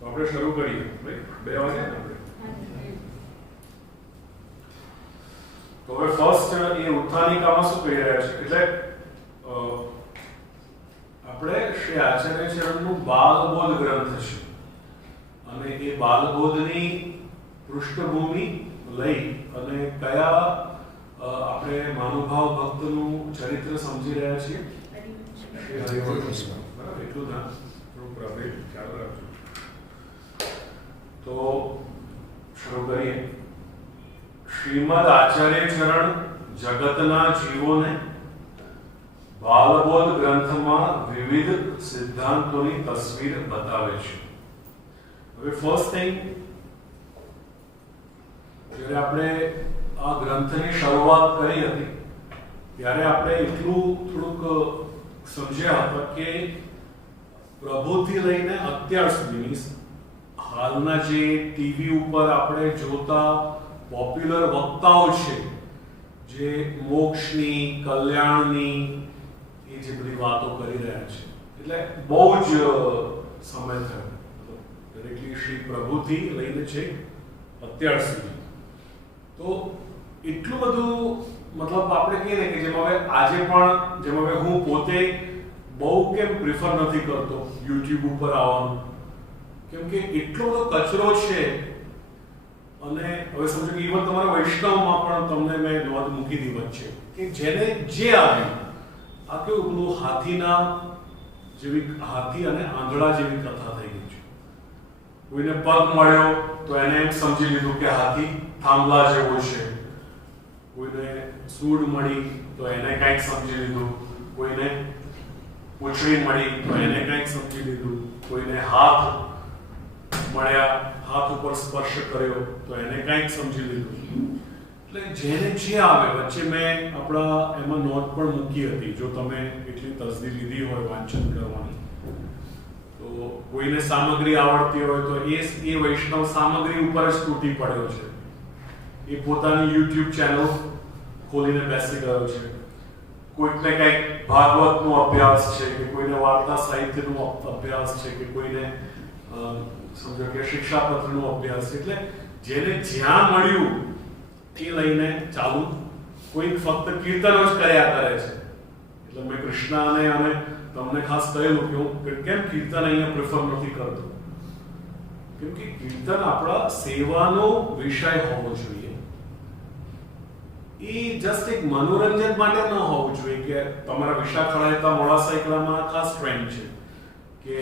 તો આપણે શરૂ કરીએ ભાઈ 2 વાગે ને આપણે તો હવે ફર્સ્ટ એ ઉત્થાનિકામાં શું કહી રહ્યા છે એટલે આપણે શ્રી આચાર્ય ચરણનું બાલબોધ ગ્રંથ છે અને એ બાલબોધની પૃષ્ઠભૂમિ લઈ અને કયા આપણે મહાનુભાવ ભક્તનું ચરિત્ર સમજી રહ્યા છીએ શ્રી હરિવંશ બરાબર એટલું ના થોડું પ્રભેદ ખ્યાલ રાખજો તો શરૂ કરીએ શ્રીમદ આચાર્ય ચરણ જગતના જીવોને બાલબોધ ગ્રંથમાં વિવિધ સિદ્ધાંતોની તસવીર બતાવે છે હવે ફર્સ્ટ થિંગ જ્યારે આપણે આ ગ્રંથની શરૂઆત કરી હતી ત્યારે આપણે એટલું થોડુંક સમજ્યા હતા કે પ્રભુથી લઈને અત્યાર સુધીની હાલના જે ટીવી ઉપર આપણે જોતા પોપ્યુલર વક્તાઓ છે જે મોક્ષની કલ્યાણની એ જે બધી વાતો કરી રહ્યા છે એટલે બહુ જ સમય થયો ડાયરેક્ટલી શ્રી પ્રભુથી લઈને છે અત્યાર સુધી તો એટલું બધું મતલબ આપણે કહીએ ને કે જેમ હવે આજે પણ જેમ હવે હું પોતે બહુ કેમ પ્રિફર નથી કરતો યુટ્યુબ ઉપર આવવાનું કેમ કે એટલો બધો કચરો છે અને હવે સમજો કે ઇવન તમારા વૈષ્ણવમાં પણ તમને મેં નોંધ મૂકી દી વચ્ચે કે જેને જે આવ્યું આ કેવું પેલું હાથી અને આંધળા જેવી કથા થઈ ગઈ છે કોઈને પગ મળ્યો તો એને એમ સમજી લીધું કે હાથી થાંભલા જેવો છે કોઈને સૂડ મળી તો એને કંઈક સમજી લીધું કોઈને પૂંછડી મળી તો એને કંઈક સમજી લીધું કોઈને હાથ મળ્યા હાથ ઉપર સ્પર્શ કર્યો તો એને કંઈક સમજી લીધું એટલે જેને જે આવે વચ્ચે મેં આપણા એમાં નોટ પણ મૂકી હતી જો તમે એટલી તસદી લીધી હોય વાંચન કરવાની તો કોઈને સામગ્રી આવડતી હોય તો એ વૈષ્ણવ સામગ્રી ઉપર જ તૂટી પડ્યો છે એ પોતાની YouTube ચેનલ ખોલીને બેસી ગયો છે કોઈને કંઈક ભાગવતનો અભ્યાસ છે કે કોઈને વાર્તા સાહિત્યનો અભ્યાસ છે કે કોઈને સમજો કે શિક્ષાપત્રનો અભ્યાસ એટલે જેને જ્યાં મળ્યું એ લઈને ચાલુ કોઈ ફક્ત કીર્તનો જ કર્યા કરે છે એટલે મેં કૃષ્ણને અને તમને ખાસ કહેલું કે હું કેમ કીર્તન અહીંયા પ્રિફર નથી કરતો કેમ કે કીર્તન આપણા સેવાનો વિષય હોવો જોઈએ એ જસ્ટ એક મનોરંજન માટે ન હોવું જોઈએ કે તમારા વિશાખાળા મોડાસા એકલામાં ખાસ ટ્રેન્ડ છે કે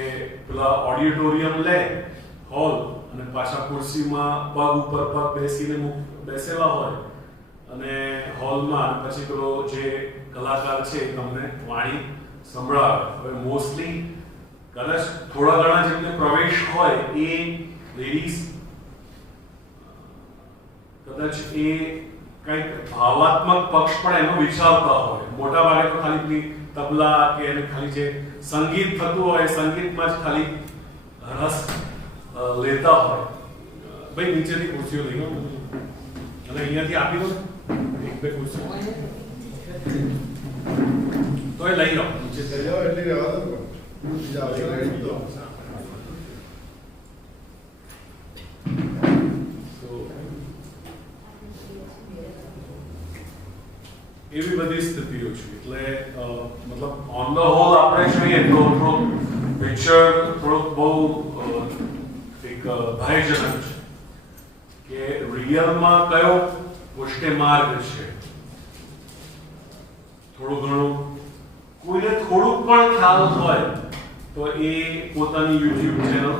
પેલા ઓડિટોરિયમ લે હોલ અને પાછા ખુરશીમાં પગ ઉપર પગ બેસીને બેસેલા હોય અને હોલમાં પછી પેલો જે કલાકાર છે તમને વાણી સંભળાવે હવે મોસ્ટલી કદાચ થોડા ઘણા જેમને પ્રવેશ હોય એ લેડીઝ કદાચ એ કંઈક ભાવાત્મક પક્ષ પણ એનો વિચારતા હોય મોટા ભાગે તો ખાલી તબલા કે એને ખાલી જે સંગીત થતું હોય સંગીતમાં જ ખાલી રસ લેતા હોય ભાઈ નીચેથી ખુરશીઓ લઈ લો અને અહીંયાથી આપી દો એક બે ખુરશીઓ તો એ લઈ લો નીચે એટલે રહેવા દો બીજા આવશે તો એવી બધી સ્થિતિઓ છે એટલે મતલબ ઓન ધ હોલ આપણે જોઈએ તો થોડું પિક્ચર થોડુંક બહુ એક ભયજનક છે કે રિયલમાં કયો પુષ્ટિ માર્ગ છે થોડું ઘણું કોઈને થોડુંક પણ ખ્યાલ હોય તો એ પોતાની YouTube ચેનલ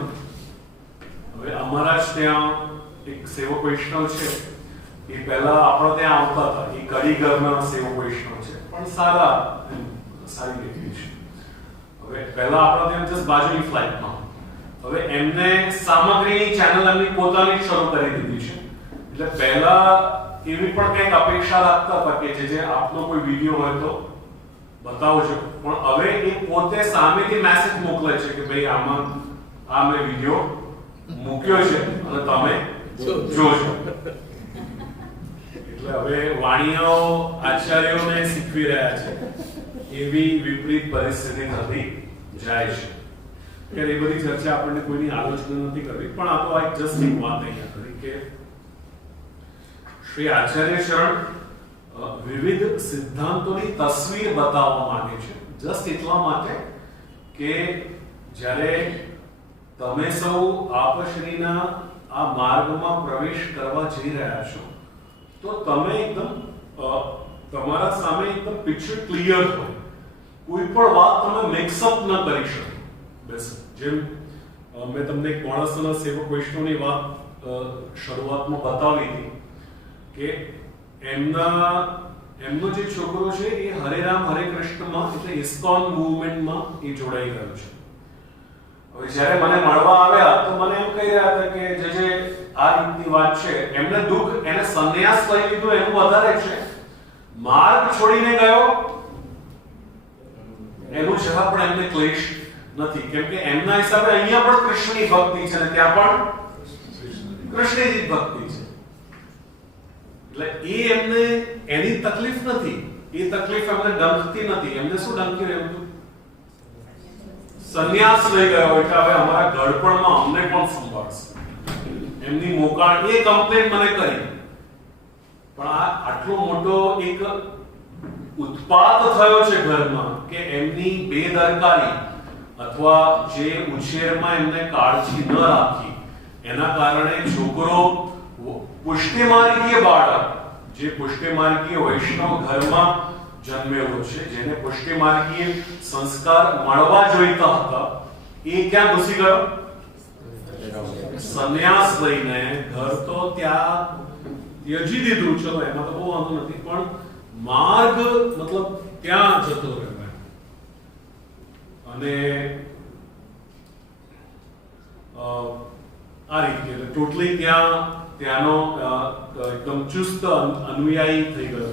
હવે અમારા જ ત્યાં એક સેવક વૈષ્ણવ છે એ પહેલા આપણે ત્યાં આવતા હતા એ કડીગરના સેવક વૈષ્ણવ છે પણ સારી વ્યક્તિ છે હવે પહેલા આપણે ત્યાં જસ્ટ બાજુની ફ્લાઇટમાં હવે એમને સામગ્રીની ચેનલ એમની પોતાની શરૂ કરી દીધી છે એટલે પહેલા એવી પણ કંઈક અપેક્ષા રાખતા હતા કે જે આપનો કોઈ વિડીયો હોય તો બતાવજો પણ હવે એ પોતે સામેથી મેસેજ મોકલે છે કે ભાઈ આમાં આ મેં વિડીયો મૂક્યો છે અને તમે જોજો એટલે હવે વાણીઓ આચાર્યોને શીખવી રહ્યા છે એવી વિપરીત પરિસ્થિતિ થતી જાય છે કે એ બધી ચર્ચા આપણને કોઈની આલોચના નથી કરવી, પણ આ તો એક જસ્ટ એક વાત અહીંયા કરી કે શ્રી આચાર્ય ચરણ વિવિધ સિદ્ધાંતોની તસવીર બતાવવા માંગે છે, જસ્ટ એટલા માટે કે જ્યારે તમે સૌ આપશ્રીના આ માર્ગમાં પ્રવેશ કરવા જઈ રહ્યા છો તો તમે એકદમ તમારા સામે એકદમ પિક્ચર ક્લિયર હોય, કોઈ પણ વાત તમે મિક્સઅપ ન કરી શકો. બસ જેમ મેં તમને એક માણસના સેવક વૈષ્ણવની વાત શરૂઆતમાં બતાવી હતી કે એમનો જે છોકરો છે એ હરે રામ હરે કૃષ્ણમાં એટલે ઇસ્કોન મૂવમેન્ટમાં એ જોડાઈ ગયો છે. હવે જ્યારે મને મળવા આવ્યા તો મને એમ કહી રહ્યા હતા કે જે આ રીતની વાત છે, એમને દુઃખ, એને સંન્યાસ લઈ લીધો એનું વધારે છે, માર્ગ છોડીને ગયો એનું જરા પણ એમને ક્લેશ નથી, કેમ કે એમના હિસાબે અહીંયા પણ કૃષ્ણની ભક્તિ છે અને ત્યાં પણ કૃષ્ણની ભક્તિ છે. એટલે એ એમને એની તકલીફ નથી, એ તકલીફ એમને ડંખતી નથી. એમને શું ડંખી રહ્યું હતું? સંન્યાસ લઈ ગયો એટલે હવે અમારા ગળપણમાં અમને પણ સંભાળશે, એમની મોકાળ એ કમ્પ્લેન મને કરી. પણ આ આટલો મોટો એક ઉત્પાત થયો છે ઘરમાં કે એમની બેદરકારી અથવા જે ઉછેરમાં એમને કાળજી ન રાખી એના કારણે છોકરો પુષ્ટિમાર્ગીય બાળક, જે પુષ્ટિમાર્ગીય વૈષ્ણવ ઘરમાં જન્મેલો છે, જેને પુષ્ટિમાર્ગીય સંસ્કાર મળવા જોઈતા હતા, એ ક્યાં ઘૂસી ગયો? સંન્યાસ લઈને. ઘર તો ત્યાં ત્યજી દીધું, ચલો એમાં તો બહુ વાંધો નથી, પણ માર્ગ મતલબ ત્યાં જતો રહ્યો. અને આ રીતે ટોટલી ત્યાંનો એકદમ ચુસ્ત અનુયાયી થઈ ગયો.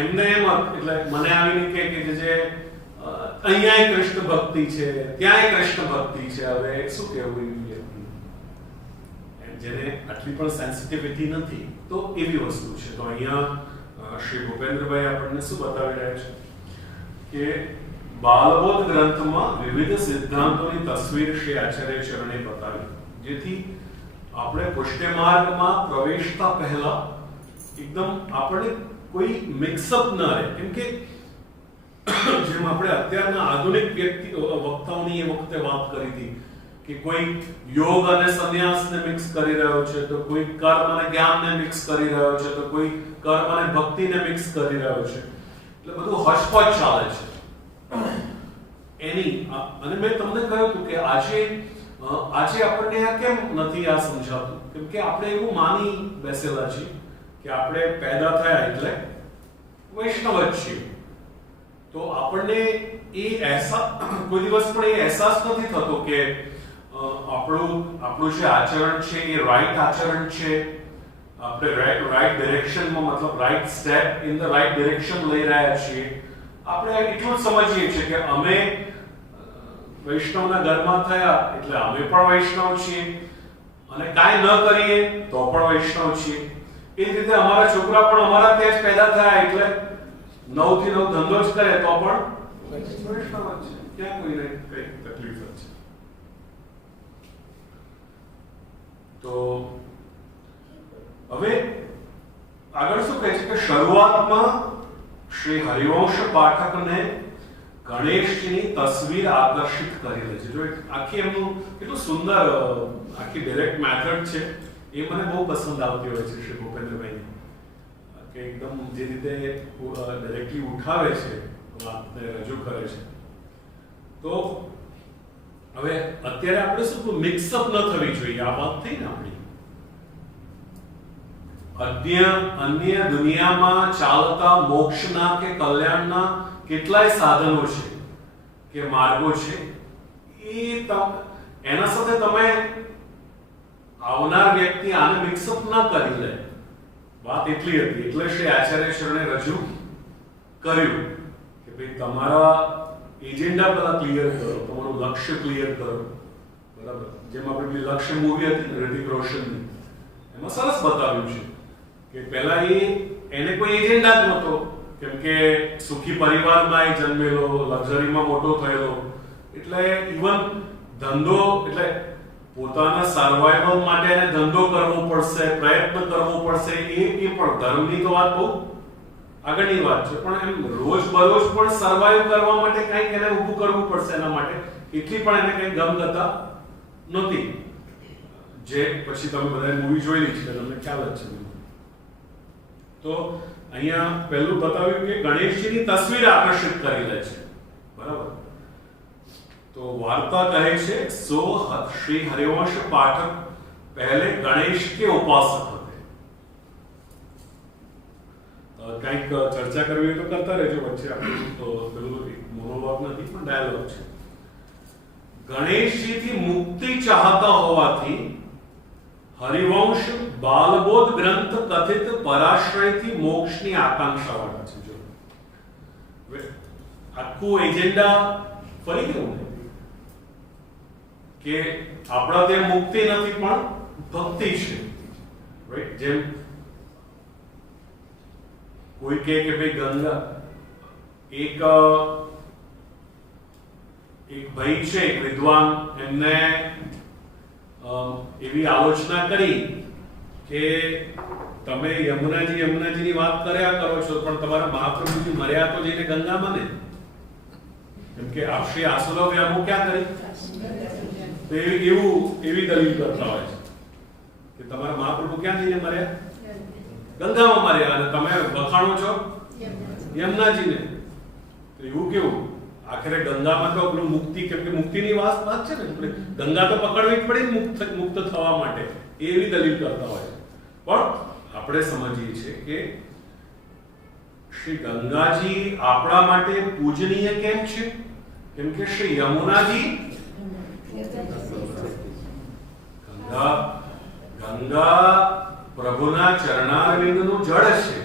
એમને એમ એટલે મને આવીને કે જે અહીંયા કૃષ્ણ ભક્તિ છે, ત્યાં કૃષ્ણ ભક્તિ છે, હવે શું કહેવું? જેને આટલી પણ સેન્સિટિવિટી નથી તો એવી વસ્તુ છે. તો અહીંયા શ્રી ભૂપેન્દ્રભાઈ આપણને શું બતાવી રહ્યા છે કે બાલબોધ ગ્રંથમાં વિવિધ સિદ્ધાંતોની તસવીર શ્રી આચાર્ય ચરણે બતાવી, જેથી આપણે પુષ્ટિ માર્ગમાં પ્રવેશતા પહેલા એકદમ આપણે કોઈ મિક્સઅપ ન રહે. કેમ કે જેમ આપણે અત્યારના આધુનિક વક્તાઓની એ વખતે વાત કરી હતી કે કોઈ યોગ અને સંન્યાસને મિક્સ કરી રહ્યો છે, તો કોઈ કર્મ અને જ્ઞાનને મિક્સ કરી રહ્યો છે, તો કોઈ કર્મ અને ભક્તિને મિક્સ કરી રહ્યો છે. એટલે બધું હચપચ ચાલે છે એની. અને મેં તમને કહ્યું હતું કે આજે આપણને આ કેમ નથી આ સમજાતું? કેમ કે આપણે એવું માની બેસેલા છીએ કે આપણે પેદા થયા એટલે વૈષ્ણવ જ છીએ. તો આપણને એ કોઈ દિવસ પણ એ અહેસાસ નથી થતો કે આપણું જે આચરણ છે એ રાઈટ આચરણ છે, આપણે રાઈટ ડિરેક્શનમાં, મતલબ right step in the right direction લઈ રહ્યા છીએ. આપણે એટલું જ સમજીએ છીએ કે અમે વૈષ્ણવના ઘરમાં થયા એટલે અમે પણ વૈષ્ણવ છીએ, અને કાંઈ ન કરીએ તો પણ વૈષ્ણવ છીએ. એ જ રીતે અમારા છોકરા પણ અમારા ત્યાં જ પેદા થયા એટલે 9 થી 9 ધંધો જ કરે તો પણ વૈષ્ણવ જ છે. ક્યાં કોઈને કઈ તકલીફ જ છે? તો હવે આગળ શું કહે છે કે શરૂઆતમાં શ્રી હરિવંશ પાઠકને ગણેશજીની તસવીર આકર્ષિત કરી લે છે. જો આખી એમનું કેટલું સુંદર આખી ડાયરેક્ટ મેથડ છે, એ મને બહુ પસંદ આવતી હોય છે શ્રી ભૂપેન્દ્રભાઈની, કે એકદમ જે રીતે ડાયરેક્ટલી ઉઠાવે છે, વાતને રજૂ કરે છે. તો હવે અત્યારે આપણે શું મિક્સઅપ ન થવી જોઈએ, આ વાત થઈ ને આપણી. અન્ય દુનિયામાં ચાલતા મોક્ષના કે કલ્યાણના કેટલાય સાધનો છે કે માર્ગો છે, એના સાથે તમે આવનાર વ્યક્તિ આને મિક્સઅપ ન કરી લે. વાત એટલી હતી. એટલે શ્રી આચાર્ય શરણે રજૂ કર્યું કે ભાઈ તમારા એજન્ડા પહેલા ક્લિયર કરો, તમારું લક્ષ્ય ક્લિયર કરો. બરાબર? જેમ આપણી લક્ષ્ય મૂવી હતી ઋતિક રોશનની, એમાં સરસ બતાવ્યું છે કે પહેલા એને કોઈ એજન્ડા જ નહોતો, કેમ કે સુખી પરિવારમાં એ જન્મેલો, લક્ઝરીમાં મોટો થયેલો, એટલે ઇવન ધંધો એટલે પોતાના સર્વાઈવલ માટે એને ધંધો કરવો પડશે, પ્રયત્ન કરવો પડશે, એ પણ ધર્મની તો વાત બહુ આગળની વાત છે, પણ એમ રોજ બરોજ પણ સર્વાઈવ કરવા માટે કંઈક એને ઊભું કરવું પડશે, એના માટે એટલી પણ એને કંઈ ગમગતા નહોતી, જે પછી તમે બધા મૂવી જોયેલી છે તમને ખ્યાલ જ છે. તો અહીંયા પહેલું બતાવ્યું કે ગણેશજીની તસવીર આકર્ષિત કરી લે છે, બરાબર. तो वार्ता कहे छे सो श्री हरिवंश पाठक पहले गणेश के उपासक थे. કંઈક ચર્ચા કરવી હોય તો કરતા રહેજો વચ્ચે, આપણું તો પેલું મોનોલોગ નથી પણ ડાયલોગ છે. ગણેશજીથી મુક્તિ ચાહતા હોવાથી હરિવંશ બાલબોધ ગ્રંથ કથિત પરાશ્રયથી મોક્ષની આકાંક્ષા વાળા છે. જો આખું એજન્ડા ફરી ગયું કે આપણા ત્યાં મુક્તિ નથી પણ ભક્તિ છે, રાઈટ. જેમ કોઈ કહે કે ભાઈ ગંગા એક ભાઈ છે, એક વિદ્વાન, એમને એવી આલોચના કરી કે તમે યમુનાજીની વાત કર્યા કરો છો પણ તમારા મહાપ્રભુજી મર્યા તો જઈને ગંગામાં ને, કેમ કે આપ શ્રી આસુલો વ્યામો ક્યાં કરી, તો એવી દલીલ કરતા હોય છે કે તમારા મહાપ્રભુ ક્યાં જઈને મર્યા, ગંગામાં મર્યા, અને તમે વખાણો છો યમુનાજીને. તો એવું કેવું, આખરે ગંગામાં તો પેલું મુક્તિ, કેમ કે મુક્તિની વાત છે ને, ગંગા તો પકડવી જ પડે મુક્ત થવા માટે, એવી દલીલ કરતા હોય છે. પણ આપણે સમજીએ છીએ કે શ્રી ગંગાજી આપણા માટે પૂજનીય કેમ છે, કેમ કે શ્રી યમુનાજી ગંગા પ્રભુના ચરણારવિંદનું જળ છે,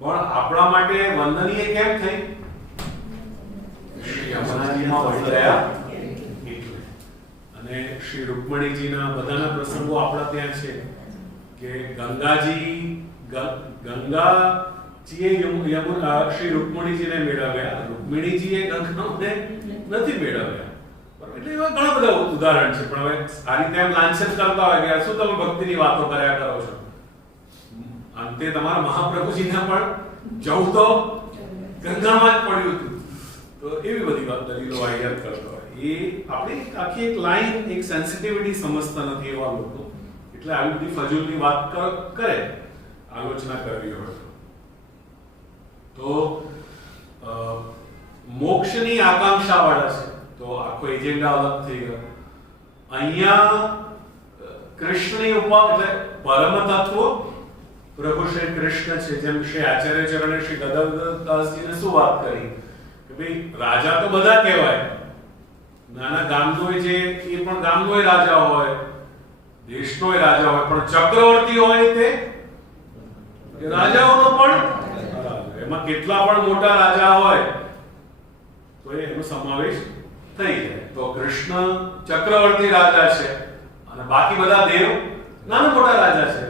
પણ આપણા માટે વંદનીય કેમ થઈ, શ્રી યમુનાજીમાં વળી ગયા એટલે. અને શ્રી રૂકમણીજીના બધાના પ્રસંગો આપણા ત્યાં છે કે ગંગાજીએ શ્રી રૂકમણીજીને મેળવ્યા, રૂકમણીજીએ ગંગાને નથી મેળવ્યા. એટલે એવા ઘણા બધા ઉદાહરણ છે. પણ હવે આ રીતે એમ લાંછન કરતા હોય કે શું તમે ભક્તિની વાતો કર્યા કરો છો, અંતે તમારા મહાપ્રભુજીને પણ જવું તો ગંગામાં જ પડ્યું હતું. તો એવી બધી વાત દલીલો યાદ કરતા હોય, એ આપણે આખી એક લાઈન, એક સેન્સિટિવિટી સમજતા નથી એવા લોકો, એટલે આવી બધી ફજૂલની વાત કરે, આલોચના કરવી હોય તો મોક્ષની આકાંક્ષા વાળા છે. તો આખો એજન્ડા અલગ થઈ ગયો. અહીંયા કૃષ્ણની ઉપર એટલે પરમ તત્વ પ્રભુ શ્રી કૃષ્ણ છે. જેમ શ્રી આચાર્ય ચરણે શ્રી ગદરદાસજીને શું વાત કરી કે ભાઈ રાજા તો બધા કહેવાય, નાના ગામનો જે એ પણ ગામનો રાજા હોય, દેશનો રાજા હોય, પણ ચક્રવર્તી હોય તે રાજાઓનો પણ, એમાં કેટલા પણ મોટા રાજા હોય તો એનો સમાવેશ થઈ જાય. તો કૃષ્ણ ચક્રવર્તી રાજા છે અને બાકી બધા દેવ નાના મોટા રાજા છે.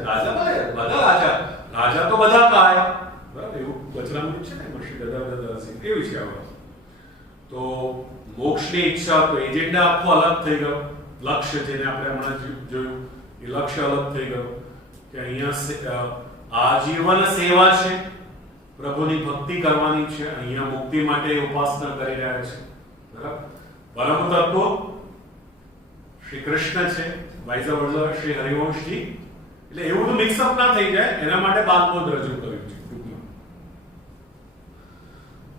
બધા રાજા તો બધા કાય, બરાબર. એવું વચનામૃત છે ને શ્રી ગદાધરસિંહ, એવી છે આ વાત. તો મોક્ષની ઈચ્છા, તો એજન્ડા આખો અલગ થઈ ગયો. લક્ષ્ય જેને આપણે હમણાં જોયું એ લક્ષ્ય અલગ થઈ ગયો કે અહીંયા આજીવન સેવા છે, પ્રભુની ભક્તિ કરવાની છે, અહીંયા મુક્તિ માટે ઉપાસના કરી રહ્યા છે, બરાબર. પરમ તત્વ શ્રી કૃષ્ણ છે, વાઇઝ વર્ઝા શ્રી હરિવંશજી. એટલે એવું તો મિક્સઅપ ના થઈ જાય એના માટે બાલબોધ રજૂ કર્યું છે ટૂંકમાં.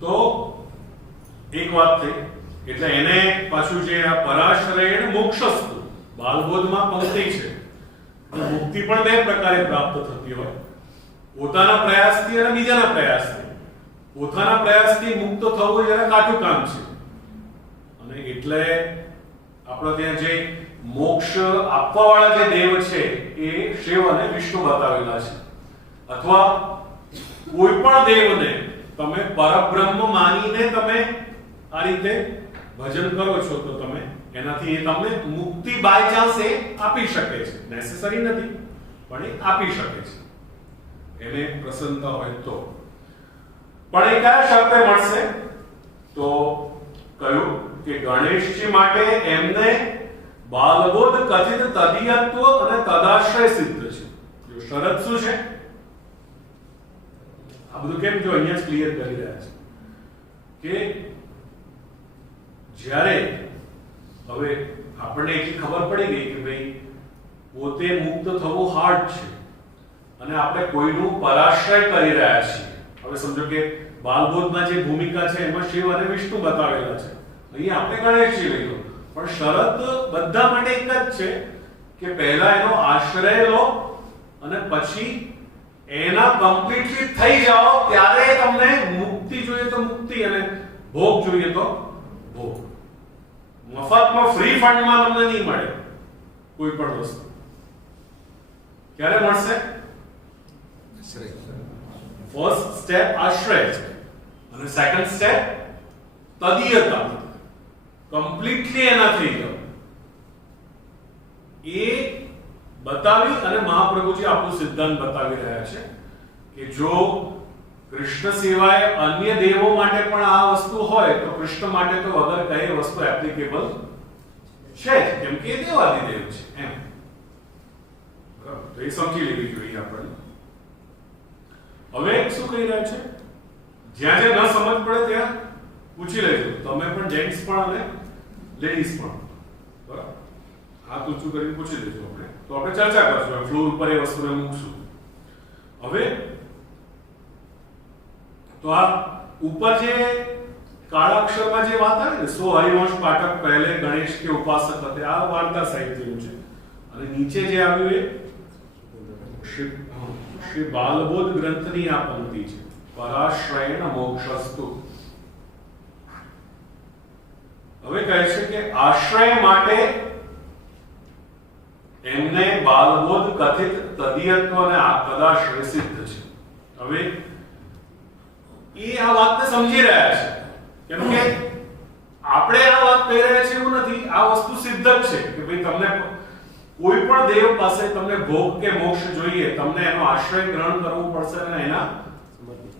તો એક વાત થઈ, એટલે એને પાછું જે આ પરાશ્રયેણ મોક્ષસ્તુ બાલબોધમાં પંક્તિ છે, મુક્તિ પણ બે પ્રકારે પ્રાપ્ત થતી હોય, પોતાના પ્રયાસથી અને બીજાના પ્રયાસથી. પોતાના પ્રયાસથી મુક્ત થવું જરા કાઠું કામ છે, અને એટલે આપણે ત્યાં જે મોક્ષ આપવા વાળા જે દેવ છે એ શિવ અને વિષ્ણુ બતાવેલા છે. અથવા કોઈ પણ દેવને તમે પરબ્રહ્મ માનીને તમે આ રીતે ભજન કરો છો તો તમે એનાથી એ તમને મુક્તિ બાય ચાન્સ એ આપી શકે છે, નેસેસરી નથી પણ એ આપી શકે છે, એને પ્રસન્નતા હોય તો. પણ એ કયા શરતે મળશે? તો કયું કે ગણેશજી માટે એમને બાલબોધ કથિત તદીયત્વ અને તદાશ્રય સિદ્ધ છે. જો શરત શું છે? આ બધું કેમ જો અહીંયા જ ક્લિયર કરી રહ્યા છે કે જ્યારે હવે આપણને એટલી ખબર પડી ગઈ કે ભાઈ પોતે મુક્ત થવું હાર્ડ છે અને આપણે કોઈનું પરાશ્રય કરી રહ્યા છીએ. હવે સમજો કે બાલબોધમાં જે ભૂમિકા છે એમાં શિવ અને વિષ્ણુ બતાવેલા છે, અહીંયા આપણે ગણેશજી લઈ લો, પણ શરત બધા માટે એક જ છે કે પહેલા એનો આશ્રય લો અને પછી એના કમ્પ્લીટલી થઈ જાઓ ત્યારે તમને મુક્તિ જોઈએ તો મુક્તિ અને ભોગ જોઈએ તો ભોગ. મફતમાં ફ્રી ફંડમાં તમને નહીં મળે કોઈ પણ વસ્તુ. ક્યારે મળશે? ફર્સ્ટ સ્ટેપ આશ્રય અને સેકન્ડ સ્ટેપ તદીયતા. કમ્પ્લીટલી એના થઈ જાઓ એ બતાવી અને મહાપ્રભુજી આપણું સિદ્ધાંત બતાવી રહ્યા છે કે જો કૃષ્ણ સિવાય અન્ય દેવો માટે પણ આ વસ્તુ હોય તો કૃષ્ણ માટે તો વગર કહે વસ્તુ એપ્લિકેબલ છે જ, કેમ કે એ દેવાદિદેવ છે એમ. બરાબર, તો એ સમજી લેવી જોઈએ આપણને. હવે શું કહી રહ્યા છે? જ્યાં જ્યાં ન સમજ પડે ત્યાં પૂછી લેજો. તમે પણ જેન્ટ્સ પણ અને લેડીઝ પણ. બરાબર, હાથ ઊંચું કરીને પૂછી લેજો. આપણે તો આપણે ચર્ચા કરશું, ફ્લોર ઉપર એ વસ્તુને મૂકશું. હવે તો આ ઉપર જે કાળા અક્ષરમાં જે વાત આવી ને, સો હરિવંશ પાઠક પહેલે ગણેશ કે ઉપાસક હતા, આ વાર્તા સાહિત્યનું છે. અને નીચે જે આવ્યું એ શ્રી બાલબોધ ગ્રંથની આ પંક્તિ છે, પરાશ્રયેણ મોક્ષસ્તુ. હવે કહે છે કે આશ્રય માટે એમને બાલબોધ કથિત તદીયત્વ અને તદાશ્રય સિદ્ધ છે. હવે એ આ વાતને સમજી રહ્યા છે, કેમ કે આપણે આ વાત કહી રહ્યા છીએ એવું નથી, આ વસ્તુ સિદ્ધ જ છે કે ભાઈ તમને કોઈ પણ દેવ પાસે તમને ભોગ કે મોક્ષ જોઈએ, તમને એનો આશ્રય ગ્રહણ કરવું પડશે અને એના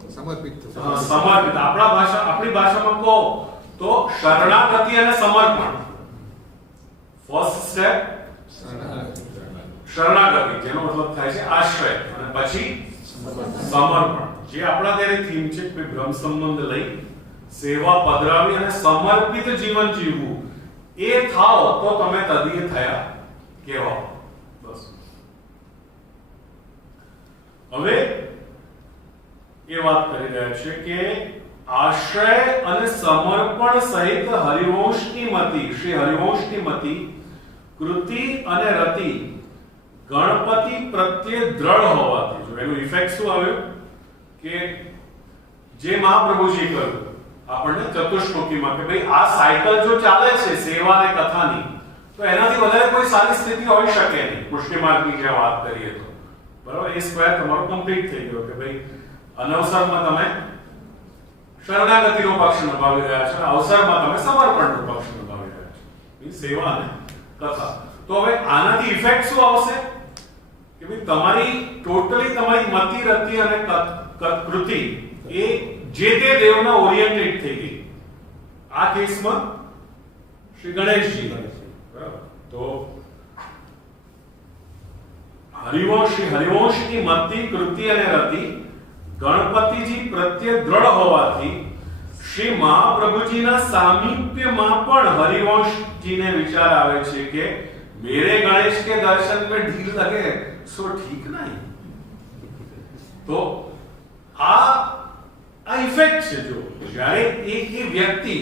સમર્પિત. આપણી ભાષામાં કહો તો શરણાગતિ અને સમર્પણ. ફર્સ્ટ સ્ટેપ શરણાગતિ, જેનો મતલબ થાય છે આશ્રય, અને પછી સમર્પણ, જે આપણા ત્યારે થીમ છે કે બ્રહ્મ સંબંધ લઈ સેવા પધરાવી અને સમર્પિત જીવન જીવવું. એ થાઓ તો તમે તદીય થયા કહેવાઓ. બસ. હવે એ વાત કરી રહ્યા છે કે આશ્રય અને સમર્પણ સહિત હરિવંશની મતિ, શ્રી હરિવંશની મતિ કૃતિ અને રતિ ગણપતિ પ્રત્યે દ્રઢ હોવાથી, જો એનું ઇફેક્ટ શું આવ્યો કે જે મહાપ્રભુજી કહ્યું આપણને ચતુશ્લોકીમાં કે ભાઈ આ સાયકલ જો ચાલે છે સેવા અને કથાની, તો એનાથી વધારે કોઈ સારી સ્થિતિ હોઈ શકે નહીં. પુષ્ટિ માર્ગની જે વાત કરીએ તો બરાબર, એ સ્ક્વેર તમારો કમ્પ્લીટ થઈ ગયો કે ભાઈ અનવસરમાં તમે શરણાગતિનો પક્ષ નિભાવી રહ્યા છો, અવસરમાં તમે સમર્પણનો પક્ષ નિભાવી રહ્યા છો, સેવા અને કથા. તો હવે આનાથી ઇફેક્ટ શું આવશે કે ભાઈ તમારી ટોટલી તમારી મતિ રતિ અને કૃતિ એ જે તે દેવના ઓરિએન્ટેડ થઈ ગઈ. આ કેસમાં શ્રી ગણેશજી, બરાબર. તો હરિવંશની મતિ કૃતિ અને રતિ ગણપતિજી પ્રત્યે દ્રઢ હોવાથી શ્રી મહાપ્રભુજીના સામીપ્યમાં પણ હરિવંશજીને વિચાર આવે છે કે मेरे गणेश के दर्शन में ढील लगे सो ठीक नहीं. तो આ ઇફેક્ટ છે. જો જ્યારે એક વ્યક્તિ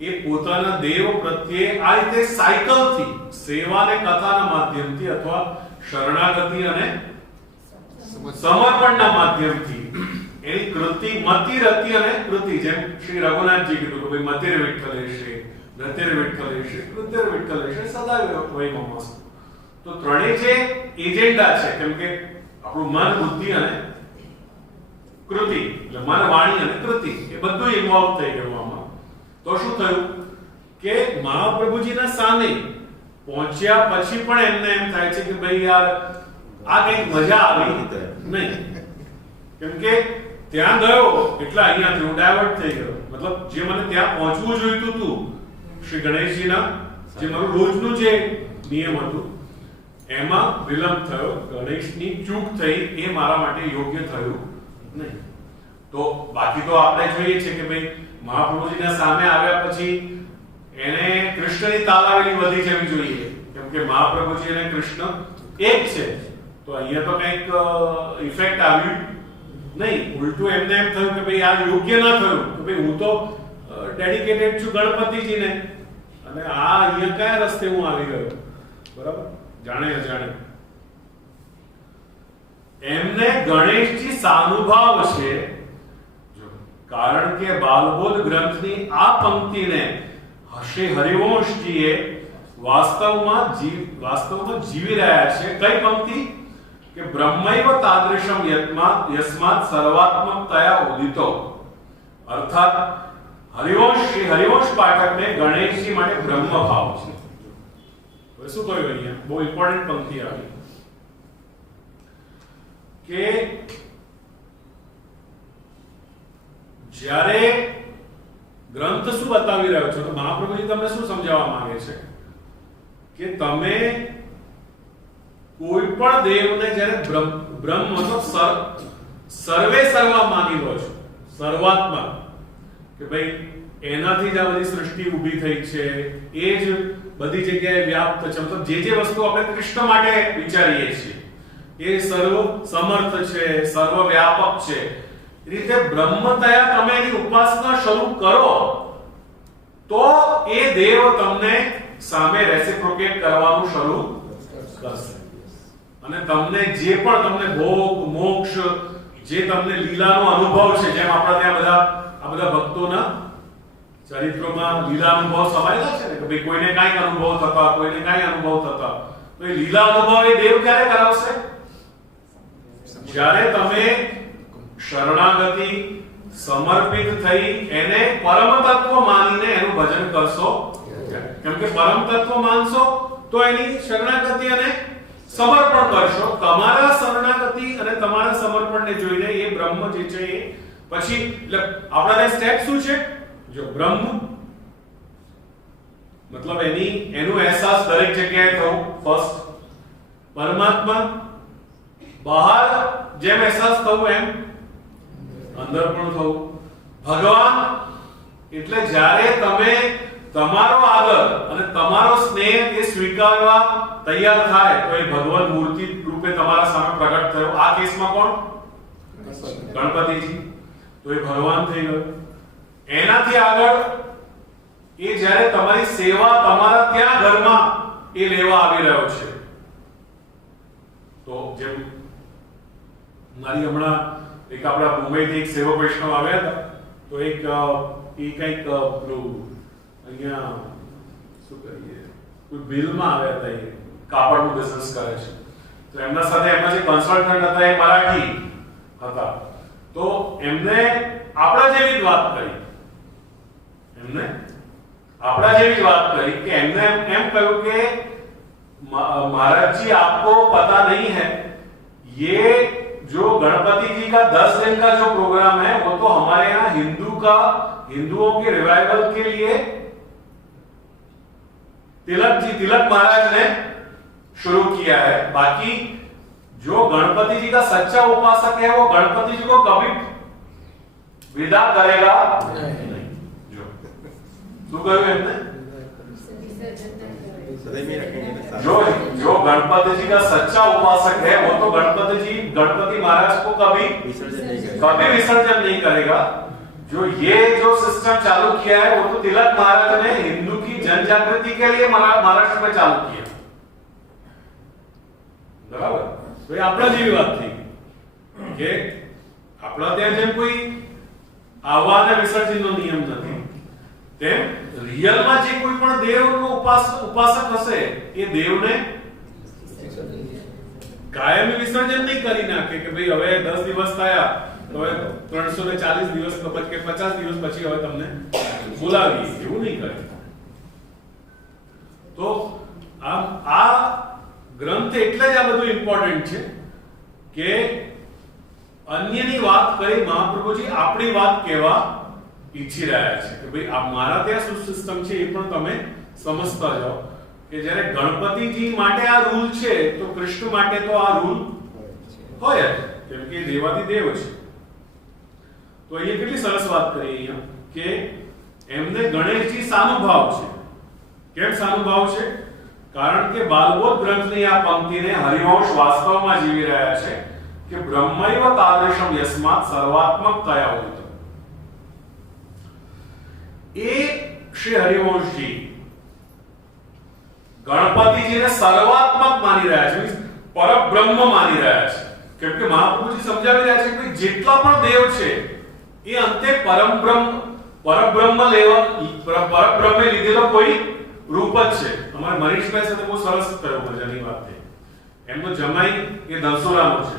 એ પોતાના દેવ પ્રત્યે આ રીતે સાયકલથી સેવા અને કથાના માધ્યમથી અથવા શરણાગતિ અને સમર્પણના માધ્યમથી એની કૃતિ મતિ રતિ અને કૃતિ, જેમ શ્રી રઘુનાથજી કીધું કે ભાઈ મતિર વિઠ્ઠલેશે રતિર વિઠ્ઠલેશે કૃતિર વિઠ્ઠલેશે સદા વૈ મમસ્તુ. તો ત્રણેય જે એજન્ડા છે, કેમ કે આપણું મન બુદ્ધિ અને કૃતિ, એટલે મન વાણી અને કૃતિ એ બધું ઇન્વોલ્વ થઈ ગયું આમાં. તો શું થયું કે મહાપ્રભુજીના સામે પહોંચ્યા પછી પણ એમને એમ થાય છે કે ભાઈ યાર આ કઈક મજા આવી નહીં, કેમ કે ત્યાં ગયો એટલે અહીંયાથી હું ડાયવર્ટ થઈ ગયો. મતલબ જે મને ત્યાં પહોંચવું જોઈતું હતું શ્રી ગણેશજીના જે મારું રોજનું જે નિયમ હતું એમાં વિલંબ થયો, ગણેશની ચૂક થઈ, એ મારા માટે યોગ્ય થયું નહીં. તો બાકી તો આપણે જોઈએ છે કે ભાઈ મહાપ્રભુજીના સામે આવ્યા પછી એને કૃષ્ણની તાલાવેલી વધી જવી જોઈએ, કેમ કે મહાપ્રભુજી અને કૃષ્ણ એક છે. તો અહીંયા તો કંઈક ઇફેક્ટ આવ્યું નહીં, ઉલટું એમને એમ થયું કે ભાઈ આ યોગ્ય ના થયું, કે ભાઈ હું તો ડેડિકેટેડ છું ગણપતિજીને, અને આ અહીંયા કયા રસ્તે હું આવી ગયો. બરાબર, જાણે અજાણે એમને ગણેશજી સાનુભાવ છે. જો કારણ કે બાલબોધ ગ્રંથની આ પંક્તિને શ્રી હરિવંશજીએ વાસ્તવમાં જીવી રહ્યા છે. કઈ પંક્તિ? કે બ્રહ્મૈવ તાદૃશમ યસ્માત સર્વાત્મકતયા ઉદિતો. અર્થાત શ્રી હરિવંશ પાઠકને ગણેશજી માટે બ્રહ્મ ભાવ છે. હવે શું કહ્યું અહીંયા? બહુ ઇમ્પોર્ટન્ટ પંક્તિ આવી કે જ્યારે ગ્રંથ શું બતાવી રહ્યો છો, તો મહાપ્રભુજી તમને શું સમજાવવા માંગે છે કે તમે કોઈ પણ દેવને જ્યારે બ્રહ્મ મતલબ સર્વે સર્વા માની લો છો, સર્વાત્મા, કે ભાઈ એનાથી જ આ બધી સૃષ્ટિ ઊભી થઈ છે, એ જ બધી જગ્યાએ વ્યાપ્ત છે. મતલબ જે વસ્તુ આપણે કૃષ્ણ માટે વિચારીએ છીએ એ સર્વ સમર્થ છે, સર્વ વ્યાપક છે. એ રીતે બ્રહ્મતયા તમે એની ઉપાસના શરૂ કરો તો એ દેવ તમને સામે રેસિપ્રોકેટ કરવાનું શરૂ કરશે, અને તમને જે પણ તમને ભોગ મોક્ષ, જે તમને લીલાનો અનુભવ છે, જેમ આપણા ત્યાં આ બધા ભક્તોના ચરિત્રોમાં લીલા અનુભવ સમાયેલા છે ને, કે ભાઈ કોઈને કાંઈક અનુભવ થતા, કોઈને કાંઈ અનુભવ થતા. તો એ લીલા અનુભવ એ દેવ ક્યારે કરાવશે? જ્યારે તમે શરણાગતિ સમર્પિત થઈ એને પરમ તત્વ માનીને એનું ભજન કરશો. કેમ કે પરમ તત્વ માનશો તો એની શરણાગતિ અને સમર્પણ કરશો. તમારા શરણાગતિ અને તમારા સમર્પણને જોઈને એ બ્રહ્મ જે છે એ પછી એટલે આપણા સ્ટેપ શું છે? જો બ્રહ્મ મતલબ એનું અહેસાસ દરેક જગ્યાએ થવું ફર્સ્ટ, પરમાત્મા બહાર જેમ અહેસાસ થવું એમ અંદર પણ થવું, ભગવાન એટલે જ્યારે તમે તમારો આદર અને તમારો સ્નેહ એ સ્વીકારવા તૈયાર થાય તો એ ભગવાન મૂર્તિ રૂપે તમારા સામે પ્રગટ થયો. આ કેસમાં કોણ? ગણપતિજી. તો એ ભગવાન થઈ ગયો. એનાથી આગળ એ જ્યારે તમારી સેવા તમારા ત્યાં ઘરમાં એ લેવા આવી રહ્યો છે. તો જેમ મારી હમણાં એક આપણા મુંબઈથી એક સેવક વૈષ્ણવ આવ્યા હતા, તો એક એ કંઈક પેલું અહીંયા શું કહીએ કોઈ બિલમાં આવ્યા હતા, એ કાપડનું બિઝનેસ કરે છે. તો એમના સાથે એમના જે કન્સલ્ટન્ટ હતા એ મરાઠી હતા. તો એમને આપણા જેવી જ વાત કરી, કે એમને એમ કહ્યું કે महाराज जी आपको पता नहीं है, ये जो गणपति जी का 10 दिन का जो प्रोग्राम है वो तो हमारे यहाँ हिंदुओं के रिवाइवल के लिए तिलक महाराज ने शुरू किया है. बाकी जो गणपति जी का सच्चा उपासक है वो गणपति जी को कभी विदा करेगा नहीं. जो कहूं एमने जो गणपति जी का सच्चा उपासक है वो तो गणपति महाराज को कभी विसर्जन नहीं करेगा. जो सिस्टम चालू किया है वो तो तिलक महाराज ने हिंदू की जन जागृति के लिए महाराष्ट्र में चालू किया. बराबर. तो ये આપણા જેવી વાત થઈ કે આપણા ત્યાં જેમ કોઈ આવા અને વિસર્જનનો નિયમ નથી, તેમ રિયલમાં જે કોઈ પણ દેવનો ઉપાસક હશે એ દેવને કાયમી વિસર્જન નહીં કરી નાખે કે ભાઈ હવે 10 દિવસ થયા તો હવે 340 દિવસ કે 50 દિવસ પછી હવે તમને બોલાવી, એવું નહીં કરે. તો આ ગ્રંથ એટલે જ આ બધું ઇમ્પોર્ટન્ટ છે કે અન્યની વાત કરી મહાપ્રભુજી આપણી વાત કહેવા ઈચ્છી રહ્યા છે કે ભાઈ આ મારા ત્યાં શું સિસ્ટમ છે એ પણ તમે સમજતા જાઓ કે જ્યારે ગણપતિજી માટે આ રૂલ છે તો કૃષ્ણ માટે તો આ રૂલ હોય જ, કેમ કે દેવાદી દેવ છે. તો અહીંયા કેટલી સરસ વાત કરી અહીંયા કે એમને ગણેશજી સાનુભાવ છે. કેમ સાનુભાવ છે? કારણ કે બાલબોધ ગ્રંથની આ પંક્તિને હરિવંશ વાસ્તવમાં જીવી રહ્યા છે કે બ્રહ્મૈવ તાદૃશમ યસ્માત સર્વાત્મકતયા ઉદિત. એ શ્રી હરિવંશજી ગણપતિજીને સર્વાત્મક માની રહ્યા છે, પરબ્રહ્મ માની રહ્યા છે. કેમ કે મહાપ્રભુજી સમજાવી રહ્યા છે કે જેટલા પણ દેવ છે એ અંતે પરબ્રહ્મ પરબ્રહ્મે લીધેલો કોઈ રૂપ જ છે. અમારે મનીષભાઈ સાથે બહુ સરસ થયો મજાની વાત થઈ. એમનો જમાઈ એ દલસોરાનો છે,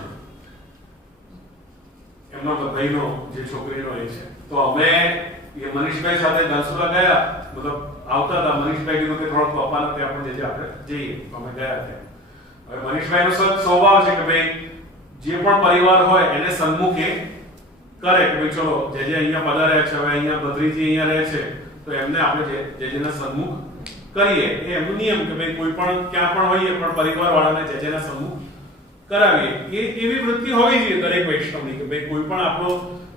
એમનો ભાઈનો જે છોકરીનો એ છે. તો અમે એ મનીષભાઈ સાથે દલસોરા ગયા, મતલબ આવતા હતા. મનીષભાઈ કીધું કે થોડોક પપ્પાને ત્યાં પણ જજે, આપણે જઈએ. અમે ગયા ત્યાં. હવે મનીષભાઈનો સ્વભાવ છે કે ભાઈ જે પણ પરિવાર હોય એને સન્મુખે કરે કે ભાઈ ચલો જે અહીંયા પધાર્યા છે, હવે અહીંયા ભદ્રીજી અહીંયા રહે છે તો એમને આપણે જેના સન્મુખ કરીએ. એ એમનો નિયમ કે ભાઈ કોઈ પણ ક્યાં પણ હોઈએ પણ પરિવારવાળાને જેના સન્મુખ કરાવીએ. એ એવી વૃત્તિ હોવી જોઈએ દરેક વૈષ્ણવની કે ભાઈ કોઈ પણ આપણો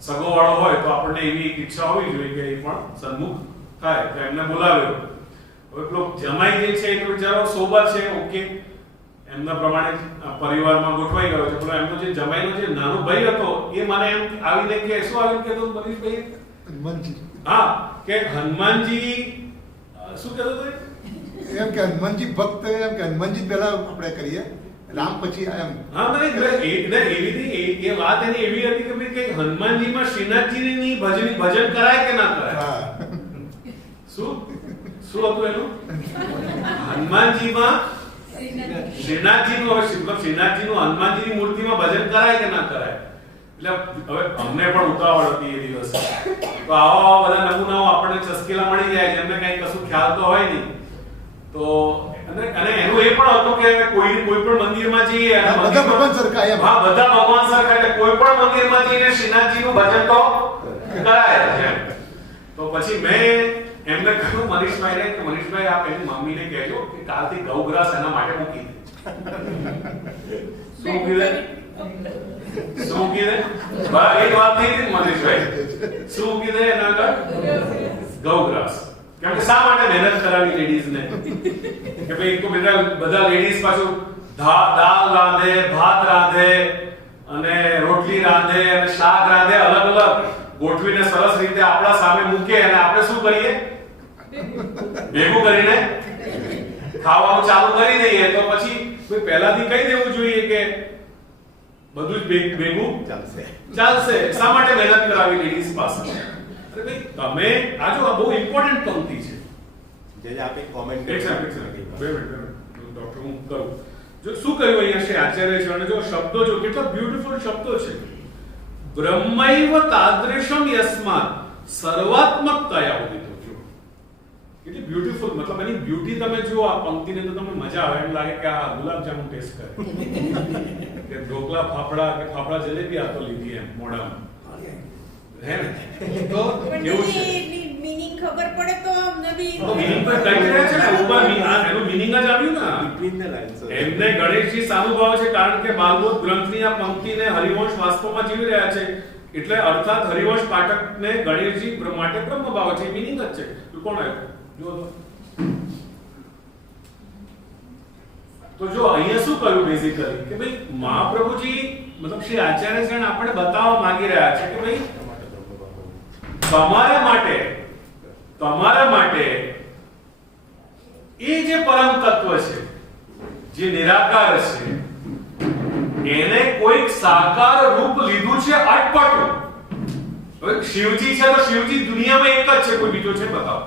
સગોવાળો હોય તો આપણને એવી ઈચ્છા હોવી જોઈએ કે એ પણ સન્મુખ થાય. તો એમને બોલાવ્યો. હવે પેલો જમાઈ જે છે એ તો બિચારો સોબર છે, ઓકે, એમના પ્રમાણે પરિવારમાં ગોઠવાઈ ગયો છે. પણ એમનો જે જમાઈનો જે નાનો ભાઈ હતો એ મને એમ આવીને કે શું આવીને કહેતો મનીષભાઈ, હનુમાનજી. હા, કે હનુમાનજી શું કહેતો હતો એમ કે હનુમાનજી ભક્ત, એમ કે હનુમાનજી પહેલા આપણે કરીએ, રામ પછી એમ. હા, મને એવી નહીં, એ વાત એની એવી હતી કે ભાઈ કે હનુમાનજીમાં શ્રીનાથજીની ભજન કરાય કે ના કરાય. શું હતું એનું? હનુમાનજીમાં શ્રીનાથજીનું શ્રીનાથજીનું હનુમાનજીની મૂર્તિમાં ભજન કરાય કે ના કરાય. એટલે હવે અમને પણ ઉતાવળ હતી એ દિવસ. તો આવા બધા નમૂનાઓ આપણને ચસ્કેલા મળી જાય જેમને કઈ કશું ખ્યાલ તો હોય નહીં. તો અને એનું એ પણ હતું કે કોઈ પણ મંદિરમાં જઈએ અને બધા ભગવાન સરખા એમ. હા, બધા ભગવાન સરખા, એટલે કોઈ પણ મંદિરમાં જઈને શ્રીનાથજીનું ભજન તો કરાય છે. તો પછી મેં એમને કહ્યું મનીષભાઈને કે મનીષભાઈ આપ એની મમ્મીને કહેજો કે કાલથી ગૌગ્રાસ એના માટે મૂકી દે. શું કીધે? શું કીધે? બા એક વાત થઈ હતી મનીષભાઈ. શું કીધે એના આગળ? ગૌગ્રાસ. કેમ કે શા માટે મહેનત કરાવી લેડીઝને? કે ભાઈ એક તો બધા લેડીઝ પાછું દાળ રાંધે, ભાત રાંધે અને રોટલી રાંધે અને શાક રાંધે, અલગ અલગ ગોઠવીને સરસ રીતે આપણા સામે મૂકે અને આપણે શું કરીએ? ભેગું કરીને ખાવાનું ચાલુ કરી દઈએ. તો પછી કોઈ પહેલાથી કહી દેવું જોઈએ કે બધું જ ભેગું ચાલશે. શા માટે મહેનત કરાવી લેડીઝ પાસે? અરે ભાઈ તમે આ જો આ બહુ ઇમ્પોર્ટન્ટ પંક્તિ છે. જે આપે કોમેન્ટ એક મિનિટ ડોક્ટર હું કરું. જો શું કહ્યું અહીંયા છે આચાર્ય છે, અને જો શબ્દો જો કેટલા બ્યુટીફુલ શબ્દો છે. બ્રહ્મૈવ તાદૃશમ યસ્માત સર્વાત્મકતયા ઉદિતો. કેટલી બ્યુટીફુલ, મતલબ એની બ્યુટી તમે જુઓ આ પંક્તિને તો તમને મજા આવે, એમ લાગે કે આ ગુલાબ જામુન ટેસ્ટ કરે કે ઢોકળા ફાફડા કે ફાફડા જલેબી આ તો લીધી એમ મોઢામાં. હે ને? તો કેવું છે? મીનિંગ ખબર પડે તો નબી તો મીનિંગ પર કઈ રહ્યા છે ને ઉપર એનું મીનિંગ જ આવ્યું ને. Between the lines. એમને ગણેશજી સાનુભાવ છે કારણ કે બાલબોધ ગ્રંથની આ પંક્તિને હરિવંશ વાસ્તવમાં જીવી રહ્યા છે. એટલે અર્થાત હરિવંશ પાઠકને ગણેશજી માટે બ્રહ્મભાવ છે, મીનિંગ જ છે. તો કોણ આવ્યું? તો જો અહીંયા શું કર્યું બેઝિકલી કે ભાઈ મહાપ્રભુજી મતલબ શ્રી આચાર્યજન આપણે બતાવવા માંગી રહ્યા છે કે ભાઈ તમારા માટે એ જે પરમ તત્વ છે, જે નિરાકાર છે, એને કોઈક સાકાર રૂપ લીધું છે અટપટું. હવે શિવજી છે તો શિવજી દુનિયામાં એક જ છે, કોઈ બીજો છે બતાવો.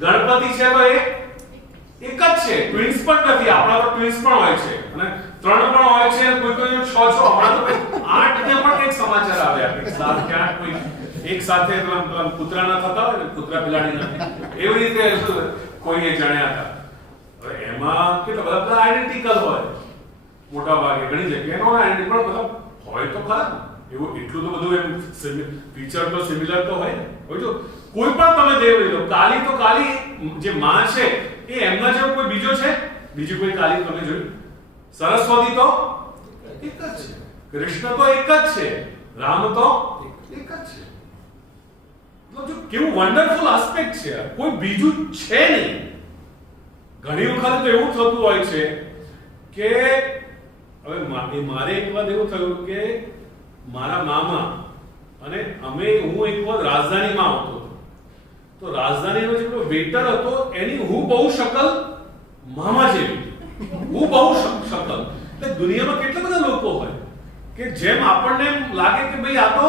ગણપતિ છે તો એક જ છે, ટ્વિન્સ પણ નથી. આપણા તો ટ્વિન્સ પણ હોય છે અને 3 પણ હોય છે, કોઈ 6 હમણાં તો 8 ને પણ એક સમાચાર આવ્યા કે 7 કે 8 કોઈ એક સાથે કૂતરાના થતા હોય ને, કૂતરા બિલાડીના, એવી રીતે કોઈએ જાણ્યા હતા. હવે એમાં કેટલા બધા આઈડેન્ટિકલ હોય મોટા ભાગે, ઘણી જગ્યાએ નો આઈડેન્ટિકલ પણ મતલબ હોય તો ખરા. એવું એટલું તો બધું એમ ફીચર તો સિમિલર તો હોય ને. હવે જો કોઈ પણ તમે દેવ લઈ લો, કાલી તો કાલી જે માં છે એ એમના જેવો કોઈ બીજો છે? બીજી કોઈ કાલી તમે જોઈ? સરસ્વતી તો એક જ છે, કૃષ્ણ તો એક જ છે, રામ તો એક જ છે. મતલબ જો કેવું વન્ડરફુલ આસ્પેક્ટ છે, કોઈ બીજું છે નહીં. ઘણી વખત તો એવું થતું હોય છે કે હવે મારે એક વાર એવું થયું કે મારા મામા અને હું એક વાર રાજધાનીમાં આવતો હતો, તો રાજધાનીનો જે વેટર હતો એની હું બહુ શકલ મામા જેવી, હું બહુ શકલ. એટલે દુનિયામાં કેટલા બધા લોકો હોય કે જેમ આપણને એમ લાગે કે ભાઈ આ તો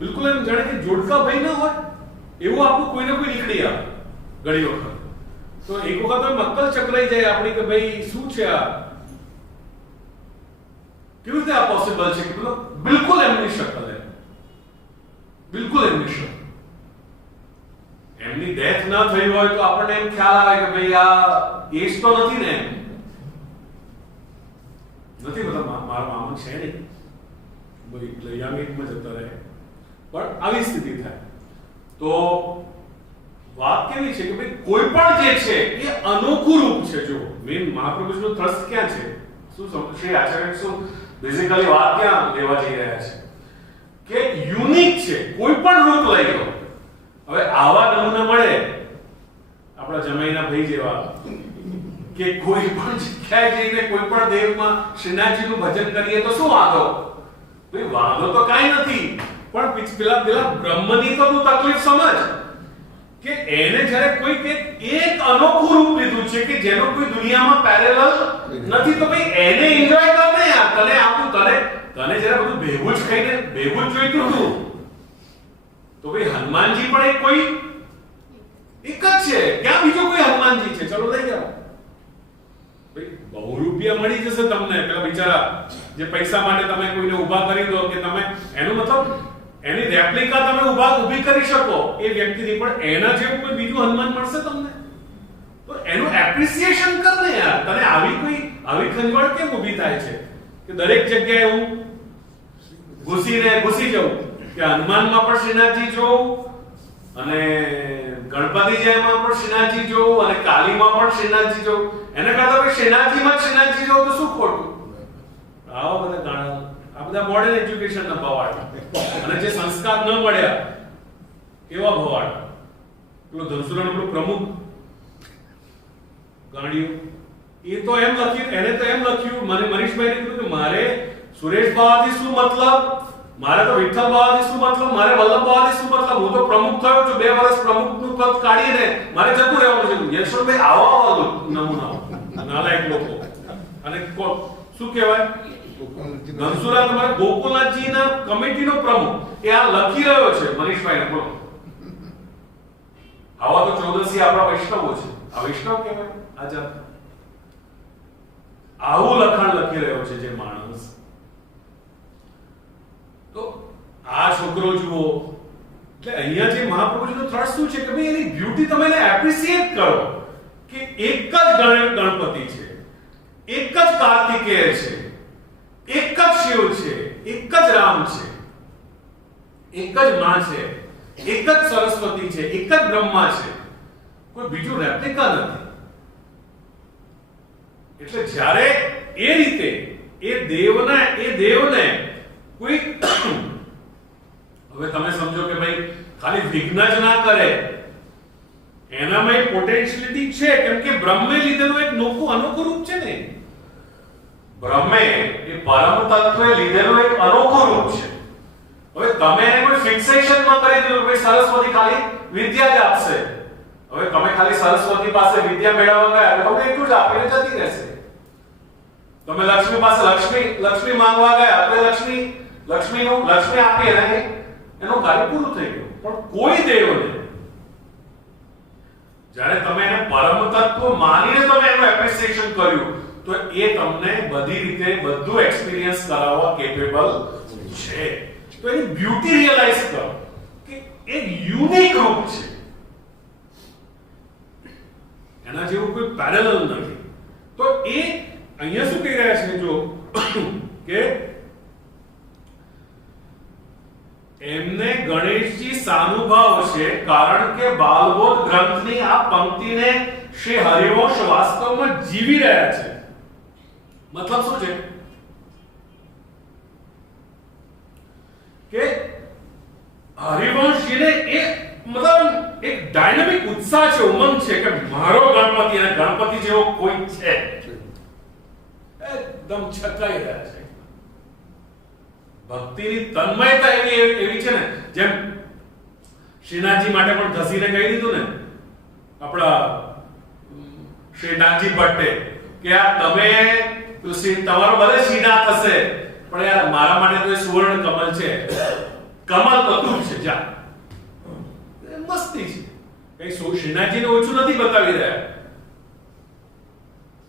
બિલકુલ એમ જાણે કે જોડકા ભાઈ ના હોય એવું આપણું કોઈને કોઈ નીકળી આવે ઘણી વખત. તો એક વખત મક્કલ ચકરાઈ જાય આપણી કે ભાઈ શું છે આ, કેવી રીતે આ પોસિબલ છે કે બિલકુલ એમની શકલ, બિલકુલ એમની શકલ. એમની ડેથ ના થઈ હોય તો આપણને એમ ખ્યાલ આવે કે ભાઈ આ એજ તો નથી ને, એમ નથી, મતલબ મારા મામા છે નહીં, ભાઈ યંગ એજમાં જતા રહે, પણ આવી સ્થિતિ થાય. તો વાત કેવી છે કે ભાઈ કોઈ પણ જે છે એ અનોખું રૂપ છે. જો મેન મહાપ્રભુજીનું થ્રસ્ટ ક્યાં છે, શું શ્રી આચાર્ય શું બેઝિકલી વાત ક્યાં લેવા જઈ રહ્યા છે કે યુનિક છે, કોઈ પણ રૂપ લઈ લો. હવે આવા નમૂના મળે આપણા જમાઈના ભાઈ જેવા કે કોઈ પણ જગ્યાએ જઈને કોઈ પણ દેવમાં શ્રીનાથજીનું ભજન કરીએ તો શું વાંધો? ભાઈ વાંધો તો કાંઈ નથી, પણ પેલા બ્રહ્મની તો તું તકલીફ સમજ કે એને જ્યારે કોઈ એક અનોખું રૂપ લીધું છે કે જેનો કોઈ દુનિયામાં પેરેલલ નથી, તો ભાઈ એને એન્જોય કર ને યાર. તને આપું, તને જરા બધું ભેગું જ ખાઈને ભેગું જ જોઈતું હતું, તો ભાઈ હનુમાનજી પણ એક કોઈ એક જ છે, ક્યાં બીજો કોઈ હનુમાનજી છે? ચલો લઈ જાઓ ભાઈ, બહુ રૂપિયા મળી જશે તમને. પેલા બિચારા જે પૈસા માટે તમે કોઈને ઊભા કરી દો કે તમે એનો મતલબ એની રેપ્લિકા તમે ઊભી કરી શકો એ વ્યક્તિની, પણ એના જેવું કોઈ બીજું હનુમાન મળશે તમને? તો એનું એપ્રિસિએશન કર ને યાર. તને આવી ખંજવાળ કેમ ઊભી થાય છે કે દરેક જગ્યાએ હું ઘૂસી જાઉં કે હનુમાનમાં પણ શ્રીનાથજી જોઉં અને ગણપતિ જયમાં પણ શ્રીનાથજી જોઉં અને કાલીમાં પણ શ્રીનાથજી જોઉં? એના કરતા ભાઈ શ્રીનાથજીમાં શ્રીનાથજી જોઉં તો શું ખોટું? આવા બધા ગાણા, આ બધા મોડર્ન એજ્યુકેશન ના ભવાડ અને જે સંસ્કાર ન મળ્યા એવા ભવાડ. પેલો ધનસુરાનો પેલો પ્રમુખ ગાંડિયો એ તો એમ લખ્યું, એને તો એમ લખ્યું, મને મનીષભાઈને કીધું કે મારે સુરેશ બાવાથી શું મતલબ, મારે તો વિઠ્ઠલ બાવાથી શું મતલબ, મારે વલ્લભ બાવાથી શું મતલબ? હું તો પ્રમુખ થયો છું, 2 વર્ષ પ્રમુખનું પદ કાઢીને મારે જતું રહેવાનું છે. યશવંતભાઈ આવા નમૂના નાલાયક લોકો. અને શું કહેવાય, ધનસુરા તમારે ગોકુલનાથજીના કમિટીનો પ્રમુખ એ આ લખી રહ્યો છે મનીષભાઈને. બોલો, આવા તો 14 આપણા વૈષ્ણવો છે. આ વૈષ્ણવ કહેવાય? આજા આવું લખાણ લખી રહ્યો છે જે માણસ. તો આ છોકરો જુઓ, એટલે અહીંયા જે મહાપ્રભુજીનો થ્રસ્ટ શું છે કે ભાઈ એની બ્યુટી તમે એને એપ્રિશિએટ કરો કે એક જ ગણપતિ છે, એક જ કાર્તિકેય છે, એક જ શિવ છે, એક જ રામ છે, એક જ માં છે, એક જ સરસ્વતી છે, એક જ બ્રહ્મા છે, કોઈ બીજું રેપ્લિકા નથી. એટલે જ્યારે એ રીતે એ દેવને કોઈ હવે તમે સમજો કે ભાઈ ખાલી વિઘ્ન જ ના કરે, એનામાં એક પોટેન્શિયલિટી છે, કેમ કે બ્રહ્મે લીધેલું એક અનોખું રૂપ છે ને. બ્રહ્મે એ પરમ તત્વે લીધેલું એક અનોખું રૂપ છે. હવે તમે એને કોઈ ફિક્સેશન ન કરી દીધું કે સરસ્વતી ખાલી વિદ્યા જ આપશે. હવે તમે ખાલી સરસ્વતી પાસે વિદ્યા મેળવવા ગયા તો તમને એટલું જ આપીને જતી રહેશે. તમે લક્ષ્મી પાસે લક્ષ્મી માંગવા ગયા તો લક્ષ્મી આપી એનું કાર્ય પૂરું થઈ ગયું. પણ કોઈ દેવને જ્યારે તમે એને પરમ તત્વ માનીને તમે એનું એપ્રિસિએશન કર્યું તો એ તમને બધી રીતે બધું એક્સપીરિયન્સ કરાવવા કેપેબલ છે. તો એની બ્યુટી રિયલાઇઝ કરો કે એક યુનિક રૂપ છે, એના જેવું કોઈ પેરેલલ નથી. તો એ અહીંયા શું કહી રહ્યા છે જો કે સાનુભાવ છે, કારણ કે બાલબોધ ગ્રંથની આ પંક્તિને શ્રી હરિવંશ વાસ્તવમાં જીવી રહ્યા છે. મતલબ શું છે કે હરિવંશજીને મતલબ એક ડાયનામિક ઉત્સાહ છે, ઉમંગ છે કે મારો ગણપતિ અને ગણપતિ જેવો કોઈ છે. એકદમ છકાઈ રહ્યા છે. ભક્તિની તન્મયતા એવી છે ને, જેમ શ્રીનાથજી માટે પણ ઘસીને કહી દીધું ને આપણા શ્રીનાથજી ભટ્ટે કે આ તમે તમારો ભલે શ્રીનાથ હશે પણ યાર મારા માટે તો એ સુવર્ણ કમલ છે, કમલ તો તું છે. જા મસ્તી છે, કઈ શ્રીનાથજીને ઓછું નથી બતાવી રહ્યા.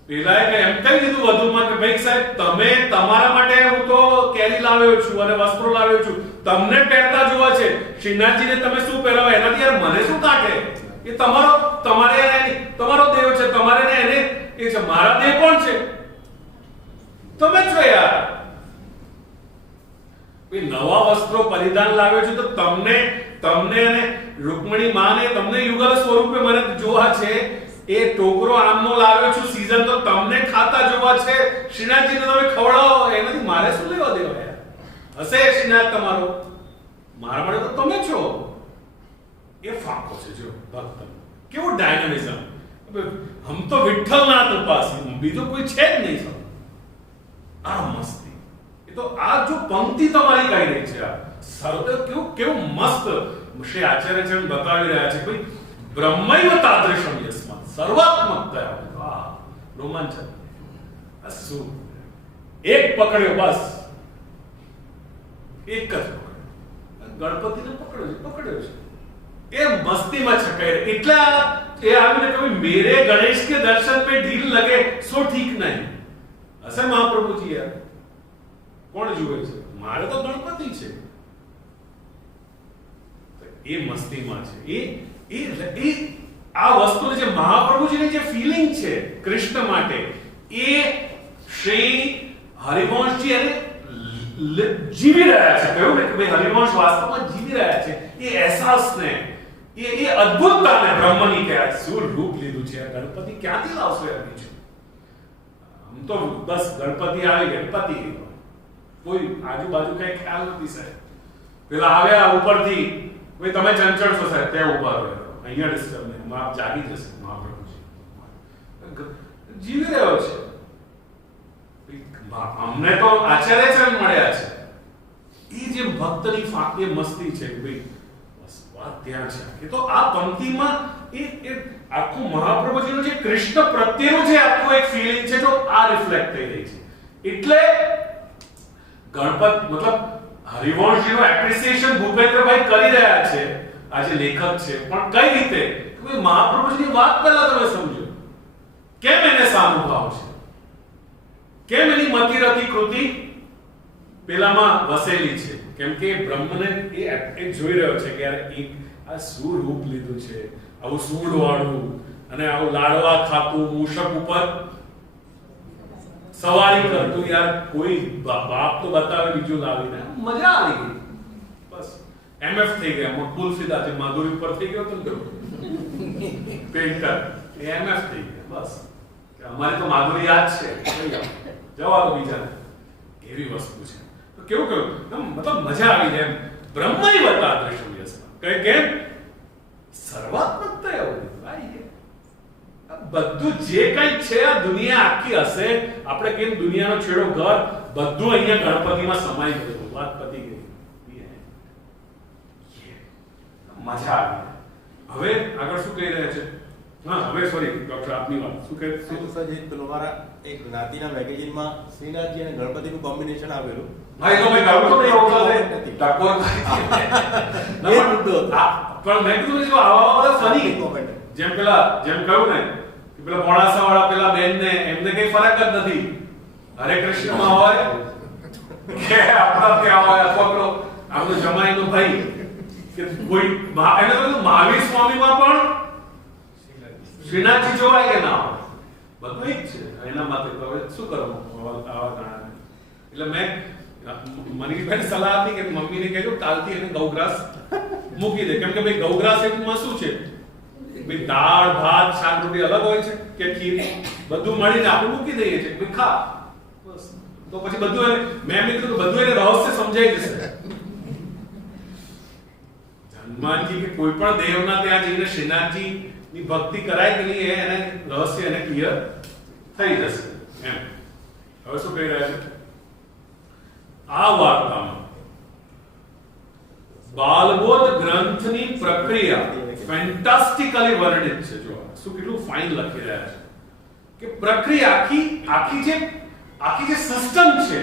પેલા કે એમ કહી દીધું વધુમાં કે ભાઈ સાહેબ તમે તમારા માટે હું તો કેરી લાવ્યો છું અને વસ્ત્રો લાવ્યો છું, તમને પહેરતા જોવા છે. શ્રીનાથજીને તમે શું પહેરાવો એનાથી યાર મને શું કાઢે? એ તમારો દેવ છે, તમારે ને એને એ છે. મારા દેવ કોણ છે? તમે છો યાર. એ નવા વસ્ત્રો પરિધાન લાવ્યો છું તો તમને અને રૂકમણી માને તમને યુગલ સ્વરૂપે મને જોવા છે. એ ટોકરો આમનો લાવ્યો છું સીઝન તો તમને ખાતા જોવા છે. શ્રીનાથજીને તમે ખવડાવો એનાથી મારે શું લેવા દેવા યાર? હશે શ્રીનાથ તમારો, મારા માટે તો તમે છો. એ ફાંકો છે જો ભક્ત કેવું ડાયનામિઝમ. હમ તો વિઠ્ઠલનાથ ઉપાસી, બીજો કોઈ છે જ નહીં. આ મસ્તી એ તો આ જો પંક્તિ તમારી કહી રહી છે. આ સર્વ કેવું મસ્ત શ્રી આચાર્યચરણ બતાવી રહ્યા છે. કોઈ બ્રહ્મૈવ તાદૃશમ યસ્માત સર્વાત્મકતા. વાહ, રોમાંચક. અસુ એક પકડ્યો બસ, એક જ ગણપતિને પકડ્યો છે. એ મસ્તીમાં છકાય. એટલા એ આવીને કभी मेरे गणेश के दर्शन पे ढील लगे सो ठीक नहीं. હશે મહાપ્રભુજી યાર, કોણ જુએ છે? મારે તો ગણપતિ છે. એ મસ્તીમાં છે. એ આ વસ્તુ જે મહાપ્રભુજીની જે ફીલિંગ છે કૃષ્ણ માટે, એ શ્રી હરિવંશજી એને જીવી રહ્યા છે. કહ્યું ને કે ભાઈ હરિવંશ વાસ્તવમાં જીવી રહ્યા છે. એ અહેસાસને, એ અદ્ભુતતાને બ્રહ્મની કે શું રૂપ લીધું છે. ગણપતિ ક્યાંથી લાવશો યાર બીજું? આમ તો બસ ગણપતિ આવી, ગણપતિ કોઈ આજુબાજુ કઈ ખ્યાલ નથી સાહેબ. પેલા આવ્યા ઉપરથી, ભાઈ તમે ચંચળ છો સાહેબ, ત્યાં ઉભા રહો, અહીંયા ડિસ્ટર્બ નહીં, આપ જાગી જશે. મહાપ્રભુજી જીવી રહ્યો છે. અમને તો આચાર્યચરણ મળ્યા છે. એ જે ભક્તની ફાંકી મસ્તી છે કે ભાઈ બસ વાત ત્યાં છે. એ તો આ પંક્તિમાં એ આખું મહાપ્રભુજીનું જે કૃષ્ણ પ્રત્યેનું જે આખું એક ફીલિંગ છે જો આ રિફ્લેક્ટ થઈ રહી છે. એટલે ગણપત મતલબ હરિવંશજીનું એપ્રિસિએશન ભૂપેન્દ્રભાઈ કરી રહ્યા છે, આ જે લેખક છે. પણ કઈ રીતે? કે ભાઈ મહાપ્રભુજીની વાત પહેલા તમે સમજો, કેમ એને સાનુભાવ છે, કેમ એની મતિરતી કૃતિ પેલામાં વસેલી છે. કેમ કે બ્રહ્મને એ જોઈ રહ્યો છે કે યાર એક આ શું રૂપ લીધું છે, આવું સૂળ વાળું અને આવું લાડવા ખાતું, મૂષક ઉપર સવારી કરતું. યાર કોઈ બાપ તો બતાવે બીજું લાવીને મજા આવી ગઈ. બસ એમએફ થઈ ગયા, મકબૂલ ફિદા જે માધુરી ઉપર થઈ ગયો તો પેઇન્ટર એમએફ થઈ ગયા. બસ અમારી તો માધુરી યાદ છે, જવા દો બીજાને. એવી વસ્તુ છે. તો કેવું મતલબ મજા આવી જાય. બ્રહ્મૈવ તાદૃશમ યસ્માત. કેમ? સર્વાત્મકતા એવું બધું જે કઈ છે આ દુનિયા આખી હશે, આપણે કેમ દુનિયાનો છેડો ઘર બધું અહીંયા ગણપતિમાં સમાઈ ગયું. વાત પતી ગઈ. મજા આવી. હવે આગળ શું કહી રહ્યા છે? હા હવે સોરી ડોક્ટર આપની વાત શું કહે છે? સજી તમારા એક જ્ઞાતિના મેગેઝિનમાં શ્રીનાથજી અને ગણપતિનું કોમ્બિનેશન આવેલું. હા એ તો મેં કહ્યું તો નહીં ઓળખાવે ટાકોર ના મુદ્દો. પણ મેં કીધું જો આવા બધા ફની કોમેન્ટ જેમ કહ્યું ને કે પેલા મોડાસા વાળા પેલા બેન ને એમને કઈ ફરક જ નથી. હરે કૃષ્ણ માં હોય કે આપણા ત્યાં હોય અથવા પેલો આપણો જમાઈનો ભાઈ કે કોઈ એને તો મહાવીર સ્વામીમાં પણ શ્રીનાથજી જોવાય કે ના હોય, બધું એક છે. એના માટે તો હવે શું કરવું આવા ગાણા. એટલે મેં મનીષભાઈ સલાહ હતી કે મમ્મીને કહેજો કાલથી એને ગૌગ્રાસ મૂકી દે. કેમ કે ભાઈ ગૌગ્રાસ માં શું છે, ભાઈ દાળ ભાત શાક રોટી અલગ હોય છે કે ખીર, બધું મળીને આપણે મૂકી દઈએ છીએ ભાઈ ખા, બસ. તો પછી બધું મેં કીધું કે બધું એને રહસ્ય સમજાઈ જશે. હનુમાનજી કે કોઈ પણ દેવના ત્યાં જઈને શ્રીનાથજી ની ભક્તિ કરાય કે નહીં એને રહસ્ય એને ક્લિયર થઈ જશે એમ. હવે શું કહી રહ્યા છે આ વાર્તામાં? બાલબોધ ગ્રંથની પ્રક્રિયા ફેન્ટાસ્ટિકલી વર્ણિત છે. જો શું કેટલું ફાઇન લખી રહ્યા છે કે પ્રક્રિયા આખી જે સિસ્ટમ છે,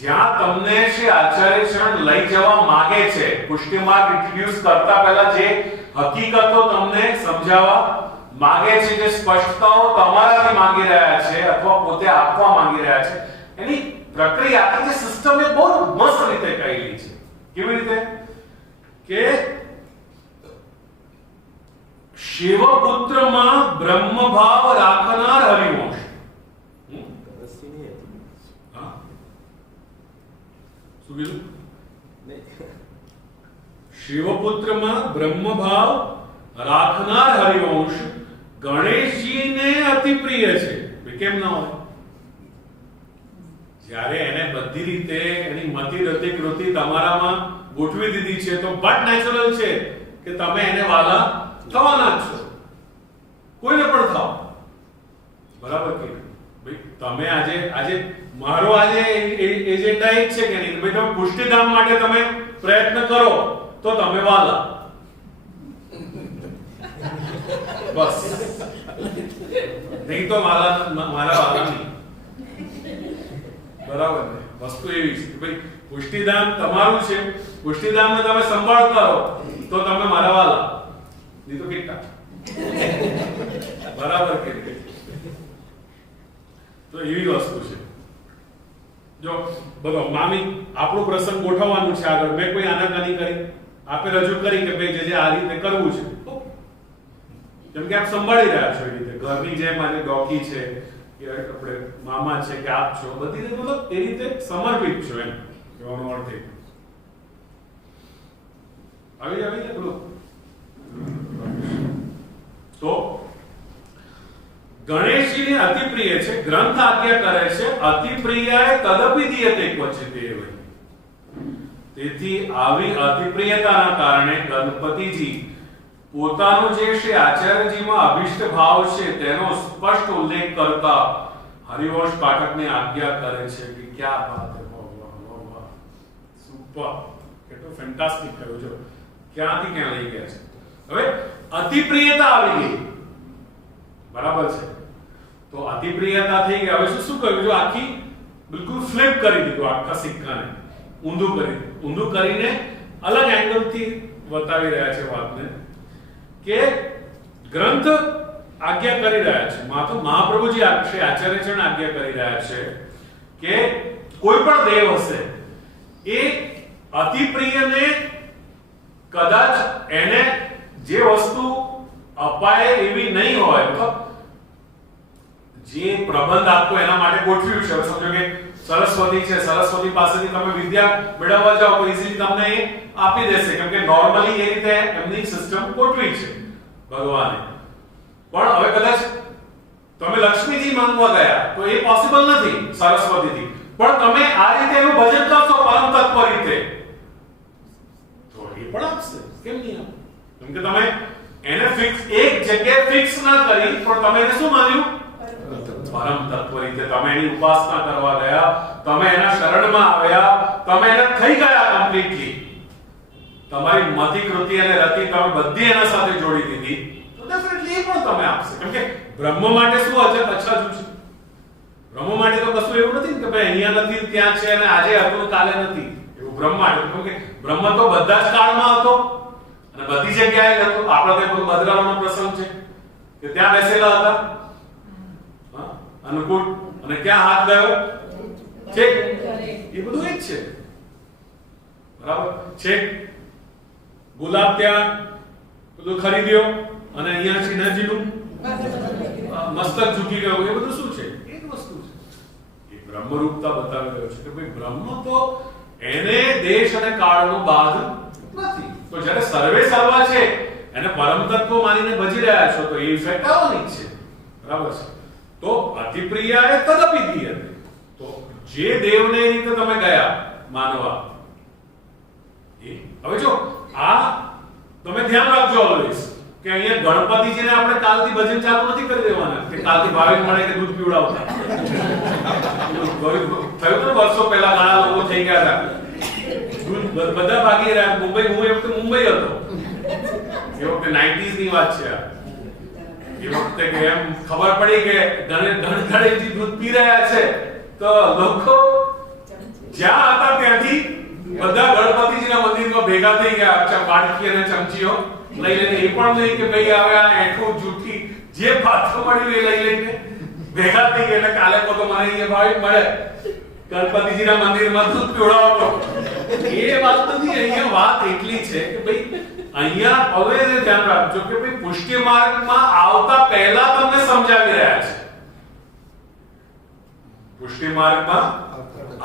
જ્યાં તમને શ્રી આચાર્ય ચરણ લઈ જવા માંગે છે, પુષ્ટિ માર્ગ ઇન્ટ્રોડ્યુસ કરતા પહેલા જે હકીકતો તમને સમજાવવા માંગે છે, જે સ્પષ્ટતાઓ તમારાથી માંગી રહ્યા છે અથવા પોતે આપવા માંગી રહ્યા છે, એની પ્રક્રિયા આખી જે સિસ્ટમ એ બહુ મસ્ત રીતે કરેલી છે. કેવી રીતે કે શિવપુત્રમાં બ્રહ્મ ભાવ રાખનાર હરિવંશ. શું કીધું? શિવપુત્રમાં બ્રહ્મ ભાવ રાખનાર હરિવંશ ગણેશજીને અતિ પ્રિય છે. કેમ ના હોય? જ્યારે એને બધી રીતે એની મતિ રતિ કૃતિ તમારામાં ગોઠવી દીધી છે તો બટ નેચરલ છે કે તમે એને વાલા થવાના જ છો, કોઈને પણ થાવ. બરાબર કે ભાઈ તમે આજે મારો આજે એજન્ડા એ જ છે કે નહીં ભાઈ તમે પુષ્ટિધામ માટે તમે પ્રયત્ન કરો તો તમે વાલા, બસ. નહીં તો મારા વાલા નહીં. બરાબર ને? વસ્તુ એવી છે કે ભાઈ પુષ્ટિધામ તમારું છે, પુષ્ટિધામને તમે સંભાળતા રહો તો તમે મારા વાલા, નહીં તો કેટલા. બરાબર કે? તો એવી વસ્તુ છે. જો બોલો મામી આપણો પ્રસંગ ગોઠવવાનું છે આગળ, મેં કોઈ આનાકાની કરી, આપે રજૂ કરી કે ભાઈ જે આ રીતે કરવું છે, જેમ કે આપ સંભાળી રહ્યા છો એ રીતે ઘરની જેમ આજે ડોકી છે કે આપણે મામા છે કે આપ છો, બધી રીતે મતલબ એ રીતે સમર્પિત છો એમ કહેવાનો અર્થ એ. આવી બોલો. તો ગણેશજીને અતિ પ્રિય છે, ગ્રંથ આજ્ઞા કરે છે અતિ પ્રિયાય તદપી દીયતે ક્વચિત એવ. તેથી આવી અતિ પ્રિયતાના કારણે ગણપતિજી પોતાનો જે શ્રી આચાર્યજીમાં અભિષ્ટ ભાવ છે તેનો સ્પષ્ટ ઉલ્લેખ કરતા હરિવંશ પાઠકને આજ્ઞા કરે છે કે ક્યાં વાત હે, વાહ સુપર, કેટલો ફેન્ટાસ્ટિક કહ્યું. જો ક્યાંથી ક્યાં લઈ ગયા છે. હવે અતિ પ્રિયતા આવી ગઈ, બરાબર છે? તો અતિ પ્રિયતા થઈ ગઈ. હવે શું કહ્યું? જો આખી બિલકુલ ફ્લિપ કરી દીધું આખા સિક્કાને, ઊંધું કરીને અલગ એંગલથી બતાવી રહ્યા છે વાતને કે ગ્રંથ આજ્ઞા કરી રહ્યા છે, મહાપ્રભુજી શ્રી આચાર્ય ચરણ આજ્ઞા કરી રહ્યા છે કે કોઈ પણ દેવ હશે એ અતિ પ્રિયને કદાચ એને જે વસ્તુ અપાય એવી નહીં હોય, મતલબ જે પ્રબંધ આપતો એના માટે ગોઠવ્યું છે. સમજો કે સરસ્વતી છે, સરસ્વતી પાસેથી તમે વિદ્યા મેળવવા જાઓ તો ઈઝીલી તમને એ આપી દેશે, કેમ કે નોર્મલી એ રીતે એમની સિસ્ટમ ગોઠવી છે ભગવાને. પણ હવે કદાચ તમે લક્ષ્મીજી માંગવા ગયા તો એ પોસિબલ નથી સરસ્વતીથી, પણ તમે આ રીતે એનું ભજન કરશો પરમ તત્વ રીતે તો એ પણ આપશે. કેમ નહીં આપે? કેમ કે તમે એને ફિક્સ એક જગ્યાએ ફિક્સ ના કરી, પણ તમે એને શું માન્યું? પરમ તત્વ રીતે. તમે એની ઉપાસના કરવા ગયા, તમે એના શરણમાં આવ્યા, તમે એને થઈ ગયા કમ્પ્લીટલી. તમારી મતિ કૃતિ અને રતિ તમે બધી એના સાથે જોડી દીધી તો ડેફિનેટલી એ પણ તમે આપશે. કેમ કે બ્રહ્મ માટે શું અછાજુ છે? બ્રહ્મ માટે તો કશું એવું નથી કે ભાઈ અહીંયા નથી ત્યાં છે અને આજે હતું કાલે નથી, એવું બ્રહ્મ માટે. કેમ કે બ્રહ્મ તો બધા જ કાળમાં હતો અને બધી જગ્યાએ હતો. આપણે ત્યાં બધું બદરાવાનો પ્રસંગ છે કે ત્યાં બેસેલા હતા અનુકૂળ, અને ક્યાં હાથ ગયો છે, એ બધું એક છે. બરાબર છે? ગુલાબ ત્યાં બધું ખરીદ્યો અને અહીંયા શ્રીનાથજીનું મસ્તક ઝૂકી ગયો, એ બધું શું છે? એક વસ્તુ છે. એ બ્રહ્મરૂપતા બતાવી રહ્યો છે કે ભાઈ બ્રહ્મ તો એને દેશ અને કાળનો બાદ નથી. તો જ્યારે સર્વે સર્વા છે એને પરમ તત્વ માનીને ભજી રહ્યા છો તો એ ઇફેક્ટ આવવાની જ છે, બરાબર છે. તો અતિપ્રિય એ તદપિ દીયતે. તો જે દેવને એ રીતે તમે ગયા માનવા, એ હવે જો આ તમે ધ્યાન રાખજો ઓલવેઝ કે અહીંયા ગણપતિજીને આપણે કાલથી ભજન ચાલુ નથી કરી દેવાના કે કાલથી ભાવિક મળે કે દૂધ પીવડાવતા. થયું તો વર્ષો પહેલા ઘણા લોકો થઈ ગયા હતા, બધા ભાગી રહ્યા. મુંબઈ, હું એ વખતે મુંબઈ હતો, એ વખતે 90s ની વાત છે. એ વખતે કે એમ ખબર પડી કે ગણેશજી દૂધ પી રહ્યા છે તો લોકો જ્યાં હતા ત્યાંથી બધા ગણપતિજીના મંદિરમાં ભેગા થઈ ગયા. અચ્છા, બાટકી અને ચમચીઓ લઈ લઈને, એ પણ નહીં કે ભાઈ આવે આ એઠું જૂઠી જે પાત્ર મળ્યું એ લઈ લઈને ભેગા થઈ ગયા. એટલે કાલે તો મને અહીંયા ભાવિક મળે ગણપતિજીના મંદિરમાં દૂધ પીવડાવતો. એ વાત નથી. અહીંયા વાત એટલી છે કે ભાઈ અહીંયા હવે ધ્યાન રાખજો કે ભાઈ પુષ્ટિ માર્ગમાં આવતા પહેલા તમને સમજાવી રહ્યા છે. પુષ્ટિ માર્ગમાં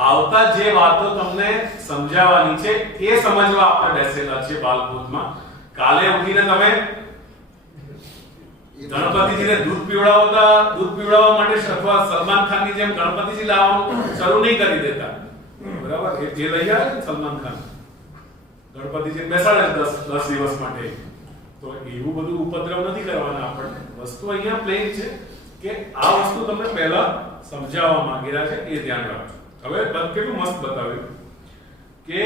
આવતા જે વાતો તમને સમજાવવાની છે એ સમજવા આપણે બેસેલા છે બાલભૂતમાં. કાલે ઉઠીને તમે ગણપતિજીને દૂધ પીવડાવવા માટે અથવા સલમાન ખાનની જેમ ગણપતિજી લાવવાનું શરૂ નહીં કરી દેતા, બરાબર? એ જે લઈ આવે ને સલમાન ખાન ગણપતિજી બેસાડે 10 દિવસ માટે, તો એવું બધું ઉપદ્રવ નથી કરવાના આપણે. વસ્તુ અહીંયા પ્લેન છે કે આ વસ્તુ તમને પહેલા સમજાવવા માંગી રહ્યા છે, એ ધ્યાન રાખજો. હવે કેટલું મસ્ત બતાવ્યું કે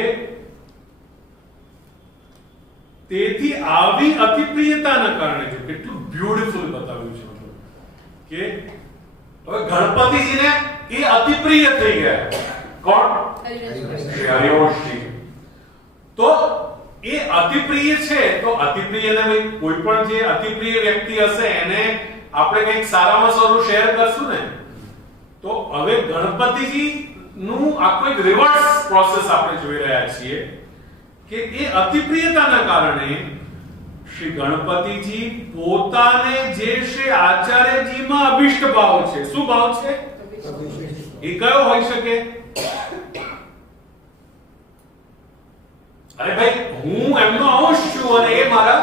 તેથી આવી અતિપ્રિયતાના કારણે, જો કેટલું બ્યુટીફુલ બતાવ્યું છે કે હવે ગણપતિજીને એ અતિપ્રિય થઈ ગયા. કોણ? હરિવંશજી. તો એ અતિપ્રિય છે, તો અતિપ્રિયને કોઈ પણ જે અતિપ્રિય વ્યક્તિ હશે એને આપણે કંઈક સારામાં સારું શેર કરશું ને. તો હવે ગણપતિજી નું આખો એક રિવર્સ પ્રોસેસ આપણે જોઈ રહ્યા છીએ કે એ અતિપ્રિયતાના કારણે શ્રી ગણપતિજી પોતાને જે શ્રી આચાર્યજીમાં અભિષ્ટ ભાવ છે, શું ભાવ છે એ કયો હોઈ શકે? અરે ભાઈ, હું એમનો અંશ છું અને એ મારા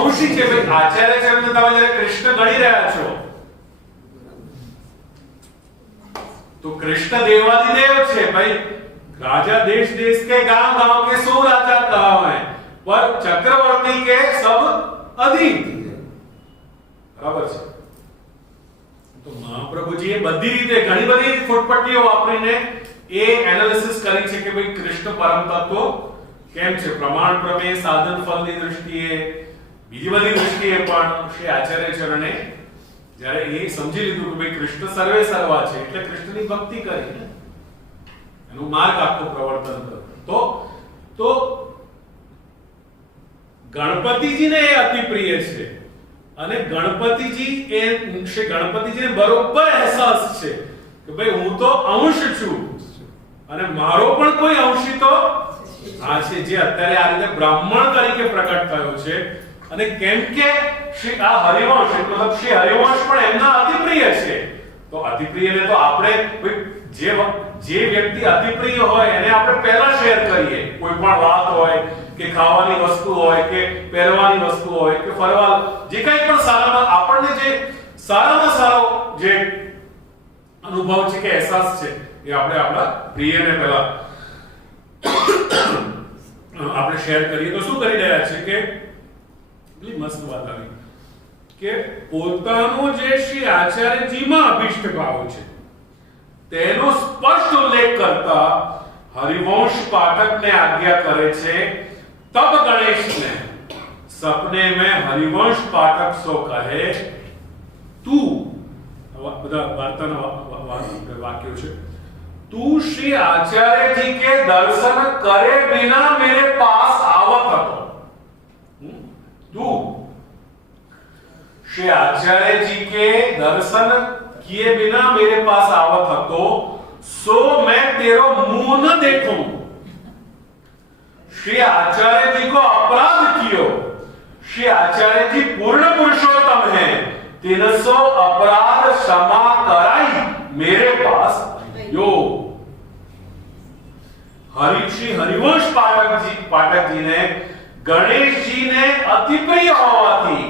અંશી છે. ભાઈ આચાર્ય છે એમને તમે જ્યારે કૃષ્ણ ગણી રહ્યા છો તો કૃષ્ણ દેવાધિદેવ છે ભાઈ. राजा देश देश के गांव गांव के सो राजा कहा है पर चक्रवर्ती के सब अधीन. બરાબર છે. તો મહાપ્રભુજીએ બધી રીતે ઘણી બધી ફૂટપટ્ટીઓ વાપરીને એ એનાલિસિસ કરી છે કે ભાઈ કૃષ્ણ પરમ તત્વ કેમ છે. પ્રમાણ પ્રમેય સાધન ફળની દૃષ્ટિએ, બીજી બધી દૃષ્ટિએ પણ શ્રી આચાર્ય ચરણે જ્યારે એ સમજી લીધું કે ભાઈ કૃષ્ણ સર્વે સર્વા છે એટલે કૃષ્ણની ભક્તિ કરી, એનું માર્ગ આખો પ્રવર્તન કર્યો. તો ગણપતિજીને એ અતિ પ્રિય છે અને ગણપતિજી એ શ્રી ગણપતિજીને બરોબર અહેસાસ છે કે ભાઈ હું તો અંશ છું અને મારો પણ કોઈ અંશી તો આ છે જે અત્યારે આ રીતે બ્રાહ્મણ તરીકે પ્રગટ થયો છે. અને કેમ કે શ્રી આ હરિવંશ મતલબ શ્રી હરિવંશ પણ એમના અતિ પ્રિય છે. તો અતિ પ્રિયને તો આપણે જે વ્યક્તિ અતિ પ્રિય હોય એને આપણે પહેલા શેર કરીએ. કોઈ પણ વાત હોય કે ખાવાની વસ્તુ હોય કે પહેરવાની વસ્તુ હોય કે ફરવા જે કંઈ પણ સારામાં આપણને જે સારામાં સારો જે અનુભવ છે કે અહેસાસ છે એ આપણે આપણા પ્રિયને પહેલા આપણે શેર કરીએ. તો શું કરી રહ્યા છે કે એટલી મસ્ત વાત આવી કે પોતાનો જે શ્રી આચાર્યજીમાં અભિષ્ટ ભાવ છે તેનો સ્પષ્ટ ઉલ્લેખ કરતા હરિવંશ પાઠકને આજ્ઞા કરે છે તબ ગણેશને સપને में हरिवंश पाठक सो कहे तू બધા વાર્તાના વાક્યો છે. तू श्री आचार्य जी के दर्शन करे बिना मेरे पास आवत હતો. तू श्री आचार्य जी के दर्शन किए बिना मेरे पास आवत હતો सो मैं तेरो मुंह न देखूं. श्री आचार्य जी को अपराध कियो. श्री आचार्य जी पूर्ण पुरुषोत्तम है. 300 अपराध क्षमा कराई मेरे पास यो. श्री हरिवंश पाठक जी ने ગણેશજીને અતિ પ્રિય હોવાથી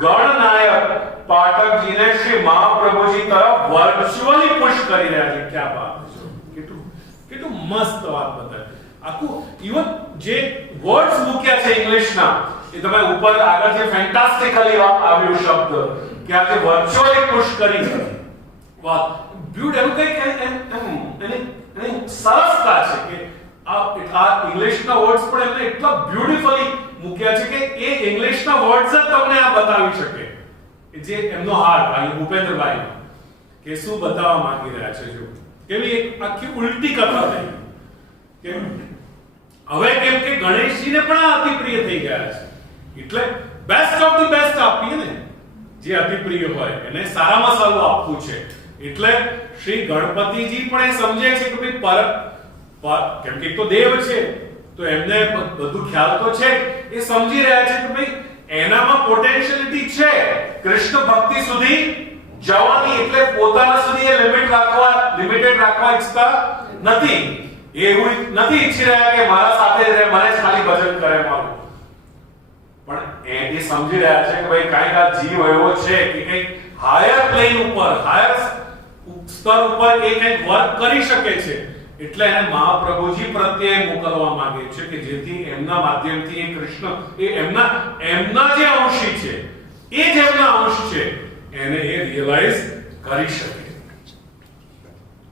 ગણનાયક પાઠકજીને શ્રી મહાપ્રભુજી તરફ વર્ચ્યુઅલી પુશ કરી રહ્યા છે. ક્યાં વાત છે, કેટલું મસ્ત વાત બતાવી. આખું ઇવન જે વર્ડ્સ મૂક્યા છે ઇંગ્લિશના, એ તમે ઉપર આગળ જે ફેન્ટાસ્ટિકલી આવ્યું શબ્દ કે આ જે વર્ચ્યુઅલી પુશ કરી વાત બ્યુટીફુલ એની સરસતા છે કે આ ઇંગ્લિશના વર્ડ્સ પણ એમને એટલા બ્યુટીફુલી મૂક્યા છે કે એ ઇંગ્લિશના વર્ડ્સ જ તમને આ બતાવી શકે જે એમનો હાર્ટ અહીં ભૂપેન્દ્રભાઈ કે શું બતાવવા માંગી રહ્યા છે. જો કેવી એક આખી ઉલટી કથા થઈ કે હવે કેમ કે ગણેશજીને પણ આ અતિ પ્રિય થઈ ગયા છે એટલે બેસ્ટ ઓફ ધી બેસ્ટ આપીએ ને. જે અતિ પ્રિય હોય એને સારામાં સારું આપવું છે. એટલે શ્રી ગણપતિજી પણ એ સમજે છે કે ભાઈ કેમ કે તો દેવ છે તો એમને બધું ખ્યાલ તો છે, એ સમજી રહ્યા છે કે ભાઈ એનામાં પોટેન્શિયલિટી છે કૃષ્ણ ભક્તિ સુધી જવાની, એટલે પોતાના સુધી એ લિમિટેડ રાખવા ઈચ્છતા નથી. એવું નથી ઈચ્છી રહ્યા કે મારા સાથે રહે, મને જ ખાલી ભજન કરે મારું. પણ એ સમજી રહ્યા છે કે ભાઈ કાંઈક આ જીવ એવો છે કે કંઈક હાયર પ્લેન ઉપર, હાયર સ્તર ઉપર એ કંઈક વર્ક કરી શકે છે. એટલે એને મહાપ્રભુજી પ્રત્યે મોકલવા માંગે છે કે જેથી એમના માધ્યમથી એ કૃષ્ણ એ એમના જે અંશી છે, એ જ એમના અંશ છે, એને એ રિયલાઇઝ કરી શકે.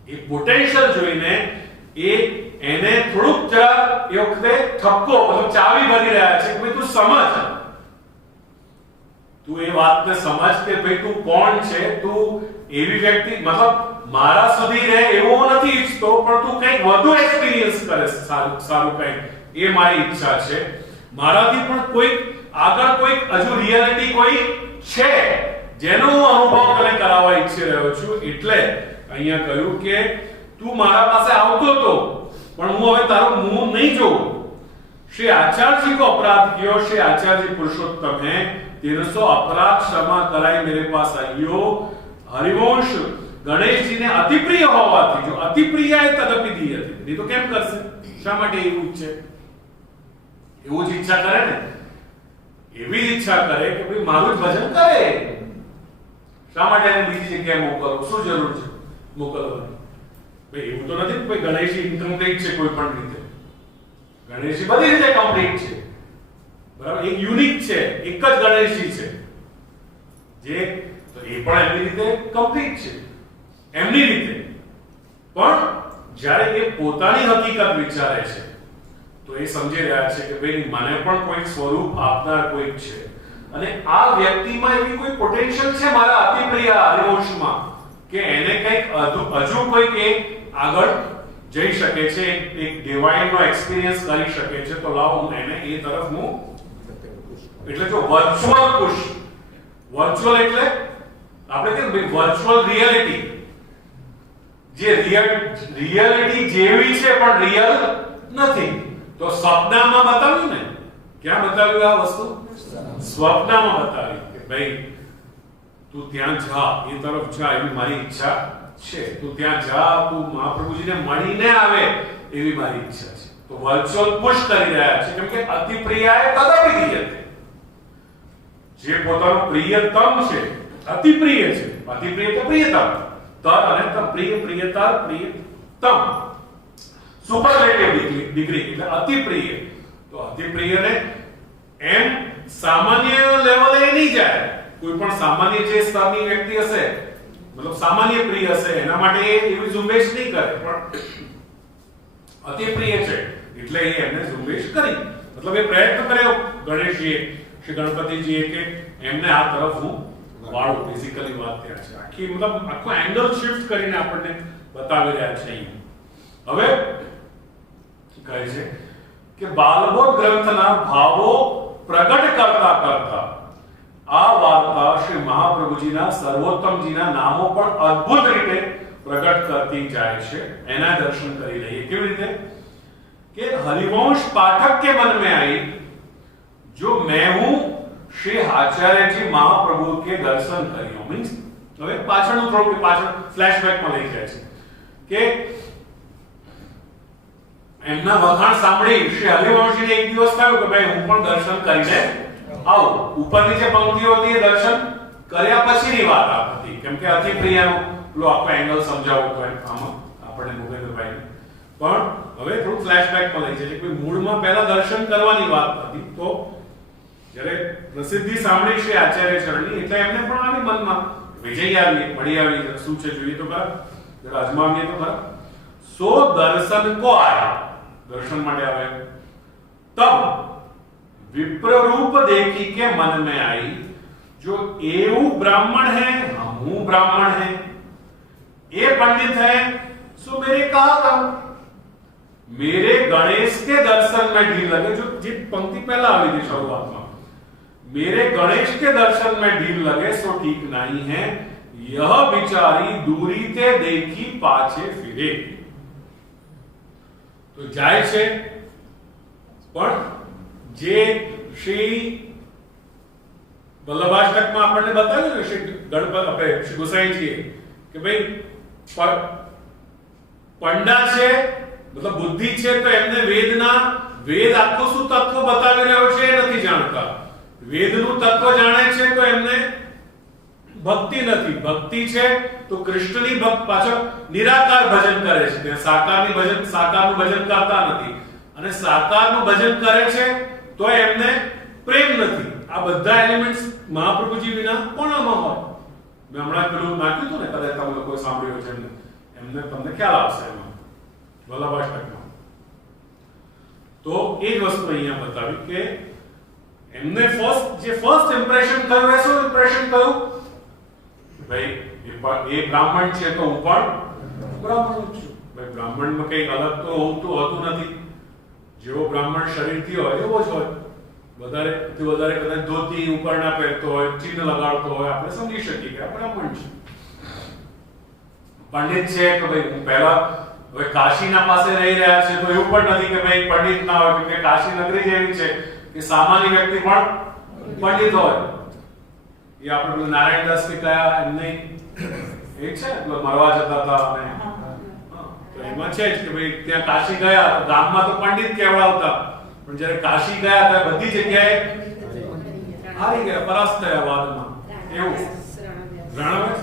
એ પોટેન્શિયલ જોઈને એને થોડુંક જરા એ વખતે ઠપકો મતલબ ચાવી ભરી રહ્યા છે કે ભાઈ તું સમજ, તું એ વાતને સમજ કે ભાઈ તું કોણ છે, તું એવી વ્યક્તિ મતલબ મારા સુધી રહે એવો નથી ઈચ્છતો, પણ તું કંઈક વધુ એક્સપીરિયન્સ કરે સારું કંઈક, એ મારી ઈચ્છા છે. મારાથી પણ કોઈક આગળ કોઈક હજુ રિયાલિટી કોઈ છે જેનો હું અનુભવ તને કરાવવા ઈચ્છી રહ્યો છું. એટલે અહીંયા કહ્યું કે તું મારા પાસે આવતો હતો પણ હું હવે તારું મુંહ નહીં જોઉં. श्री आचार्य जी को अपराध कियो, श्री आचार्य जी पुरुषोत्तम है, 300 अपराध क्षमा कराई मेरे पास आइयो. हरिवंश गणेश जी ने अति प्रिय होवाથી, જો અતિ પ્રિય એ તદપી દીયતે, નહીં તો કેમ કરશે? શા માટે એવું છે? એવું જ ઈચ્છા કરે ને, એવી ઈચ્છા કરે કે ભાઈ મારું જ ભજન કરે. શા માટે એને બીજી જગ્યાએ મોકલવું? શું જરૂર છે મોકલવાની? ભાઈ એવું તો નથી કે ગણેશજી ઇન્કમ્પ્લીટ છે કોઈ પણ રીતે. ગણેશજી બધી રીતે કમ્પ્લીટ છે, બરાબર, એક યુનિક છે, એક જ ગણેશજી છે જે તો એ પણ એમની રીતે કમ્પ્લીટ છે, એમની રીતે. પણ જ્યારે એ પોતાની હકીકત વિચારે છે તો એ સમજી રહ્યા છે કે ભાઈ મને પણ કોઈક સ્વરૂપ આપનાર કોઈક છે, અને આ વ્યક્તિમાં એવી કોઈ પોટેન્શિયલ છે મારા અતિપ્રિય હરિવંશમાં કે એને કંઈક હજુ કોઈક એક આગળ જઈ શકે છે, એક ડિવાઇન નો એક્સપીરિયન્સ કરી શકે છે. તો લાવો હું એને એ તરફ હું, એટલે જો વર્ચ્યુઅલ પુશ, વર્ચ્યુઅલ એટલે આપણે કે ભાઈ વર્ચ્યુઅલ રિયાલિટી, જે રિયાલિટી જેવી છે પણ રિયલ નથી. તો સ્વપ્નમાં બતાવ્યું ને, ક્યાં બતાવ્યું આ વસ્તુ? સ્વપ્નમાં બતાવી કે ભાઈ તું ત્યાં જા, એ તરફ જા, એવી મારી ઈચ્છા છે. તું ત્યાં જા, તું મહાપ્રભુજીને મળીને આવે એવી મારી ઈચ્છા છે. તો વર્ચ્યુઅલ પુશ કરી રહ્યા છે, કેમ કે અતિ પ્રિયાએ તદપી દીયતે, જે પોતાનો પ્રિયતમ છે, અતિ પ્રિય છે, અતિ પ્રિય તો પ્રિયતમ, તર અને તમ, પ્રિય, પ્રિયતર, પ્રિયતમ, સુપરલેટિવ ડિગ્રી એટલે અતિ પ્રિય. તો અતિ પ્રિયને એમ સામાન્ય લેવલે નહીં જાય. કોઈ પણ સામાન્ય જે સ્તરની વ્યક્તિ હશે, મતલબ સામાન્ય પ્રિય હશે, એના માટે એવી ઝુંબેશ નહીં કરે, પણ અતિ પ્રિય છે એટલે એ એમને ઝુંબેશ કરી, મતલબ એ પ્રયત્ન કર્યો ગણેશજીએ, શ્રી ગણપતિજીએ કે એમને આ તરફ હું વાળું. બેઝિકલી વાત ત્યાં છે, આખી મતલબ આખો એંગલ શિફ્ટ કરીને આપણને બતાવી રહ્યા છે. હવે કહે છે કે બાલબોધ ગ્રંથના ભાવો પ્રગટ કરતા કરતા આ વાર્તા શ્રી મહાપ્રભુજીના સર્વોત્તમજીના નામો પણ અદ્ભુત રીતે પ્રગટ કરતી જાય છે. એના દર્શન કરી લઈએ. કેવી રીતે? કે હરિવંશ પાઠક के मन में आई, जो मैं हूं श्री आचार्य जी महाप्रभु के दर्शन करियो. मीन्स હવે પાછળનું થોડું પાછળ ફ્લેશબેકમાં લઈ જાય છે કે એમના વખાણ સાંભળી શ્રી હરિવંશીને એક દિવસ થયું કે ભાઈ હું પણ દર્શન કરીને આવું. ઉપરની જે પંક્તિઓ હતી એ દર્શન કર્યા પછીની વાત આ હતી, કેમ કે અતિ પ્રિયાનું પેલો આખો એંગલ સમજાવવું તો આમાં આપણે મુકેન્દ્રભાઈ પણ હવે થોડું ફ્લેશબેકમાં લઈ જાય કે મૂળમાં પહેલા દર્શન કરવાની વાત હતી. તો જ્યારે પ્રસિદ્ધિ સાંભળી શ્રી આચાર્ય ચરણની એટલે એમને પણ આવી મનમાં વિજય આવી, મળી આવી, શું છે જોઈએ તો ખરા, જરા અજમાવીએ તો ખરા. સો દર્શન કો આયા, दर्शन માટે આવે. तब विप्र रूप देखी के मन में आई, जो एवं ब्राह्मण है हमू ब्राह्मण है, ये पंडित है सो मेरे कहा था, मेरे गणेश के दर्शन में ढील लगे. जो जी पंक्ति पहला आई थी शुरुआत में, मेरे गणेश के दर्शन में ढील लगे सो ठीक नहीं है, यह बिचारी दूरी ते देखी पाछे फिरे. तो જાય છે પણ જે શ્રી વલ્લભાષ્ટકમાં આપણને બતાવ્યું ને શ્રી ગણપત આપણે શ્રી ગોસાઈજીએ કે ભાઈ પંડા છે મતલબ બુદ્ધિ છે તો એમને વેદ આખું શું તત્વ બતાવી રહ્યો છે એ નથી જાણતા. વેદનું તત્વ જાણે છે તો એમને ભક્તિ નથી. ભક્તિ છે તો કૃષ્ણની ભક્ત પાછળ નિરાકાર ભજન કરે છે, સાકારનું ભજન કરતા નથી. અને સાકારનું ભજન કરે છે તો એમને પ્રેમ નથી. આ બધા એલિમેન્ટ્સ મહાપ્રભુજી વિના કોણામાં હોય? મેં હમણાં પેલું નાખ્યું હતું ને, કદાચ તમે લોકો સાંભળ્યું છે એમને તમને ખ્યાલ આવશે એમાં વલ્લભાષ્ટકમાં. તો એ જ વસ્તુ અહીંયા બતાવી કે એમને ફર્સ્ટ ઇમ્પ્રેશન થયું. એ શું ઇમ્પ્રેશન થયું? ભાઈ એ બ્રાહ્મણ છે તો હું પણ બ્રાહ્મણ છું. ભાઈ બ્રાહ્મણમાં કઈ અલગ તો હોતું નથી. જેવો બ્રાહ્મણ શરીરથી હોય એવો જ હોય. વધારે કદાચ ધોતી ઉપરના પહેરતો હોય, ચિહ્ન લગાડતો હોય, આપણે સમજી શકીએ કે આ બ્રાહ્મણ છે. પંડિત છે તો ભાઈ હું પહેલા હવે કાશીના પાસે રહી રહ્યા છે તો એવું પણ નથી કે ભાઈ પંડિત ના હોય, કે કાશી નગરી જેવી છે કે સામાન્ય વ્યક્તિ પણ પંડિત હોય. એ આપણે નારાયણદાસ કે કયા એમને એક છે મરવા જતા હતા અને તો એમાં છે જ કે ભાઈ ત્યાં કાશી ગયા ગામમાં તો પંડિત કહેવાતા, પણ જ્યારે કાશી ગયા ત્યારે બધી જગ્યાએ હારી ગયા, પરાસ્ત થયા વાદમાં. એવું રાણાવ્યાસ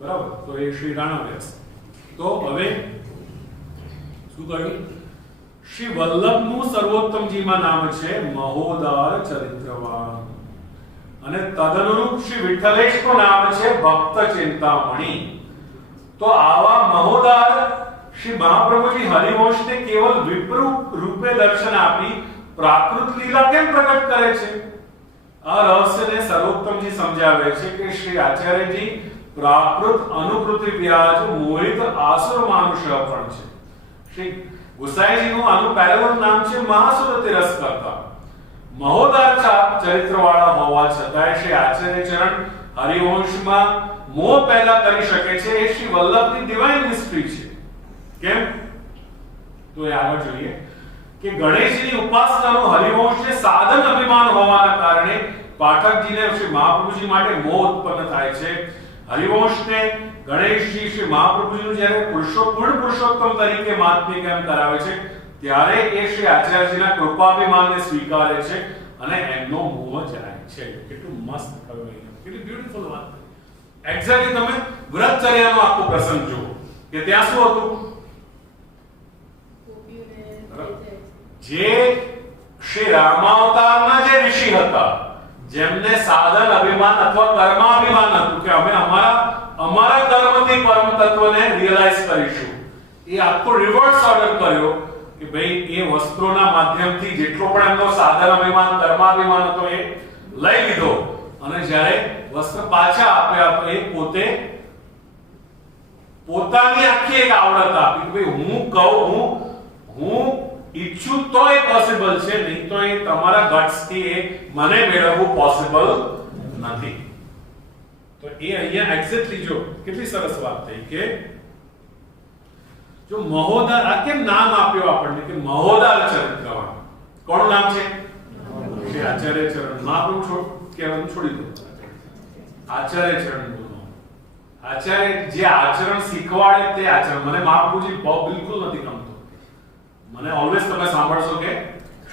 બરાબર. તો એ શ્રી રાણાવ્યાસ. તો હવે શું કહ્યું? શ્રી વલ્લભનું સર્વોત્તમજીમાં નામ છે મહોદાર ચરિત્રવાન, અને તદનુરૂપ શ્રી વિઠ્ઠલેશનું નામ છે ભક્ત ચિંતામણી. તો આવા મહોદાર શ્રી મહાપ્રભુજી હરિવંશને કેવલ વિપ્ર રૂપે દર્શન આપી પ્રાકૃત લીલા કેમ પ્રગટ કરે છે? આ રહસ્યને સર્વોત્તમજી સમજાવે છે કે શ્રી આચાર્યજી પ્રાકૃત અનુકૃતિ વ્યાજ મોહિત આસુર માનુષ પણ છે. શ્રી ગુસાઈજીનું આનું પેરેલલ નામ છે મહાસુર તિરસ્કર્તા. મહોદાર ચરિત્રવાળા હોવા છતાં શ્રી આચાર્ય ચરણ હરિવંશમાં મોહ પેદા કરી શકે છે. એ શ્રી વલ્લભની ડિવાઇન મિસ્ટ્રી છે. કેમ? તો એ આગળ જોઈએ કે ગણેશજીની ઉપાસનાનું હરિવંશને સાધન અભિમાન હોવાના કારણે પાઠકજીને શ્રી મહાપ્રભુજી માટે મોહ ઉત્પન્ન થાય છે. હરિવંશને ગણેશજી શ્રી મહાપ્રભુજીનું જ્યારે પૂર્ણ પુરુષોત્તમ તરીકે મહાત્મ્ય કેમ કરાવે છે ત્યારે એ શ્રી આચાર્યજીના કૃપાભિમાનને સ્વીકારે છે અને એમનો મોહ જાય છે. કેટલું મસ્ત કહ્યું, કેટલી બ્યુટીફુલ વાત. એક્ઝેક્ટલી તમે વ્રતચર્યાનો આખો પ્રસંગ જુઓ કે ત્યાં શું હતું? જે શ્રી રામાવતારના જે ઋષિ હતા જેમને સાધન અભિમાન અથવા કર્માભિમાન હતું કે અમે અમારા કર્મથી પરમ તત્વને રિયલાઇઝ કરીશું, એ આખો રિવર્સ ઓર્ડર કર્યો કે ભાઈ એ વસ્ત્રોના માધ્યમથી જેટલો પણ એમનો સાધન અભિમાન કર્માભિમાન હતો એ લઈ લીધો, અને જ્યારે વસ્ત્ર પાછા આપ્યા તો એ પોતાની આખી એક આવડત આપી કે ભાઈ હું કહું હું ઈચ્છું તો એ પોસિબલ છે, નહીં તો એ તમારા ગટ્સ થી એ મને મેળવવું પોસિબલ નથી. તો એ અહીંયા એક્ઝેક્ટલી જો કેટલી સરસ વાત થઈ કે જો મહોદાર, આ કેમ નામ આપ્યો આપણને કે મહોદાર ચરિત્રવાન? કોનું નામ છે? શ્રી આચાર્ય ચરણ. મહાપ્રભુ કહેવાનું છોડી દો, આચાર્ય ચરણ બોલો. આચાર્ય જે આચરણ શીખવાડે તે આચરણ. મને મહાપ્રભુજી બિલકુલ નથી ગમતો મને ઓલવેઝ તમે સાંભળશો કે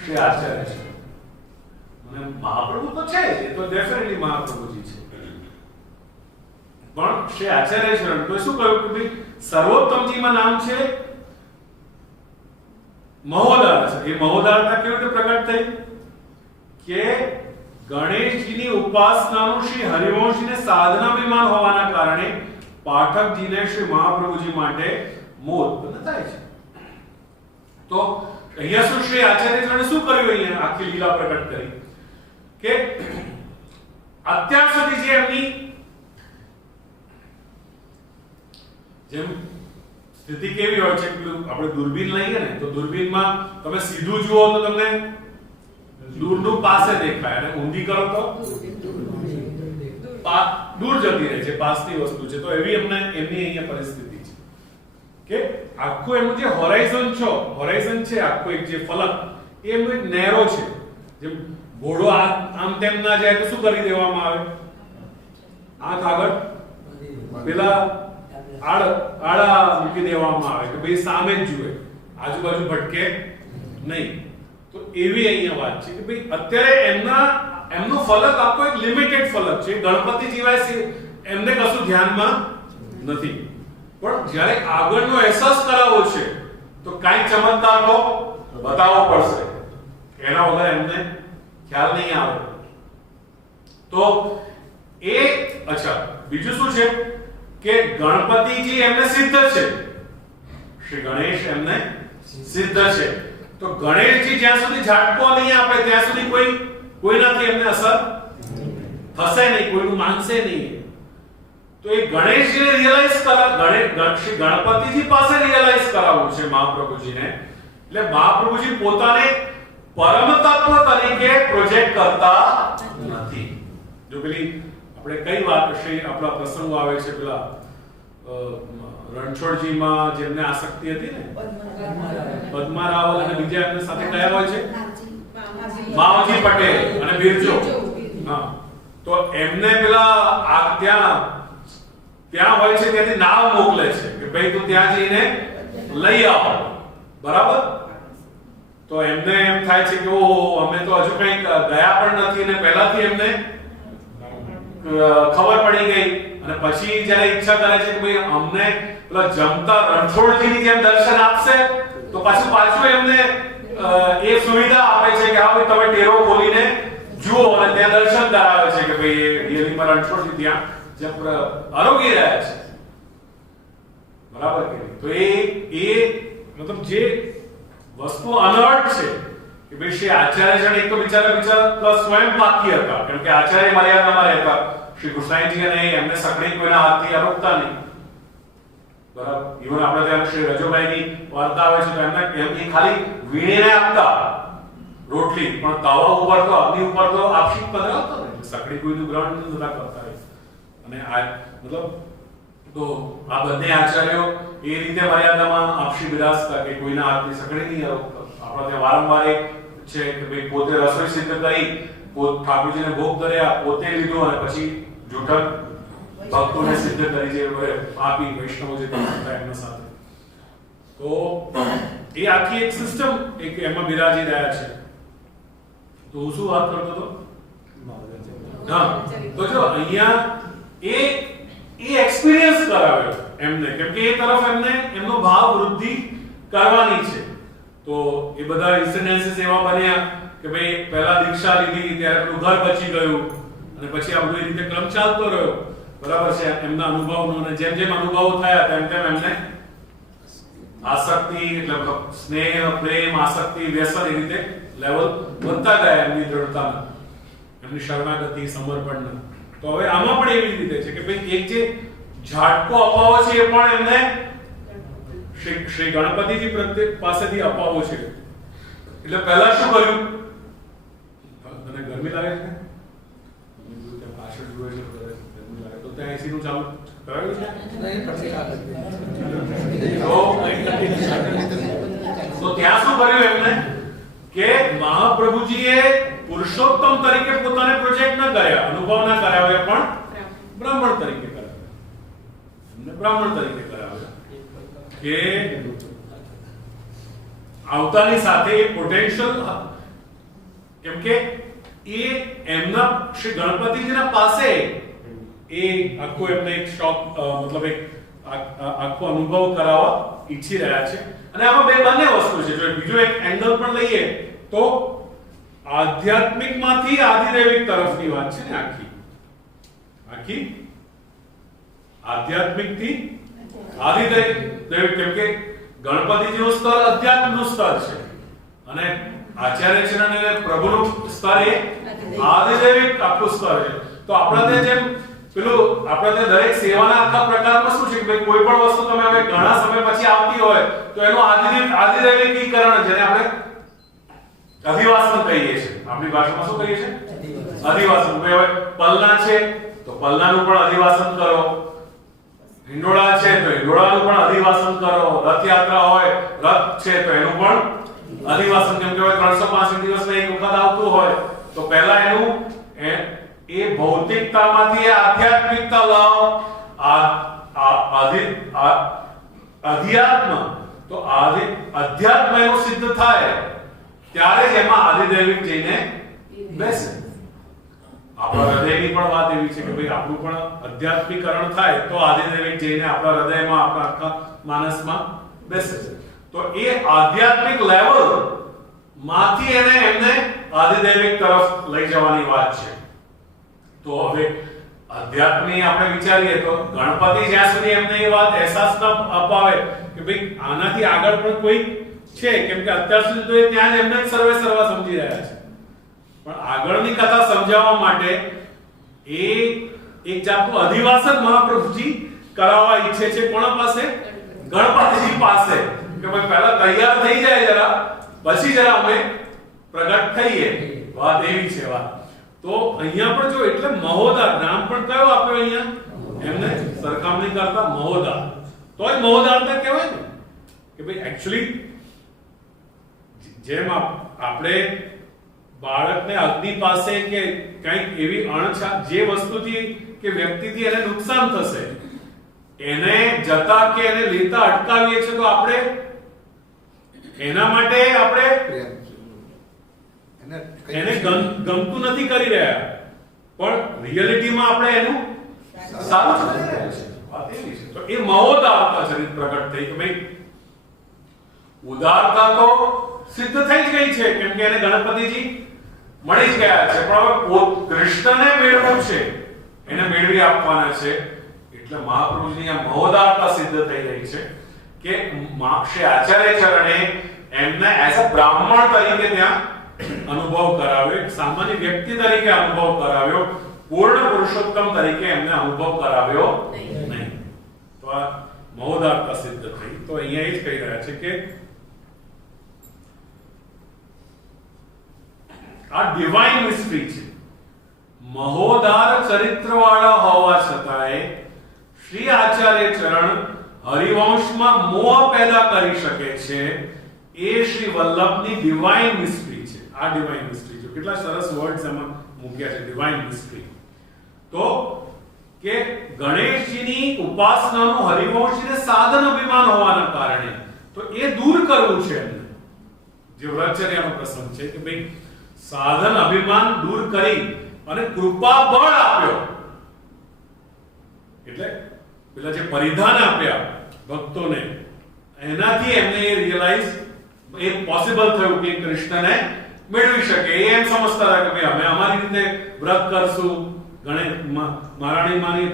શ્રી આચાર્ય છે. મને મહાપ્રભુ તો છે જ, એ તો ડેફિનેટલી મહાપ્રભુજી છે, પણ શ્રી આચાર્ય શરણ તો શું કહ્યું કે ભાઈ સર્વોત્તમજીમાં નામ છે મહોદાર છે. એ મહોદારતા કેવી રીતે પ્રગટ થઈ કે ગણેશજીની ઉપાસનાનું શ્રી હરિવંશજીને સાધનાભિમાન હોવાના કારણે પાઠકજીને શ્રી મહાપ્રભુજી માટે મોહ ઉત્પન્ન થાય છે. તો અહીંયા શું શ્રી આચાર્યજીએ શું કર્યું, અહીંયા આખી લીલા પ્રગટ કરી કે અત્યાર સુધી જે એમની જેમ સ્થિતિ કેવી હોય છે, આપણે દૂરબીન લઈએ ને તો દૂરબીનમાં તમે સીધું જુઓ તો તમને દૂરનું પાસે દેખાય અને ઊંધી કરો તો દૂર જતી રહે છે, પાસની વસ્તુ છે. તો એવી એમની અહીંયા પરિસ્થિતિ છે કે આખું એમનું જે હોરાઇઝન છે આખું એક જે ફલક એ એમનું એક નેરો છે. જેમ ઘોડો આમ તેમ ના જાય તો શું કરી દેવામાં આવે, આંખ આગળ પેલા આડા મૂકી દેવામાં આવે કે ભાઈ સામે જ જુએ, આજુબાજુ ભટકે નહીં. તો એવી અહીંયા વાત છે કે ભાઈ અત્યારે એમનો ફલક આખો એક લિમિટેડ ફલક છે. ગણપતિ સિવાય એમને કશું ધ્યાનમાં નથી, પણ જ્યારે આગળનો અહેસાસ કરાવવો છે તો કાંઈક ચમત્કાર તો બતાવવો પડશે, એના વગર એમને ખ્યાલ નહીં આવે. તો એ અચ્છા બીજું શું છે કે ગણપતિજી એમને સિદ્ધ છે, શ્રી ગણેશ એમને સિદ્ધ છે. તો ગણેશજી જ્યાં સુધી ઝાટકો નહીં આપે ત્યાં સુધી કોઈનાથી એમને અસર થશે નહીં, કોઈનું માનશે નહીં. તો એ ગણેશજીને રિયલાઇઝ શ્રી ગણપતિજી પાસે રિયલાઇઝ કરાવવું છે મહાપ્રભુજીને. એટલે મહાપ્રભુજી પોતાને પરમ તત્વ તરીકે પ્રોજેક્ટ કરતા નથી. જો પેલી આપણે કઈ વાત શ્રી આપણા પ્રસંગો આવે છે, પેલા રણછોડજીમાં જેમને આસક્તિ હતી ને પદ્મા રાવલ અને બીજા એમની સાથે કયા હોય છે, માવજી પટેલ અને બિરજો. હા, તો એમને પેલા ત્યાં હોય છે ત્યાંથી નાવ મોકલે છે કે ભાઈ તું ત્યાં જઈને લઈ આવ, બરાબર. તો એમને એમ થાય છે કે ઓહો અમે તો હજુ કંઈ ગયા પણ નથી અને પહેલાથી એમને ખબર પડી ગઈ. અને પછી જ્યારે ઈચ્છા કરે છે કે ભાઈ અમને પેલા જમતા રણછોડજીની જેમ દર્શન આપશે, તો પાછું એમને એ સુવિધા આપે છે કે હા ભાઈ તમે ટેરો ખોલીને જુઓ, અને ત્યાં દર્શન કરાવે છે કે ભાઈ રિયલીમાં રણછોડજી ત્યાં જે આરોગી રહ્યા છે, બરાબર કે નહીં. તો એ મતલબ જે વસ્તુ અનર્ટ છે કે ભાઈ શ્રી આચાર્ય જણ એક તો બિચારા સ્વયં પાકી હતા, કારણ કે આચાર્ય મર્યાદામાં રહેતા. શ્રી કૃષ્ણજી અને એમને સકડી કોઈના હાથથી આરોગતા નહીં, બરાબર. ઇવન આપણે ત્યાં શ્રી રજોભાઈની વાર્તા આવે છે તો એમને ખાલી વીણીને આપતા રોટલી, પણ તાવા ઉપર તો અગ્નિ ઉપર તો આપશી પધરાવતા ને, સકડી કોઈનું ગ્રહણ નતા કરતા. અને આ મતલબ તો આ બંને આચાર્યો એ રીતે મર્યાદામાં આપશી બિરાજતા કે કોઈના હાથની સકડી નહીં આરોગતા. આપણા ત્યાં વારંવાર છે કે ભાઈ પોતે રસોઈ સિદ્ધ કરી ઠાકોરજીને ભોગ કર્યા, પોતે લીધો અને પછી જૂઠક ભક્તોને સિદ્ધ કરી જે આપી વૈષ્ણવો જે કરતા એમના સાથે. તો એ આખી એક સિસ્ટમ એક એમાં બિરાજી રહ્યા છે. તો હું શું વાત કરતો હતો, હા, તો જો અહીંયા એ એક્સપિરિયન્સ કરાવ્યો એમને, કેમ કે એ તરફ એમનો ભાવ વૃદ્ધિ કરવાની છે. તો એ બધા ઇન્સિડન્સીસ એવા બન્યા કે ભાઈ પહેલા દીક્ષા લીધી ત્યારે આપણું ઘર બચી ગયું અને પછી આ બધી રીતે ક્રમ ચાલતો રહ્યો, બરાબર છે. એમના અનુભવનો અને જેમ જેમ અનુભવો થયા તેમ તેમ એમને આસક્તિ એટલે સ્નેહ પ્રેમ આસક્તિ વ્યસન એ રીતે લેવલ વધતા ગયા એમની દ્રઢતાના, એમની શરણાગતિ સમર્પણના. તો હવે આમાં પણ એવી રીતે છે કે ભાઈ એક જે ઝાટકો અપાવો છે એ પણ એમને શ્રી ગણપતિજી પ્રત્યે પાસેથી અપાવો છે. એટલે પહેલા શું કર્યું, મને ગરમી લાગે છે, પાછળ જુએ છે ગરમી લાગે તો ત્યાં એસી નું ચાલુ કરાવ્યું છે. તો ત્યાં શું કર્યું એમને કે મહાપ્રભુજીએ પુરુષોત્તમ તરીકે પોતાને પ્રોજેક્ટ ન કર્યા, અનુભવ ન કરાવ્યા, પણ બ્રાહ્મણ તરીકે કરાવ્યા. એમને બ્રાહ્મણ તરીકે કરાવ્યા કે આવતાની સાથે એ પોટેન્શિયલ, કેમ કે એ એમના શ્રી ગણપતિજીના પાસે એ આખું એમને એક શોક મતલબ એક આખો અનુભવ કરાવવા ઈચ્છી રહ્યા છે. અને આમાં બંને વસ્તુ છે. જો બીજો એક એંગલ પણ લઈએ તો આધ્યાત્મિકમાંથી આધિદૈવિક તરફની વાત છે ને આખી આધ્યાત્મિકથી આધિદૈવિક, કેમ કે ગણપતિજીનું સ્તર અધ્યાત્મનું સ્તર છે અને આચાર્ય ચરણ અને પ્રભુનું સ્તર એ આધિદૈવિક આખું સ્તર છે. તો આપણે જેમ પેલું આપણે દરેક સેવાના આખા પ્રકારમાં શું છે કે ભાઈ કોઈ પણ વસ્તુ તમે હવે ઘણા સમય પછી આવતી હોય તો એનું આધિદૈવિકીકરણ, જેને આપણે અધિવાસન કહીએ છીએ, આપણી ભાષામાં શું કહીએ છીએ? અધિવાસન. હવે પલના છે તો પલનાનું પણ અધિવાસન કરો, હિંડોળા છે તો હિંડોળાનું પણ અધિવાસન કરો, રથયાત્રા હોય રથ છે તો એનું પણ અધિવાસન, કેમ કે 365 દિવસમાં એક વખત આવતું હોય તો પહેલા એનું એ ભૌતિકતામાંથી આધ્યાત્મિકતા લાવો, અધ્યાત્મ તો અધ્યાત્મ એનું સિદ્ધ થાય ત્યારે જ એમાં આધિદૈવિક જઈને બેસે. આપણા હૃદયની પણ વાત એવી છે કે ભાઈ આપણું પણ અધ્યાત્મિકરણ થાય તો આધિદૈવિક જઈને આપણા હૃદયમાં, આપણા આખા માનસમાં બેસે છે. તો એ આધ્યાત્મિક લેવલ માંથી એમને આધિદૈવિક તરફ લઈ જવાની વાત છે. તો હવે અધ્યાત્મની આપણે વિચારીએ તો ગણપતિ જ્યાં સુધી એમને એ વાત અહેસાસ ન અપાવે કે ભાઈ આનાથી આગળ પણ કોઈ છે, કેમ કે અત્યાર સુધી તો એ ત્યાં જ એમને સર્વે સર્વા સમજી રહ્યા છે, પણ આગળની કથા સમજાવવા માટે એ એક જાતનું અધિવાસન મહાપ્રભુજી કરાવવા ઈચ્છે છે. કોના પાસે? ગણપતિજી પાસે, કે ભાઈ પહેલા તૈયાર થઈ જાય જરા, પછી જરા અમે પ્રગટ થઈએ. વાત એવી છે. વાત તો અહીંયા પણ જો એટલે મહોદા નામ પણ કયો આપ્યો અહીંયા એમને સરખામણી કરતા મહોદા, તોય મહોદારતા કહેવાય ને કે ભાઈ એક્ચ્યુઅલી જેમ આપણે બાળકને અગ્નિ પાસે કે કંઈક એવી અણછાપ જે વસ્તુથી કે વ્યક્તિથી એને નુકસાન થશે એને જતા કે એને લેતા અટકાવીએ છીએ તો આપણે એના માટે આપણે એને ગમતું નથી કરી રહ્યા, પણ રિયાલિટીમાં આપણે એનું સારું કરી રહ્યા છીએ. વાત એવી છે. તો એ મહોદારતા ચરિત પ્રગટ થઈ કે ભાઈ ઉદારતા તો સિદ્ધ થઈ જ ગઈ છે, કેમ કે એને ગણપતિજી મળી જ ગયા છે, પણ હવે કૃષ્ણને મેળવવું છે, એને મેળવી આપવાના છે. એટલે મહાપ્રભુજીની આ મહોદારતા સિદ્ધ થઈ રહી છે કે શ્રી આચાર્ય ચરણે એમને એઝ અ બ્રાહ્મણ તરીકે ત્યાં અનુભવ કરાવ્યો, સામાન્ય વ્યક્તિ તરીકે અનુભવ કરાવ્યો, પૂર્ણ પુરુષોત્તમ તરીકે એમને અનુભવ કરાવ્યો નહીં. તો આ મહોદારતા સિદ્ધ થઈ. તો અહીંયા એ જ કહી રહ્યા છે કે આ ડિવાઇન મિસ્ટ્રી છે. મહોદાર ચરિત્રવાળા હોવા છતાંય શ્રી આચાર્ય ચરણ હરિવંશમાં મોહ પેદા કરી શકે છે. એ શ્રી વલ્લભની ડિવાઇન મિસ્ટ્રી છે. આ ડિવાઇન મિસ્ટ્રી છે. કેટલા સરસ વર્ડ્સ એમાં મૂક્યા છે, ડિવાઇન મિસ્ટ્રી. તો કે ગણેશજીની ઉપાસનાનું હરિવંશીને સાધન અભિમાન હોવાના કારણે તો એ દૂર કરવું છે એમને. જે વ્રતચર્યાનો પ્રસંગ છે કે ભાઈ સાધન અભિમાન દૂર કરી અને કૃપા બળ આપ્યો, એટલે પેલા જે પરિધાન આપ્યા ભક્તોને એનાથી એમને એ રિયલાઇઝ એ પોસિબલ થયું કે કૃષ્ણને મેળવી શકે. એ એમ સમજતા હતા કે ભાઈ અમે અમારી રીતે વ્રત કરશું, મહારાણી માની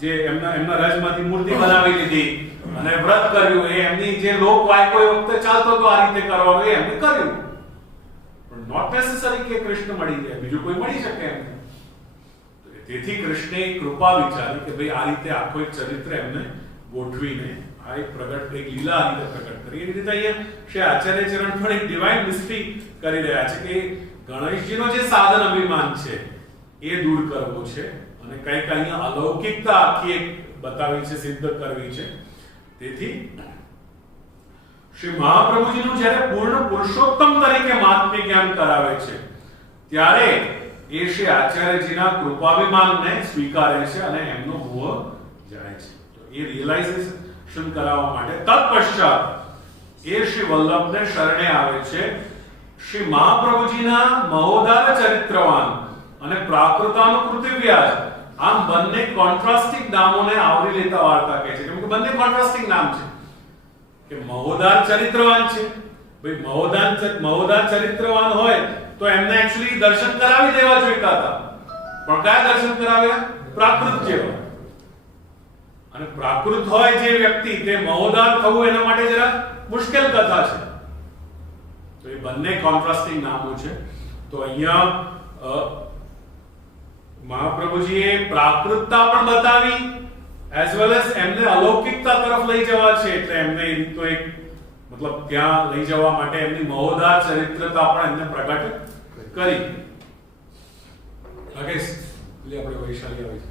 જે એમના રાજમાંથી મૂર્તિ બનાવી લીધી અને વ્રત કર્યું, એ એમની જે લોકવાયકો એ વખતે ચાલતો હતો આ રીતે કરવાનું, એ એમને કર્યું. પણ નોટ નેસેસરી કે કૃષ્ણ મળી જાય, બીજું કોઈ મળી શકે એમને. તેથી કૃષ્ણે કૃપા વિચારી કે ભાઈ આ રીતે આખો એક ચરિત્ર એમને ગોઠવીને આ એક પ્રગટ, એક લીલા આ રીતે પ્રગટ કરી. એવી રીતે અહીંયા શ્રી આચાર્ય ચરણ પણ એક ડિવાઇન મિસ્ટ્રી કરી રહ્યા છે કે ગણેશજીનો જે સાધન અભિમાન છે એ દૂર કરવો છે અને કંઈક અહીંયા અલૌકિકતા આખી એક બતાવી છે, સિદ્ધ કરવી છે. તેથી શ્રી મહાપ્રભુજીનું જ્યારે પૂર્ણ પુરુષોત્તમ તરીકે મહાત્મ્ય જ્ઞાન કરાવે છે ત્યારે એ શ્રી આચાર્યજીના કૃપાભિમાનને સ્વીકારે છે અને એમનો મોહ જાય છે. તો એ રિયલાઇઝેશન કરાવવા માટે તત્પશ્ચાત એ શ્રી વલ્લભને શરણે આવે છે. શ્રી મહાપ્રભુજીના મહોદાર ચરિત્રવાન અને પ્રાકૃતાનુકૃતિ વ્યાજ આમ બંને કોન્ટ્રાસ્ટિંગ નામોને આવરી લેતા વાર્તા કહે છે. કેમ કે બંને કોન્ટ્રાસ્ટિંગ નામ છે કે મહોદાર ચરિત્રવાન છે. ભાઈ મહોદાર ચરિત્રવાન હોય તો એમને એક્ચ્યુઅલી દર્શન કરાવી દેવા જોઈતા હતા, પણ કયા દર્શન કરાવ્યા? પ્રાકૃત જેવા. અને પ્રાકૃત હોય જે વ્યક્તિ તે મહોદાર થવું એના માટે જરા મુશ્કેલ કથા છે. તો એ બંને કોન્ટ્રાસ્ટિંગ નામો છે. તો અહીંયા મહાપ્રભુજીએ પ્રાકૃતતા પણ બતાવી એઝ વેલ એઝ એમને અલૌકિકતા તરફ લઈ જવા છે. એટલે એમને એ રીતનો એક મતલબ ત્યાં લઈ જવા માટે એમની મહોદાર ચરિત્રતા પણ એમને પ્રગટ કરી. રાકેશ, એટલે આપણે વૈશાલી આવી છે.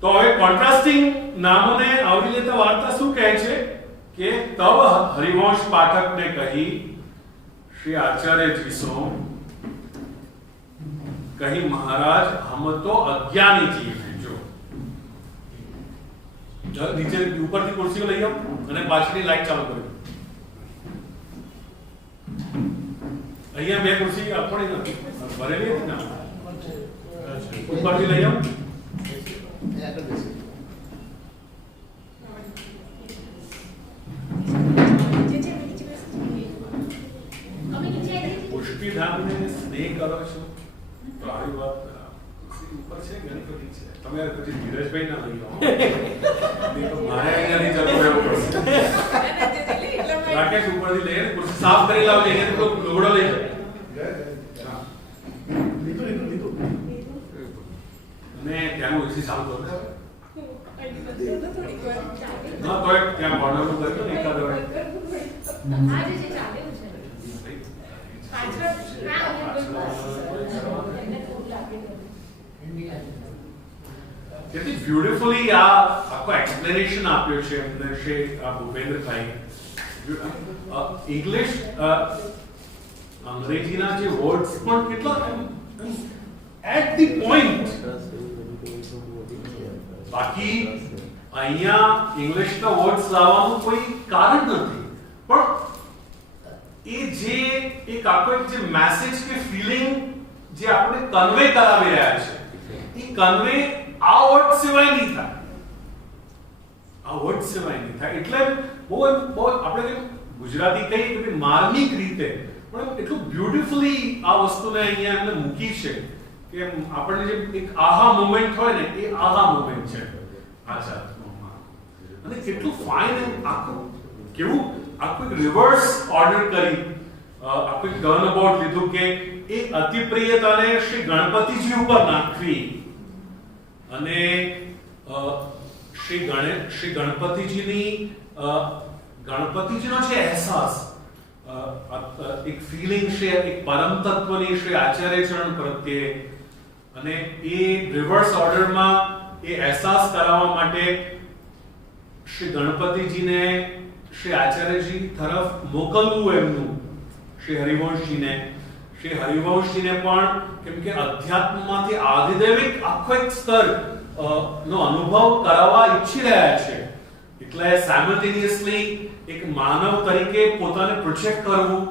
તો હવે કોન્ટ્રાસ્ટિંગ નામોને આવરી લેતા વાર્તા શું કહે છે કે તબ હરિવંશ પાઠકને કહી શ્રી આચાર્યજી સો કહી મહારાજ હમ તો અજ્ઞાની જીવ हैं. જો નીચે ઉપરથી ખુરશીઓ લઈ આવો અને પાછળની લાઈટ ચાલુ કરો. અહીંયા બે ખુરશી આપણી નથી ભરેલી હતી ને, ઉપરથી લઈ આવો. પુષ્ટિધામને સ્નેહ કરો છો તો આવી વાત ઉપર છે. ગણપતિ છે, તમે પછી ધીરજભાઈ ના લઈ આવો. મારે અહીંયા નહીં જતું રહેવું પડશે. રાકેશ ઉપરથી લઈને ખુરશી સાફ કરી લાવજે. અહીંયા તો લુગડો લઈ જાઓ. અને ત્યાંનું એસી સાફ કરો. ના તો ત્યાં બોર્ડરનું કરજો ને એકાદ વાર. કેટલી બ્યુટીફુલી આ આખો એક્સપ્લેનેશન આપ્યો છે એમને શ્રી ભૂપેન્દ્રભાઈ. ઇંગ્લિશ અંગ્રેજીના જે વર્ડ્સ પણ કેટલા એટ ધી પોઈન્ટ. બાકી અહીંયા ઇંગ્લિશના વર્ડ્સ લાવવાનું કોઈ કારણ નથી, પણ એ જે એક આખો જે મેસેજ કે ફીલિંગ જે આપણે કન્વે કરાવી રહ્યા છે એ કન્વે આ વર્ડ સિવાય નહીં થાય. આ વર્ડ સિવાય નહીં થાય. એટલે બહુ આપણે ગુજરાતી કહીએ કે માર્મિક રીતે પણ એટલું બ્યુટીફુલી આ વસ્તુને અહીંયા એમને મૂકી છે કે આપણને જે એક આહા મોમેન્ટ હોય ને એ આહા મોમેન્ટ છે આચાર્યમાં. અને કેટલું ફાઇન આખું કેવું આખું રિવર્સ ઓર્ડર કરી આખું ટર્ન અબાઉટ લીધું કે એ અતિ પ્રિયતાને શ્રી ગણપતિજી ઉપર નાખવી અને શ્રી ગણપતિજીનો જે અહેસાસ એક ફીલિંગ છે એક પરમ તત્વની શ્રી આચાર્ય ચરણ પ્રત્યે અને એ રિવર્સ ઓર્ડરમાં એ અહેસાસ કરાવવા માટે શ્રી ગણપતિજીને શ્રી આચાર્યજી તરફ મોકલવું એમનું શ્રી હરિવંશજીને પણ કેમ કે અધ્યાત્મમાંથી આધિદેવિક આખો એક સ્તર નો અનુભવ કરાવવા ઈચ્છી રહ્યા છે. એટલે સાયમલ્ટેનિયસલી એક માનવ તરીકે પોતાને પ્રોજેક્ટ કરવું,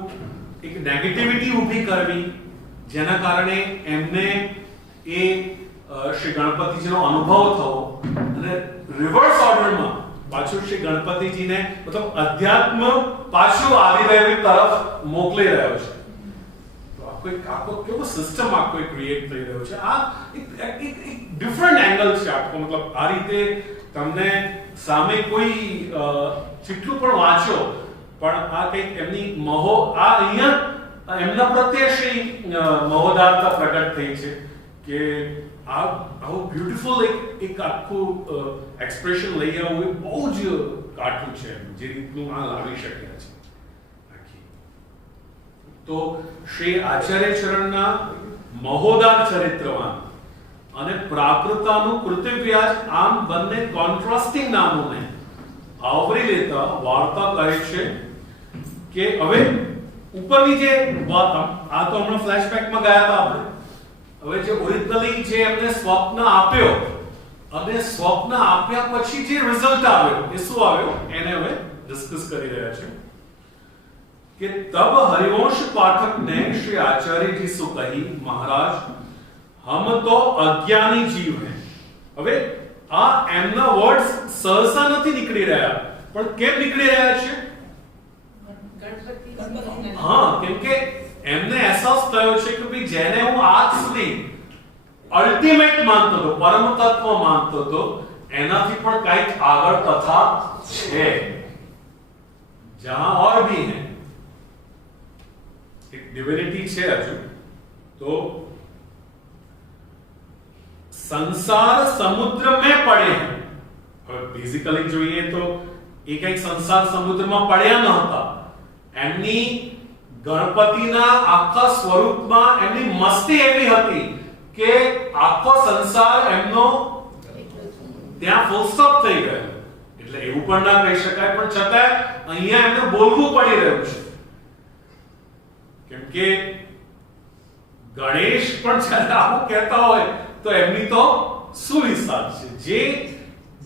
એક નેગેટિવિટી ઊભી કરવી, જેના કારણે એમને એ શ્રી ગણપતિજીનો અનુભવ થવો અને રિવર્સ ઓર્ડરમાં પાછું શ્રી ગણપતિજીને મતલબ અધ્યાત્મ પાછું આદિદેવી તરફ મોકલી રહ્યો છે. તો આખો કેવો સિસ્ટમ આખો ક્રિએટ થઈ રહ્યો છે. આ એક ડિફરન્ટ એંગલ છે આખો. મતલબ આ રીતે તમને સામે કોઈ જેટલું પણ વાંચો પણ આ કંઈક એમની આ અહીંયા એમના પ્રત્યે શ્રી મહોદારતા પ્રગટ થઈ છે કે આવું બ્યુટીફુલ એક આખું એક્સપ્રેશન લઈ આવવું એ બહુ જ કાઠું છે જે રીતનું આ લાવી શક્યા છે. તો શ્રી આચાર્ય ચરણના મહોદાર ચરિત્રવાન અને પ્રાકૃતાનું કૃતિવ્યાજ આમ બંને કોન્ટ્રાસ્ટિંગ નામોને આવરી લેતા વાર્તા કહે છે કે હવે ઉપરની જે વાત આ તો હમણાં ફ્લેશબેકમાં ગયા હતા આપણે. હવે જે ઓરિજિનલી જે એમને સ્વપ્ન આપ્યો અને સ્વપ્ન આપ્યા પછી જે રિઝલ્ટ આવ્યો એ શું આવ્યો એને હવે ડિસ્કસ કરી રહ્યા છે कि तब हरिवंश पाठक ने श्री आचार्य जी से कही महाराज हम तो अज्ञानी जीव हैं હવે આ એમના વર્ડ્સ સહસા નથી નીકળી રહ્યા પણ કેમ નીકળી રહ્યા છે ગણપતિ હા કેમ કે એમને અહેસાસ થયો છે કે ભાઈ જેને હું આજ સુધી અલ્ટિમેટ માનતો હતો પરમ તત્વ માનતો હતો એનાથી પણ કંઈક આગળ તથા છે જહાં और भी है एक डिविनिटी છે હજુ તો संसार समुद्र में पड़े हैं હવે બેઝિકલી જોઈએ તો એ કઈક સંસાર સમુદ્રમાં પડ્યા ન હતા એમની ગણપતિના આખા સ્વરૂપમાં એમની મસ્તી એવી હતી કે આખો સંસાર એમનો ત્યાં ફૂલ સ્ટોપ થઈ ગયો એટલે એવું પણ ના કહી શકાય પણ છતાં અહીંયા એમને બોલવું પડી રહ્યું છે કેમ કે ગણેશ પણ જ્યારે આવું કહેતા હોય તો એમની તો શું વિસ્તાર છે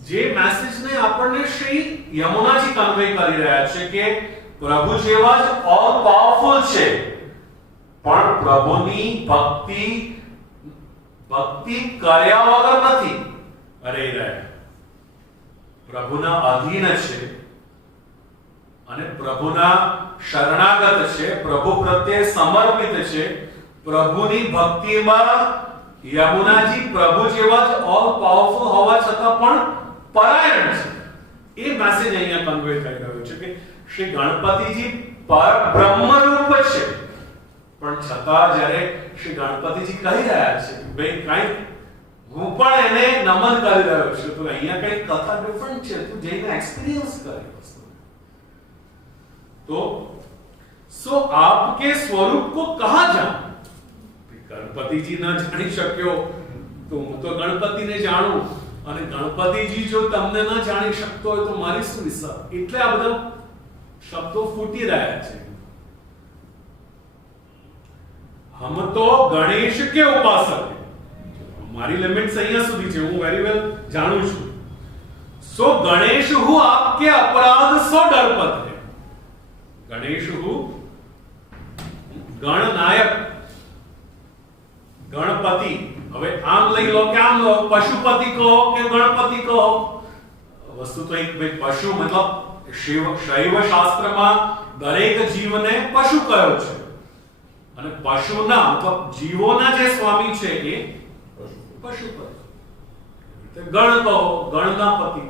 જે મેસેજને આપણને શ્રી યમુનાજી કન્વે કરી રહ્યા છે કે પ્રભુ જેવા જ ઓલ પાવરફુલ છે પણ પ્રભુની ભક્તિ કર્યા વગર નથી અરે રહ્યા પ્રભુના અધીન છે અને પ્રભુના શરણાગત છે પ્રભુ પ્રત્યે સમર્પિત છે પ્રભુની ભક્તિમાં યમુનાજી પ્રભુ જેવા જ ઓલ પાવરફુલ હોવા છતાં પણ પરાયણ છે એ મેસેજ અહીંયા કન્વે થઈ રહ્યો છે કે શ્રી ગણપતિજી પરબ્રહ્મ રૂપ છે પણ છતાં જ્યારે શ્રી ગણપતિજી કહી રહ્યા છે કે ભાઈ કંઈક હું પણ એને નમન કરી રહ્યો છું તો અહીંયા કંઈક કથા ડિફરન્ટ છે તું જઈને એક્સપીરિયન્સ કરે વસ્તુ तो सो आपके स्वरूप को कहा जाऊं गणपतिजी न जानी शक्यो तो હું તો ગણપતિને જાણું અને ગણપતિજી જો તમને ન જાણી શકતો હોય તો મારી શું વિચાર એટલે આ બધા શબ્દો ફૂટી રહ્યા છે हम तो गणेश के उपासक મારી લિમિટ્સ અહીંયા સુધી છે હું વેરી વેલ જાણું છું सो गणेश हूं आपके अपराध सो डरपत है गणेश हूं गणनायक गणपति હવે આમ લઈ લો કે આમ લો પશુપતિ કહો કે ગણપતિ કહો વસ્તુ તો એક ભાઈ પશુ મતલબ શૈવ શાસ્ત્રમાં દરેક જીવને પશુ કહ્યો છે અને પશુના મતલબ જીવોના જે સ્વામી છે એ પશુપતિ ગણ કહો ગણનાપતિ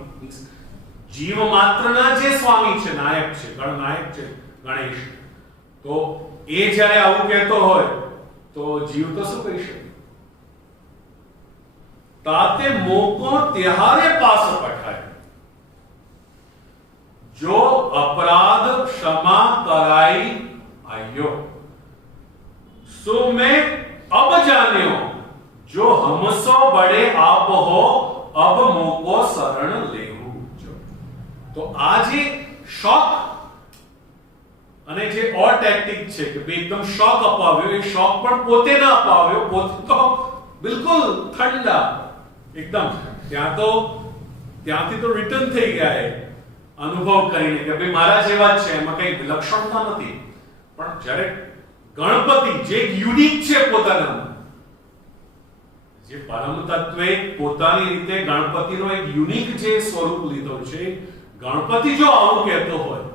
જીવ માત્રના જે સ્વામી છે નાયક છે ગણનાયક છે ગણેશ તો એ જ્યારે આવું કહેતો હોય તો જીવ તો શું કહી શકે ताते मोको तिहारे पास पठाए जो अपराध क्षमा कराई आयो सो मैं अब जान्यो जो हमसो बड़े आप हो अब मोको शरण लेहू तो आज ये शॉक અને જે ઓર ટેક્ટિક છે કે બે એકદમ શોક અપાવ્યો એ શોક પણ પોતે ના અપાવ્યો પોતે તો બિલકુલ ઠંડા એકદમ ત્યાંથી તો રિટર્ન થઈ ગયા એ અનુભવ કરીને કે ભાઈ મારા જેવા જ છે એમાં કઈ વિલક્ષણતા નથી પણ જ્યારે ગણપતિ જે યુનિક છે પોતાનામાં જે પરમ તત્વે પોતાની રીતે ગણપતિનો એક યુનિક જે સ્વરૂપ લીધો છે ગણપતિ જો આવું કહેતો હોય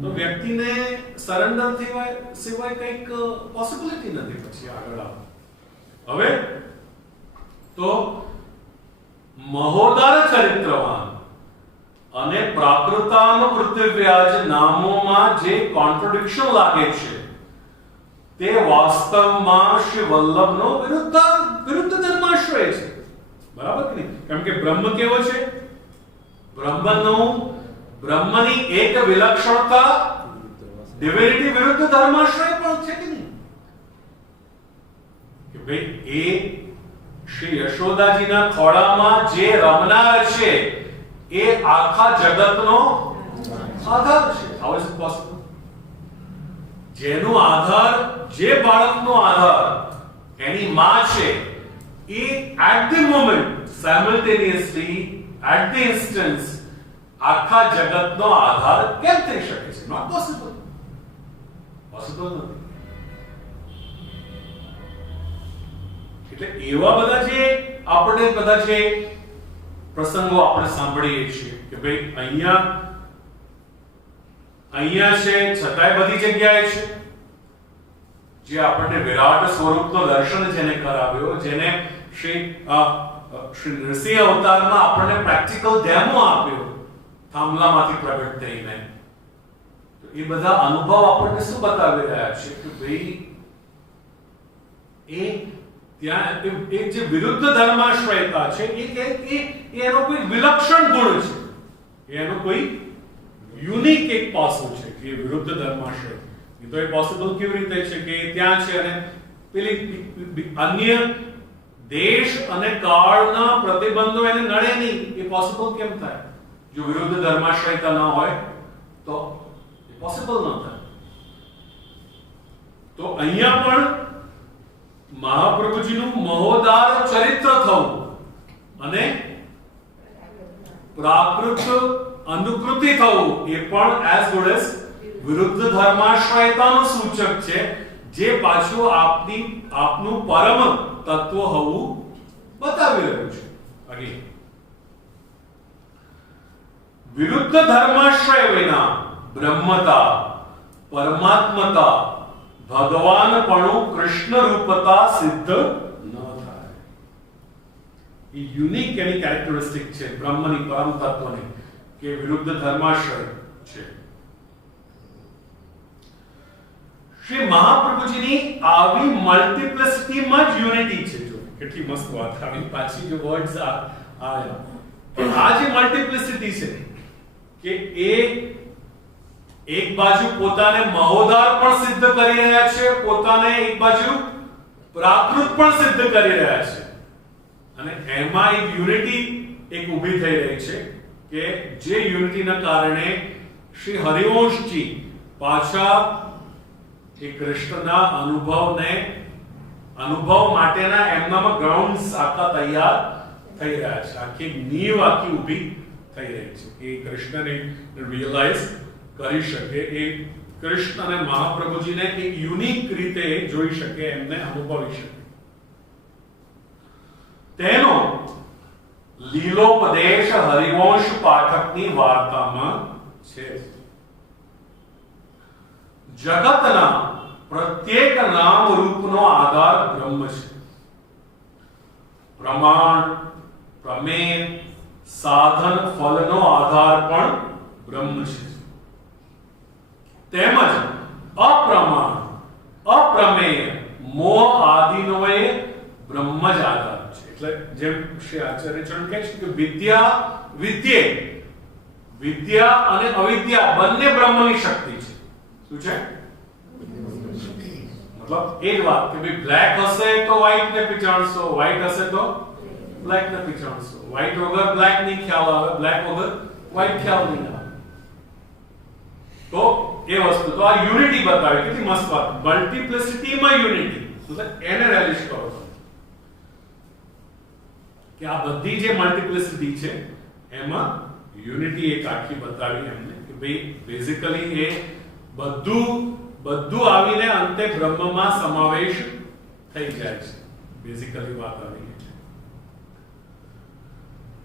તો વ્યક્તિને સરેન્ડર થવા સિવાય કંઈક પોસિબિલિટી નથી પછી આગળ આવ હવે તો મહોદર ચરિત્રવાન અને પ્રાકૃતાનુકૃતિવ્યાજ નામોમાં જે કોન્ટ્રાડિક્શન લાગે છે તે વાસ્તવમાં શ્રી વલ્લભનો વિરુદ્ધ ધર્માશ્રય છે બરાબર કે નહીં કેમ કે બ્રહ્મ કેવો છે બ્રહ્મની એક વિલક્ષણતા ડિવિનિટી વિરુદ્ધ ધર્માશ્રય પણ છે કે નહીં કે ભાઈ એ શ્રી યશોદાજીના ખોળામાં જે રમનાર છે એ આખા જગતનો આધાર છે હાઉ ઇઝ ઇટ પોસિબલ જેનો આધાર જે બાળકનો આધાર એની માં છે એ at the moment simultaneously at the instance આખા જગતનો આધાર કેમ થઈ શકે છે? Not possible. પોસિબલ નથી. એટલે એવા બધા જે આપણે બધા જે પ્રસંગો આપણે સાંભળીએ છીએ કે ભાઈ અહીંયા છે છતાંય બધી જગ્યાએ છે, જે આપણને વિરાટ સ્વરૂપનો દર્શન જેને કરાવ્યો, જેને શ્રી નરસિંહ અવતારમાં આપણને પ્રેક્ટિકલ ડેમો આપ્યો થાંભલામાંથી પ્રગટ થઈને, તો એ બધા અનુભવ આપણને શું બતાવી રહ્યા છે કે ભાઈ એ ત્યાં એક જે વિરુદ્ધ ધર્માશ્રયતા છે એ એનો કોઈ વિલક્ષણ ગુણ છે, એનો કોઈ યુનિક એક પાસું છે કે વિરુદ્ધ ધર્માશ્રય. એ તો એ પોસિબલ કેવી રીતે છે કે ત્યાં છે અને પેલી અન્ય દેશ અને કાળના પ્રતિબંધો એને નડે નહીં? એ પોસિબલ કેમ થાય? જો વિરુદ્ધ ધર્માશ્રયતા ન હોય તો એ પોસિબલ ન થાય. તો અહીંયા પણ મહાપ્રભુજીનું મહોદાર ચરિત્ર થવું અને પ્રાકૃત અનુકૃતિ થવું એ પણ એઝ ગુડ એઝ વિરુદ્ધ ધર્માશ્રયતાનું સૂચક છે, જે પાછું આપનું પરમ તત્વ હોવું બતાવી રહ્યું છે. અગેન વિરુદ્ધ ધર્માશ્રય વિના બ્રહ્મતા, પરમાત્મતા, ભગવાનપણું, કૃષ્ણ રૂપતા સિદ્ધ ન થાય. એ યુનિક એની કેરેક્ટરિસ્ટિક છે બ્રહ્મની, પરમ તત્વની, કે વિરુદ્ધ ધર્માશ્રય છે. શ્રી મહાપ્રભુજીની આવી મલ્ટિપ્લિસિટીમાં જ યુનિટી છે. જો કેટલી મસ્ત વાત આવી, પાછી જો વર્ડ્સ આવ્યા કે આ જે મલ્ટિપ્લિસિટી છે કે એ એક બાજુ પોતાને મહોદાર પણ સિદ્ધ કરી રહ્યા છે, પોતાને એક બાજુ પ્રાકૃત પણ સિદ્ધ કરી રહ્યા છે, અને એમાં એક યુનિટી એક ઊભી થઈ રહી છે કે જે યુનિટીના કારણે શ્રી હરિવંશજી પાછા એ કૃષ્ણના અનુભવ માટેના એમનામાં ગ્રાઉન્ડ્સ આખા તૈયાર થઈ રહ્યા છે. આખી નીવ આખી ઊભી થઈ રહી છે કે કૃષ્ણને રિયલાઇઝ કરી શકે, એ કૃષ્ણ અને મહાપ્રભુજીને એક યુનિક રીતે જોઈ શકે, એમને અનુભવી શકે. તેનો લીલોપદેશ હરિવંશ પાઠકની વાર્તામાં છે. જગતના પ્રત્યેક નામ રૂપનો આધાર બ્રહ્મ છે. પ્રમાણ, પ્રમેય, સાધન, ફલનો આધાર પણ બ્રહ્મ છે. તેમજ અપ્રમાણ, અપ્રમેય, મોહ આદિનો એ બ્રહ્મ જ આધાર છે. એટલે જેમ શ્રી આચાર્ય ચરણ કહે છે કે વિદ્યા અને અવિદ્યા બંને બ્રહ્મની શક્તિ છે. શું છે? મતલબ એ જ વાત કે ભાઈ બ્લેક હશે તો વ્હાઈટ ને પીચાણશો, વ્હાઈટ હશે તો બ્લેક ને પીચાણશો, વ્હાઈટ વગર બ્લેક ની ખ્યાલ આવે, બ્લેક વગર વ્હાઈટ ખ્યાલ નહીં આવે. તો એ વસ્તુ, તો આ યુનિટી બતાવે. કેટલી મસ્ત વાત, મલ્ટિપ્લિસિટીમાં યુનિટી, એટલે એને રેલિશ કરો કે આ બધી જે મલ્ટિપ્લિસિટી છે એમાં યુનિટી એક આખી બતાવી એમને કે ભાઈ બેઝિકલી એ બધું આવીને અંતે બ્રહ્મમાં સમાવેશ થઈ જાય છે. બેઝિકલી વાત આવી છે.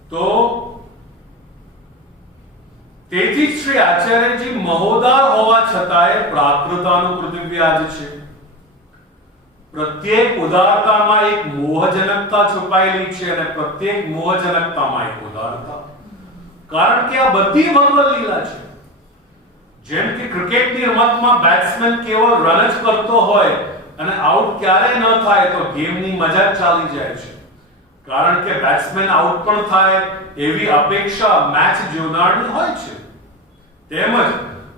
તો તેથી જ શ્રી આચાર્યજી મહોદાર હોવા છતાંય પ્રાકૃતાનુકૃતિ વ્યાજ છે. પ્રત્યેક ઉદારતામાં એક મોહજનકતા છુપાયેલી છે અને પ્રત્યેક મોહજનકતામાં એક ઉદારતા. કારણ કે આ બધી ભગવદ લીલા છે. જેમ કે ક્રિકેટની રમતમાં બેટ્સમેન કેવળ રન જ કરતો હોય અને આઉટ ક્યારે ન થાય તો ગેમની મજા જ ચાલી જાય છે. કારણ કે બેટ્સમેન આઉટ પણ થાય એવી અપેક્ષા મેચ જોનારની હોય છે. તેમજ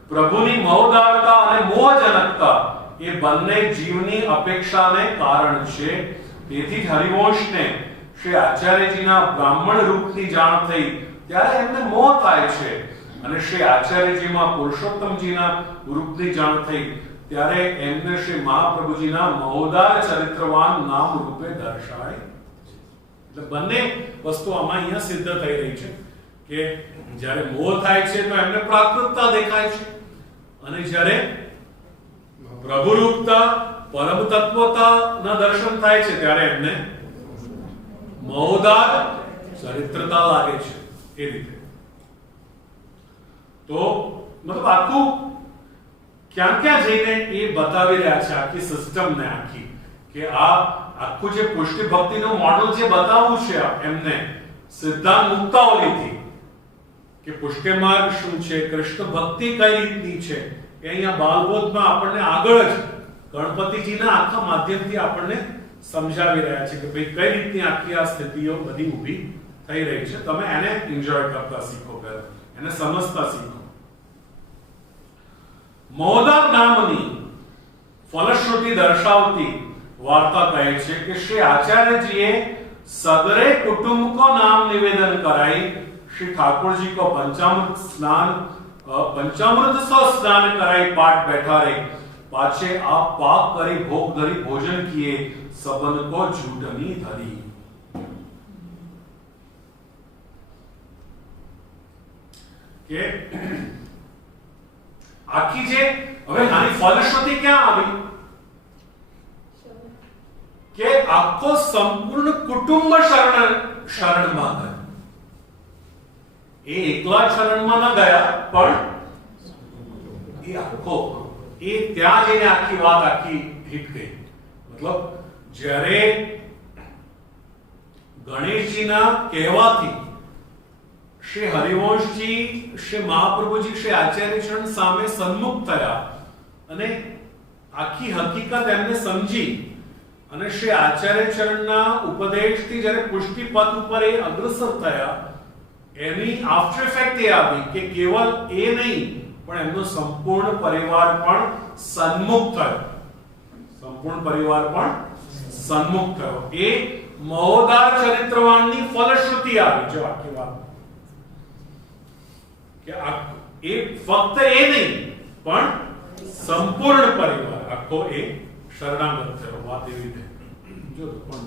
પ્રભુની મહોદારતા અને મોહજનકતા એ બંને જીવની અપેક્ષાને કારણ છે. તેથી જ હરિવંશને શ્રી આચાર્યજીના બ્રાહ્મણ રૂપની જાણ થઈ ત્યારે એમને મોહ થાય છે, અને શ્રી આચાર્યજીમાં પુરુષોત્તમજીના રૂપની જાણ થઈ ત્યારે એમને શ્રી મહાપ્રભુજીના મહોદાર ચરિત્રવાન નામ રૂપે દર્શાય. એટલે બંને વસ્તુ આમાં અહીંયા સિદ્ધ થઈ રહી છે કે જ્યારે મોહ થાય છે તો એમને પ્રાકૃતતા દેખાય છે અને જ્યારે પ્રભુરૂપતા પરમ તત્વતાના દર્શન થાય છે ત્યારે એમને મહોદાર ચરિત્રતા લાગે છે એ રીતે. તો મતલબ આખું ક્યાં ક્યાં જઈને એ બતાવી રહ્યા છે આખી સિસ્ટમને આખી કે આ આખું જે પુષ્ટિ ભક્તિનું મોડલ જે બતાવવું છે એમને સિદ્ધાંત મુક્તાવલીથી કે પુષ્ટિ માર્ગ શું છે, કૃષ્ણ ભક્તિ કઈ રીતની છે એ અહીંયા બાલબોધમાં આપણને આગળ જ ગણપતિજીના આખા માધ્યમથી આપણને સમજાવી રહ્યા છે કે ભાઈ કઈ રીતની આખી આ સ્થિતિઓ બધી ઊભી થઈ રહી છે. તમે એને એન્જોય કરતા શીખો, પહેલા એને સમજતા શીખો. મહોદાર નામની ફલશ્રુતિ દર્શાવતી वार्ता कहे छे कि श्री आचार्य जी सगरे कुटुंब को नाम निवेदन कराई श्री ठाकुर जी को पंचामृत सो स्नान कराई पाठ बैठा रे पाछे आप पाक करी भोग धरी भोजन किए सबन को झूठनी धरी. के आखी जे હવે આની ફલશ્રુતિ ક્યાં આવી કે આખો સંપૂર્ણ કુટુંબ શરણમાં ગયો. એ એકલા શરણમાં ન ગયા પણ એ આખો એ ત્યાં જઈને આખી વાત આખી હિટ ગઈ. મતલબ જ્યારે ગણેશજીના કહેવાથી શ્રી હરિવંશજી, શ્રી મહાપ્રભુજી, શ્રી આચાર્ય ચરણ સામે સન્મુખ થયા અને આખી હકીકત એમને સમજી અને શ્રી આચાર્ય ચરણના ઉપદેશથી જ્યારે પુષ્ટિ પથ ઉપર એ અગ્રસર થયા એની આફ્ટર ઇફેક્ટ એ આવી કે કેવલ એ નહીં પણ એમનો સંપૂર્ણ પરિવાર પણ સન્મુખ થયો. સંપૂર્ણ પરિવાર પણ સન્મુખ થયો. એ મહોદાર ચરિત્રવાનની ફલશ્રુતિ આવી જો આખી વાત કે એ ફક્ત એ નહીં પણ સંપૂર્ણ પરિવાર આખો એ શરણાગત થયો. વાત એવી રીતે જો પણ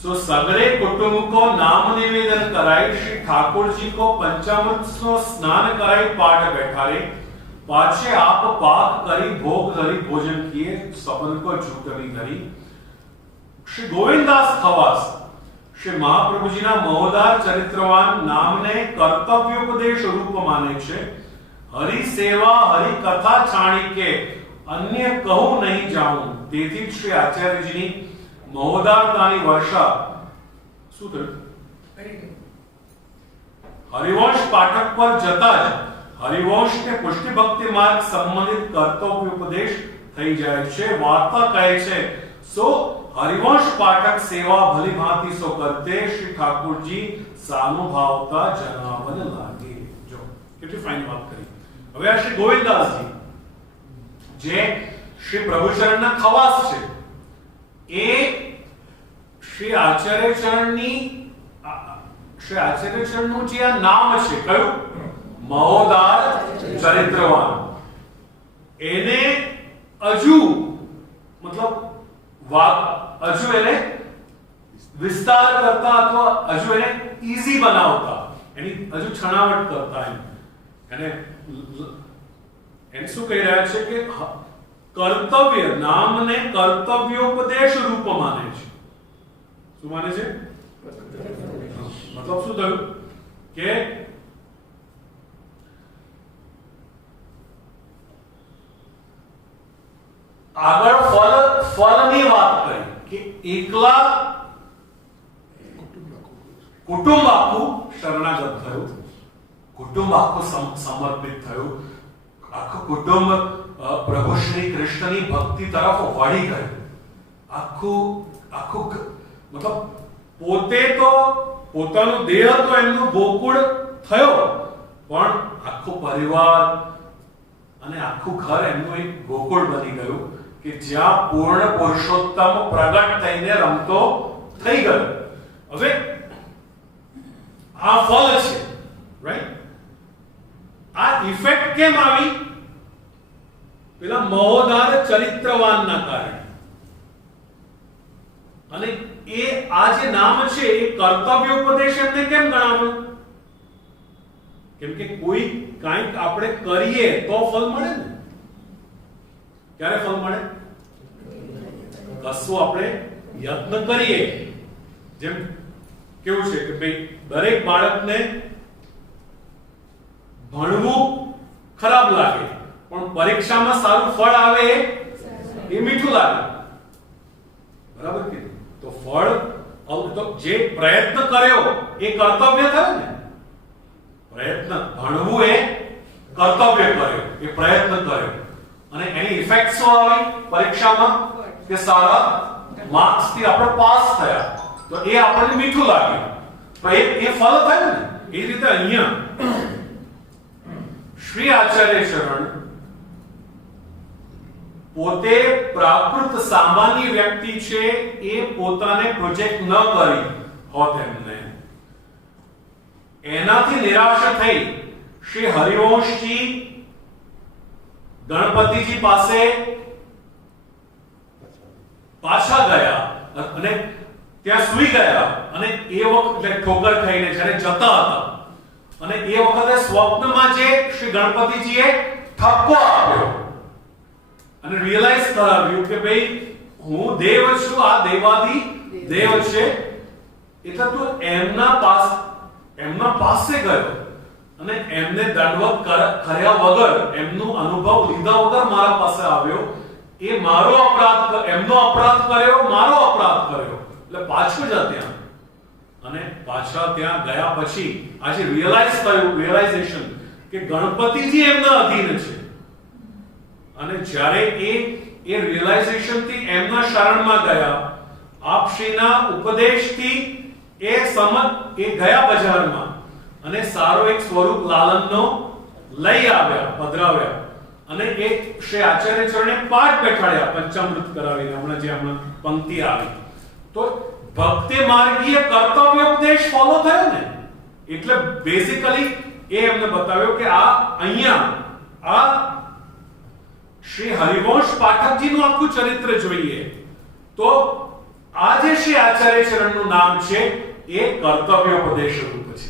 सो सगरे कुटुंब को नाम निवेदन कराई श्री ठाकुर जी को पंचामृत नो स्नान कराई पाठ बैठारे पाछे आप पाक करी भोग धरी भोजन किए सबन को झूठनी धरी. श्री गोविंदास खवास श्री महाप्रभु जी ना महोदार चरित्रवान नामने कर्तव्योपदेश रूप माने छे. हरि सेवा हरि कथा छाणी के अन्य कहूं नहीं जाऊं. તેથી શ્રી આચાર્યજીની મહોદારતાની વર્ષા શું થયું હરિવંશ પાઠક પર જતા જ હરિવંશને પુષ્ટિ ભક્તિ માર્ગ સંબંધિત કર્તવ્યોપદેશ થઈ જાય છે. વાર્તા કહે છે સો હરિવંશ પાઠક સેવા ભલી ભાંતિ સો કરતે શ્રી ઠાकुरજી સાનુભાવતા જણાવન લાગે. જો કેટલી ફાઇન વાત કરી. હવે આ શ્રી ગોવિંદાસજી જે શ્રી પ્રભુચરણના ખવાસ છે એ શ્રી આચાર્ય ચરણનું જે આ નામ છે કયું મહોદાર ચરિત્રવાન એને હજુ મતલબ હજુ એને વિસ્તાર કરતા અથવા હજુ એને ઈઝી બનાવતા એની હજુ છણાવટ કરતા એને શું કહી રહ્યા છે કે કર્તવ્ય નામને કર્તવ્યોપદેશ રૂપ માને છે. શું માને છે? મતલબ શું થયું કે આગળ ફળની વાત કરી કે એકલા કુટુંબ આખું શરણાગત થયું, કુટુંબ આખું સમર્પિત થયું, આખું કુટુંબ પ્રભુ શ્રી કૃષ્ણની ભક્તિ તરફ વળી ગયું. આખું મતલબ પોતે તો પોતાનું દેહ તો એમનું ગોકુળ થયો પણ આખો પરિવાર અને આખું ઘર એમનું એક ગોકુળ બની ગયું કે જ્યાં પૂર્ણ પુરુષોત્તમ પ્રગટ થઈને રમતો થઈ ગયો. હવે આ ફળ છે રાઈટ. આ ઇફેક્ટ કેમ આવી પેલા મહોદાર ચરિત્રવાનના કારણે. અને એ આ જે નામ છે એ કર્તવ્યોપદેશ એમને કેમ ગણાવ્યું? કેમ કે કોઈ કાંઈક આપણે કરીએ તો ફળ મળે ને. ક્યારે ફળ મળે? કશું આપણે યત્ન કરીએ. જેમ કેવું છે કે ભાઈ દરેક બાળકને ભણવું ખરાબ લાગે પણ પરીક્ષામાં સારું ફળ આવે એ મીઠું લાગે. બરાબર કીધું. તો ફળ તો જે પ્રયત્ન કર્યો એ કર્તવ્ય થયો ને. પ્રયત્ન ભણવું એ કર્તવ્ય કર્યો, એ પ્રયત્ન કર્યો અને એની ઇફેક્ટ શું આવી પરીક્ષામાં? કે સારા માર્ક્સ થી આપણે પાસ થયા. તો એ આપણને મીઠું લાગ્યું. તો એ ફળ થયું ને. એ રીતે અહીંયા શ્રી આચાર્ય ચરણ પોતે પ્રાકૃત સામાન્ય વ્યક્તિ છે એ પોતાને પ્રોજેક્ટ ન કરી હોત એમને એનાથી નિરાશ થઈ શ્રી હરિવંશજી ગણપતિજી પાસે પાછા ગયા અને ત્યાં સૂઈ ગયા અને એ વખતે ઠોકર ખાઈને જ્યારે જતા હતા અને એ વખતે સ્વપ્નમાં જે શ્રી ગણપતિજીએ ઠપકો આપ્યો અને રિયલાઇઝ કરાવ્યું કે ભાઈ હું દેવ છું, આ દેવાદી દેવ છે. એટલે તું એમના પાસે ગયો અને એમને દંડવત કર્યા વગર, એમનો અનુભવ લીધા વગર મારા પાસે આવ્યો. એ મારો અપરાધ, એમનો અપરાધ કર્યો, મારો અપરાધ કર્યો. એટલે પાછો જા ત્યાં. અને પાછા ત્યાં ગયા પછી આજે રિયલાઇઝેશન કે ગણપતિજી એમના અધીન છે. અને જ્યારે એ રિયલાઇઝેશન થી એમના શરણમાં ગયા, આપશ્રીના ઉપદેશથી એ ગયા બજારમાં અને સારો એક સ્વરૂપ લાલનનો લઈ આવ્યા, પધરાવ્યા અને એ શ્રી આચાર્ય ચરણે પાઠ બેઠાડ્યા પંચામૃત કરાવીને. હમણાં પંક્તિ આવી તો ભક્તિ માર્ગીય કર્તવ્યોપદેશ ફોલો થયો ને. એટલે બેઝિકલી એ એમને બતાવ્યો કે અહીંયા શ્રી હરિવંશ પાઠકજીનું આખું ચરિત્ર જોઈએ તો આ જે શ્રી આચાર્ય ચરણનું નામ છે એ કર્તવ્યોપદેશ રૂપ છે.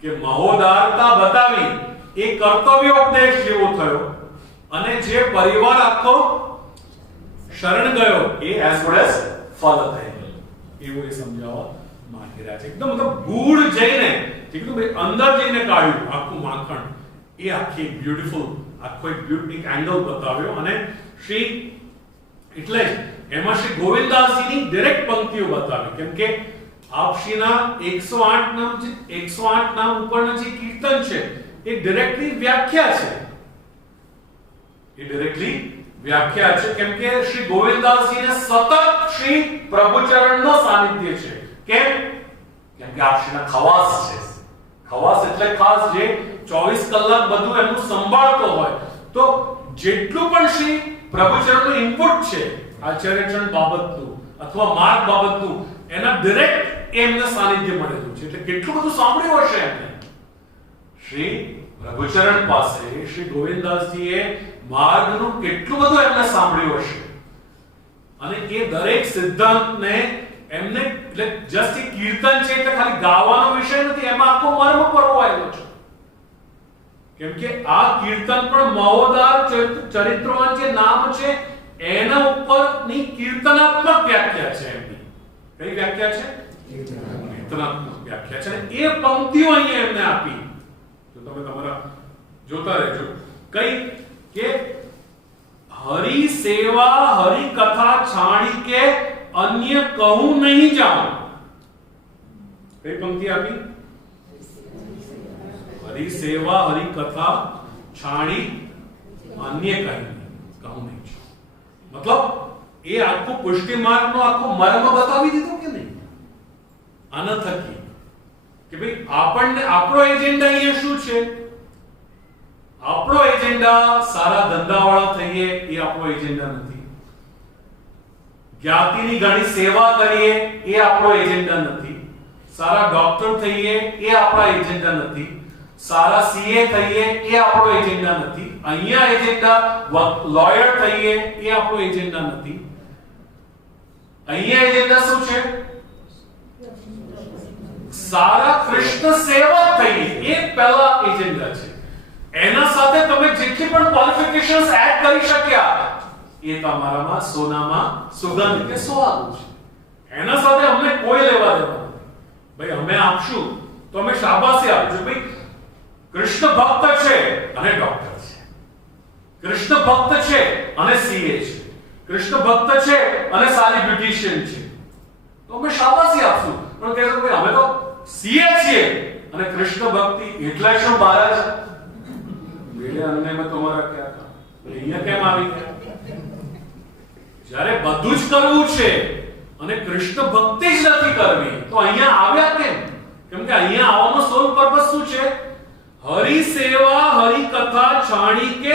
કે મહોદારતા બતાવી એ કર્તવ્યોપદેશ જેવો થયો અને જે પરિવાર આખો શરણ ગયો એ એઝ ગુડ એઝ ફળ થઈ ગયો. એવું એ સમજાવવા માંગી રહ્યા છે. એકદમ મતલબ ગૂઢ જઈને એકદમ અંદર જઈને કાઢ્યું આખું માખણ. એ આખી બ્યુટીફુલ આખો એક એંગલ બતાવ્યો. અને શ્રી એટલે જ એમાં શ્રી ગોવિંદાસજીની ડાયરેક્ટ પંક્તિઓ બતાવી. કેમ કે આપશ્રીના 108 નામ ઉપરના જે કીર્તન છે એ ડાયરેક્ટલી વ્યાખ્યા છે. કેમ કે શ્રી ગોવિંદાસજીને સતત શ્રી પ્રભુચરણનો સાનિધ્ય છે. કેમ કે આપશ્રીના ખવાસ છે. ખવાસ એટલે ખાસ જે 24 કલાક બધું એમનું સંભાળતો હોય. તો જેટલું પણ શ્રી પ્રભુચરણનું ઇનપુટ છે આચાર્યચરણ બાબતનું અથવા માર્ગ બાબતનું, એના ડાયરેક્ટ એમને સાનિધ્ય મળેલું છે. એટલે કેટલું બધું સાંભળ્યું હશે એમને. શ્રી પ્રભુચરણ પાસે શ્રી ગોવિંદાસજીએ માર્ગનું કેટલું બધું એમને સાંભળ્યું હશે. અને એ દરેક સિદ્ધાંતને એમને એટલે જસ્ટ એક કીર્તન છે એટલે ખાલી ગાવાનો વિષય નથી, એમાં આખો મર્મ પરોવાયેલો છે. કેમ કે આ કીર્તન પણ મહોદાર ચરિત્રવાન જે નામ છે એના ઉપરની કીર્તનાત્મક વ્યાખ્યા છે એમની. કઈ વ્યાખ્યા છે? કીર્તનાત્મક વ્યાખ્યા છે. અને એ પંક્તિઓ અહીંયા એમને આપી. જો તમે તમારા જોતા રહેજો. કઈ કે હરિ સેવા હરિ કથા છાણી કે અન્ય કહું નહીં જાઉં. કઈ પંક્તિ આપી? હરિ સેવા હરિ કથા છાણી અન્ય કહું નહીં જાઉં. મતલબ એ આખું પુષ્ટિ માર્ગનો આખો મર્મ બતાવી દીધો કે નહીં આના થકી. કે ભાઈ આપણો એજન્ડા અહીંયા શું છે? આપણો એજન્ડા સારા ધંધાવાળા થઈએ એ આપણો એજન્ડા નથી. જ્ઞાતિની ઘણી સેવા કરીએ એ આપણો એજન્ડા નથી. સારા ડોક્ટર થઈએ એ આપણા એજન્ડા નથી. સારા સીએ થઈએ એ આપણો એજન્ડા નથી. અહીંયા એજન્ડા લોયર થઈએ એ આપણો એજન્ડા નથી. અહીંયા એજન્ડા શું છે? સારા કૃષ્ણ સેવક થઈએ એ પહેલા એજન્ડા છે. એના સાથે તમે જેટલી પણ ક્વોલિફિકેશન્સ એડ કરી શક્યા એ તમારામાં સોનામાં સુગંધ કે સુહાગું છે. એના સાથે અમને કોઈ લેવા દેવા નથી. ભાઈ અમે આપશું તો અમે શાબાશી આપશું. ભાઈ કૃષ્ણ ભક્ત છે અને ડોક્ટર છે, કૃષ્ણ ભક્ત છે અને સીએ છે, કૃષ્ણ ભક્ત છે અને સારી બ્યુટિશિયન છે, તો અમે શાબાશી આપશું. પણ કહેશો ભાઈ અમે તો સીએ છીએ અને કૃષ્ણ ભક્તિ એટલે શું મહારાજ મેરે અન્ને મેં તમારા ક્યાં કામ? અહીંયા કેમ આવી ગયા? જ્યારે બધું જ કરવું છે અને કૃષ્ણ ભક્તિ જ નથી કરવી તો અહીંયા આવ્યા કેમ? કેમ કે અહીંયા આવવાનો સોલ પર્પસ શું છે? હરિ સેવા હરિ કથા છાણી કે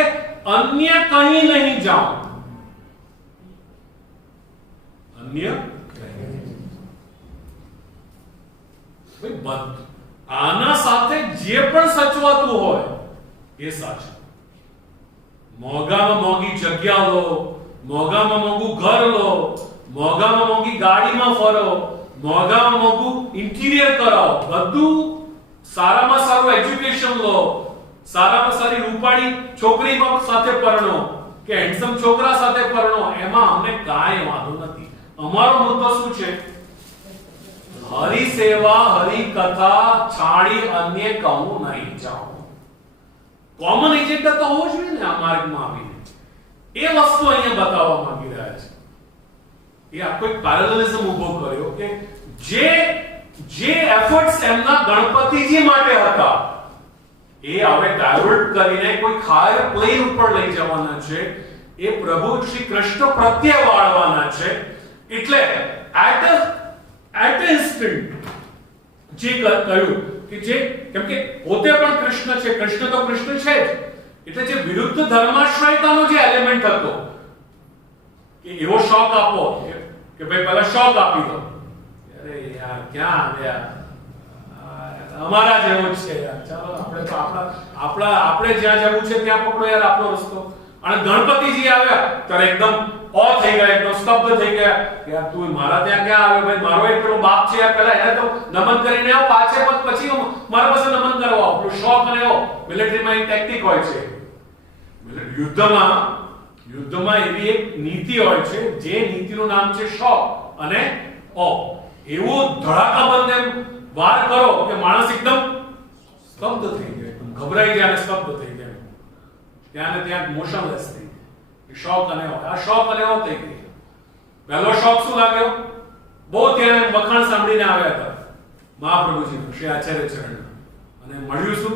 અન્ય કहीं નહીં જાઓ. અન્ય ભાઈ આના સાથે જે પણ સચવાતું હોય એ સાચું. મોંઘામાં મોંઘી જગ્યા લો, મોંઘામાં મોંઘું ઘર લો, મોંઘામાં મોંઘી ગાડીમાં ફરો, મોંઘામાં મોંઘું ઇન્ટિરિયર કરાવો, બધું સારામાં સારું એજ્યુકેશન લો, સારામાં સારી રૂપાળી છોકરી સાથે પરણો કે હેન્ડસમ છોકરા સાથે પરણો, એમાં અમને કાંઈ વાંધો નથી. અમારો મુદ્દો શું છે? હરિ સેવા હરિ કથા છાડી અન્ય કહું નહીં જાઉં. કોમન એજન્ડા તો હોવો જોઈએ ને આ માર્ગમાં આવીને. એ વસ્તુ અહીંયા બતાવવા માંગી રહ્યા છે. એ આખો એક પેરેલલિઝમ ઊભો કર્યો કે જે એફર્ટ્સ એમના ગણપતિજી માટે હતા એ હવે ડાયવર્ટ કરીને કોઈ હાયર પ્લેન ઉપર લઈ જવાના છે. એ પ્રભુ શ્રી કૃષ્ણ પ્રત્યે વાળવાના છે. એટલે એટ ઇન્સ્ટન્ટ જે કહ્યું કે જે કેમ કે પોતે પણ કૃષ્ણ છે, કૃષ્ણ તો કૃષ્ણ છે જ, એટલે જે વિરુદ્ધ ધર્માશ્રયતાનો જે એલિમેન્ટ હતો કે એવો શોક આપો કે ભાઈ પહેલા શોક આપી દો. અરે યાર ક્યાં આવ્યા, અમારા જેવો છે યાર, ચાલો આપણે તો આપણે જ્યાં જવું છે ત્યાં પકડો યાર આપણો રસ્તો. અને ગણપતિજી આવ્યા ત્યારે એકદમ થઈ ગયા, એકદમ સ્તબ્ધ થઈ ગયા કે યાર તું મારા ત્યાં ક્યાં આવ્યો? ભાઈ મારો એક પેલો બાપ છે યાર, પહેલા એને તો નમન કરીને આવ, પાછે પછી મારા પાસે નમન કરવા આવ. પેલો શોક અને એવો મિલિટરીમાં એક ટેક્ટિક હોય છે. યુદ્ધમાં એવી એક નીતિ હોય છે જે નીતિનું નામ છે શોક અને ઓ. એવું ધડાકાબંધ એમ વાર કરો કે માણસ એકદમ સ્તબ્ધ થઈ જાય, ગભરાઈ જાય અને સ્તબ્ધ થઈ જાય, ત્યાં ને ત્યાં મોશનલેસ થઈ જાય. શોક અને આ શોક અને થઈ ગઈ. પહેલો શોક શું લાગ્યો? બહુ ત્યાં વખાણ સાંભળીને આવ્યા હતા મહાપ્રભુજીનું, શ્રી આચાર્ય ચરણ, અને મળ્યું શું?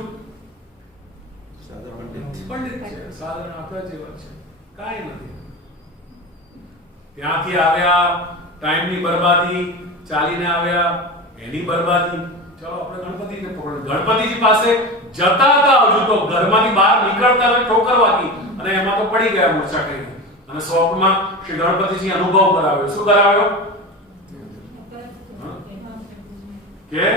પંડિત છે, સાધારણ આપણા જેવા છે, કાંઈ નથી. ત્યાંથી આવ્યા, ટાઈમની બરબાદી, ચાલીને આવ્યા, એની બરબાદી. ચાલો આપણે ગણપતિને પકડો. ગણપતિજી પાસે જતા હતા, હજુ તો ઘરમાંથી બહાર નીકળતા ઠોકર વાગી અને એમાં તો પડી ગયા મૂર્છા કરીને. અને સ્વપ્નમાં શ્રી ગણપતિજી અનુભવ કરાવ્યો. શું કરાવ્યો? કે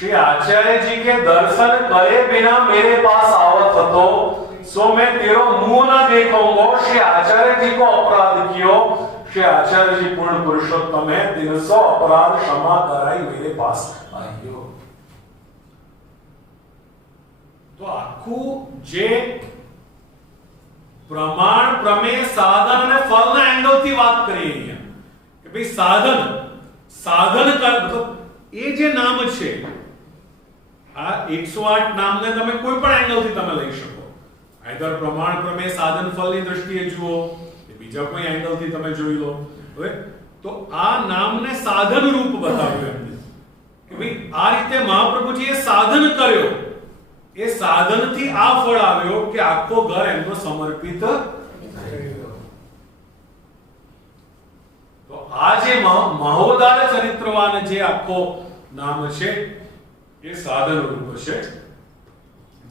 श्री आचार्य जी के दर्शन करे बिना मेरे पास आवत હતો सो मैं तेरो मुंह न देखूंगा. श्री आचार्य जी को अपराध कियो, श्री आचार्य जी पूर्ण पुरुषोत्तम है, 300 अपराध क्षमा कराई मेरे पास आयो. तो આખું જે પ્રમાણ પ્રમેય સાધન અને ફળના એંગલથી વાત કરીએ અહીંયા કે ભાઈ સાધન મતલબ એ જે નામ છે, આ 108 નામને તમે કોઈ પણ એંગલથી તમે લઈ શકો. આઈધર પ્રમાણ પ્રમેય સાધન ફળની દ્રષ્ટિએ જુઓ કે બીજા કોઈ એંગલથી તમે જોઈ લો. હવે તો આ નામને સાધન રૂપ બતાવ્યું એમને કે ભાઈ આ રીતે મહાપ્રભુજીએ સાધન કર્યો, એ સાધનથી આ ફળ આવ્યો કે આખો ઘર એમનો સમર્પિત થયો. તો આ જે મહોદાર ચરિત્રવાન જે આખો નામ છે એ સાધન રૂપ છે,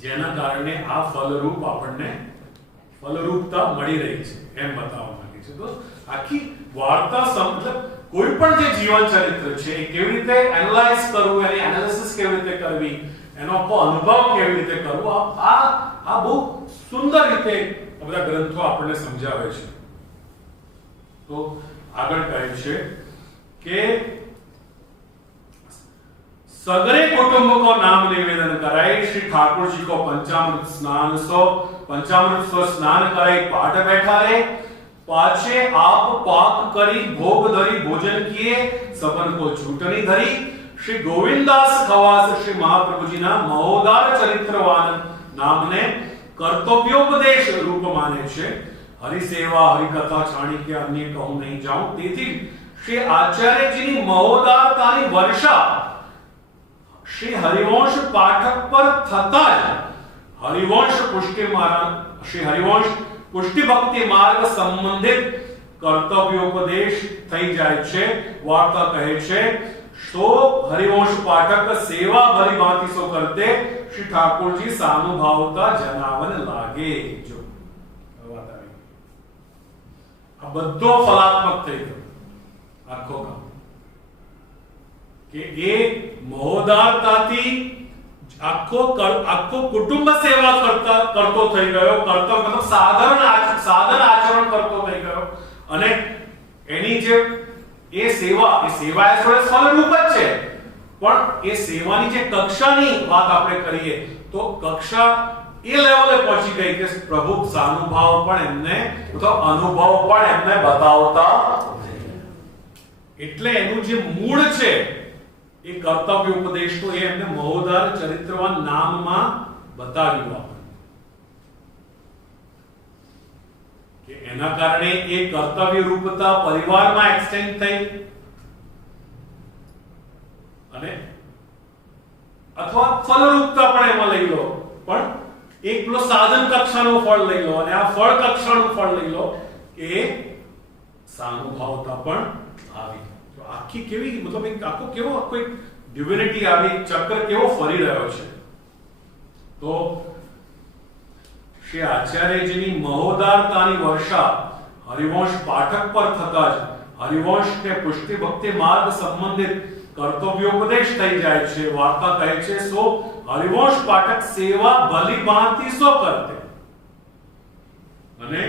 જેના કારણે આ ફલરૂપ આપણને ફલરૂપતા મળી રહી છે એમ બતાવવા માંગે છે. તો આખી વાર્તા મતલબ કોઈ પણ જે જીવન ચરિત્ર છે એ કેવી રીતે એનાલાઇઝ કરવું, એની એનાલિસિસ કેવી રીતે કરવી, એનો આખો અનુભવ કેવી રીતે કરવો, આ બહુ સુંદર રીતે આ બધા ગ્રંથો આપણને સમજાવે છે. તો આગળ કહે છે કે सगरे कुटुंब को नाम निवेदन कराए, श्री ठाकुर जी को पंचामृत स्नान स्व स्नान कराई पाठ बैठा रे, पाछे आप पाक करी भोग धरी भोजन किए, सबन को छूटनी धरी. श्री गोविंदास खवास श्री महाप्रभु जी ना महोदार चरित्रवान नामने कर्तव्योपदेश रूप माने छे. हरि सेवा हरि कथा छाणी के अन्य कहूं नहीं जाऊं. તેથી શ્રી આચાર્યજીની મહોદારતાની વર્ષા श्री हरिवंश पाठक पर थता हरिवंश श्री हरिवंश पुष्टि भक्ति मार्ग संबंधित कर्तव्योपदेश થઈ જાય છે. વાર્તા કહે છે सो हरिवंश पाठक सेवा भरी भांति सो करते श्री ठाकुर जी सानुभावता जनावन लागे. जो વાત આવી આ બધો ફલાત્મક થઈ ગયો આખો કામ કે એ મહોદારતાથી આખો કુટુંબ સેવા કરતો થઈ ગયો, મતલબ સાધારણ આચરણ કરતો થઈ ગયો. અને એની જે એ સેવા એસ વેલ એઝ ફલરૂપ જ છે, પણ એ સેવાની જે કક્ષાની વાત આપણે કરીએ તો કક્ષા એ લેવલે પહોંચી ગઈ કે પ્રભુ સાનુભાવ પણ એમને અથવા અનુભવ પણ એમને બતાવતા. એટલે એનું જે મૂળ છે એ કર્તવ્ય ઉપદેશનું એ એમને મહોદાર ચરિત્રવાન નામમાં બતાવ્યું આપણે કે એના કારણે એ કર્તવ્ય રૂપતા પરિવારમાં એક્સટેન્ડ થઈ અને અથવા ફલરૂપતા પણ એમાં લઈ લો, પણ એક પેલો સાધન કક્ષાનું ફળ લઈ લો અને આ ફળ કક્ષાનું ફળ લઈ લો કે સાનુભાવતા પણ આવી. આખી કેવી મતલબ એક આખો કેવો કોઈ ડિવિનિટી આવી ચક્ર કેવો ફરી રહ્યો છે. તો શ્રી આચાર્યજીની મહોદારતાની વર્ષા હરિવંશ પાઠક પર થતા જ હરિવંશ કે પુષ્ટિ ભક્તિ માર્ગ સંબંધિત કર્તવ્યોપદેશ થઈ જાય છે. વાર્તા કહે છે સો હરિવંશ પાઠક સેવા ભલી ભાંતિ સો કરતે અને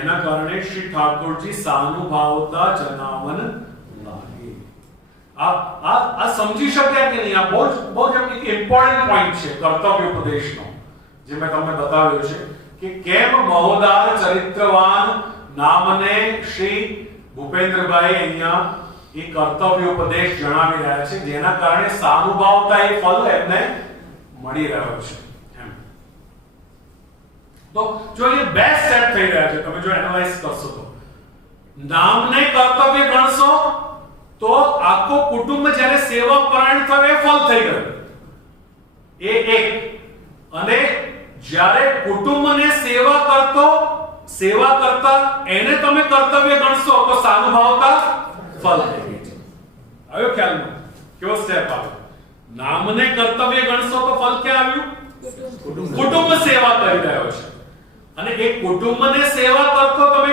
એના કારણે શ્રી ઠાકોરજી સાનુભાવતા જનાવન આ સમજી શક્યા કે નહીં? આ બહુ જ એક ઇમ્પોર્ટન્ટ પોઈન્ટ છે કર્તવ્ય ઉપદેશનો, જે મેં તમને બતાવ્યો છે કે કેમ મહોદાર ચરિત્રવાન નામને શ્રી ભૂપેન્દ્રભાઈ અહીંયા એ કર્તવ્ય ઉપદેશ જણાવી રહ્યા છે, જેના કારણે સાનુભાવતા એ ફલ એમને મળી રહ્યો છે. તો જો એ બે સ્ટેપ થઈ રહ્યા છે, તમે જો એનાલાઇઝ કરશો તો નામને કર્તવ્ય ગણશો તો આખો કુટુંબ જ્યારે સેવા પરાયણ થયો એ ફલ થઈ ગયું એ એક. અને જ્યારે કુટુંબને સેવા કરતા એને તમે કર્તવ્ય ગણશો તો સાનુભાવતા ફલ થઈ ગઈ છે. આવ્યો ખ્યાલમાં? કેવો સ્ટેપ આવ્યો? નામને કર્તવ્ય ગણશો તો ફલ ક્યાં આવ્યું? કુટુંબ સેવા કરી રહ્યો છે. અને એ કુટુંબને સેવા કરતો તમે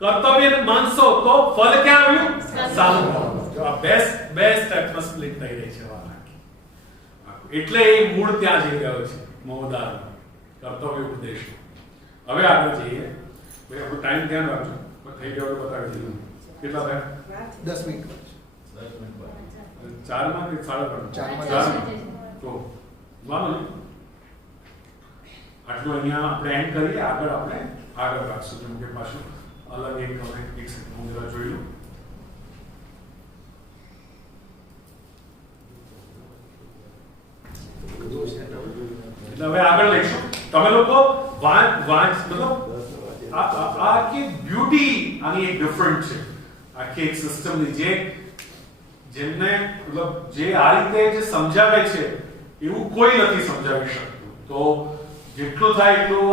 કર્તવ્ય માનશો તો ફલ ક્યાં આવ્યું? સાનુભાવ. જો આ બે સ્ટેપમાં સ્પ્લિટ થઈ રહી છે વાત આખી. એટલે એ મૂળ ત્યાં જઈ રહ્યો છે મહોદાર કર્તવ્ય ઉપદેશ. હવે આગળ જઈએ. ભાઈ આપણો ટાઈમ ધ્યાન રાખજો. થઈ ગયો તો બતાવી દીધું. કેટલા થયા? 10 મિનિટ. 4 માં કે 4:30? તો વાલો ને આટલું અહીંયા આપણે એન્ડ કરીએ. આગળ રાખશું. જેમ કે પાછું અલગ એક સેકન્ડ હું જરા જોઈ લઉં. એટલે હવે આગળ લઈશું. તમે લોકો મતલબ આખી બ્યુટી આની એક ડિફરન્ટ છે. આખી એક સિસ્ટમની જેમને મતલબ જે આ રીતે જે સમજાવે છે એવું કોઈ નથી સમજાવી શકતું. તો જેટલું થાય એટલું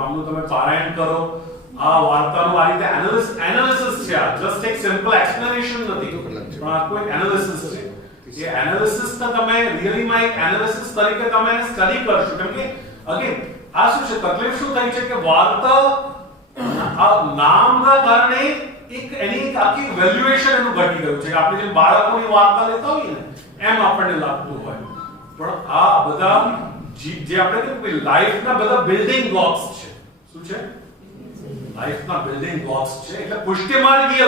આનું તમે પારાયણ કરો. આ વાર્તાનું આ રીતે એનાલિસિસ છે. આ જસ્ટ એક સિમ્પલ એક્સપ્લેનેશન નથી, પણ આ કોઈ એનાલિસિસ છે. એ એનાલિસિસ તમે રિયલીમાં એક એનાલિસિસ તરીકે તમે એને સ્ટડી કરશો. કેમ કે અગેન આ શું છે, તકલીફ શું થઈ છે કે વાર્તા આ નામના કારણે એક એની આખી વેલ્યુએશન એનું ઘટી ગયું છે કે આપણે જે બાળકોની વાર્તા લેતા હોઈએ ને એમ આપણને લાગતું હોય, પણ આ બધા જે આપણે કહ્યું કે લાઈફના બધા બિલ્ડિંગ બ્લોક્સ છે. શું છે? લાઈફના બિલ્ડિંગ બ્લોક્સ છે. એટલે પુષ્ટિમાર્ગીય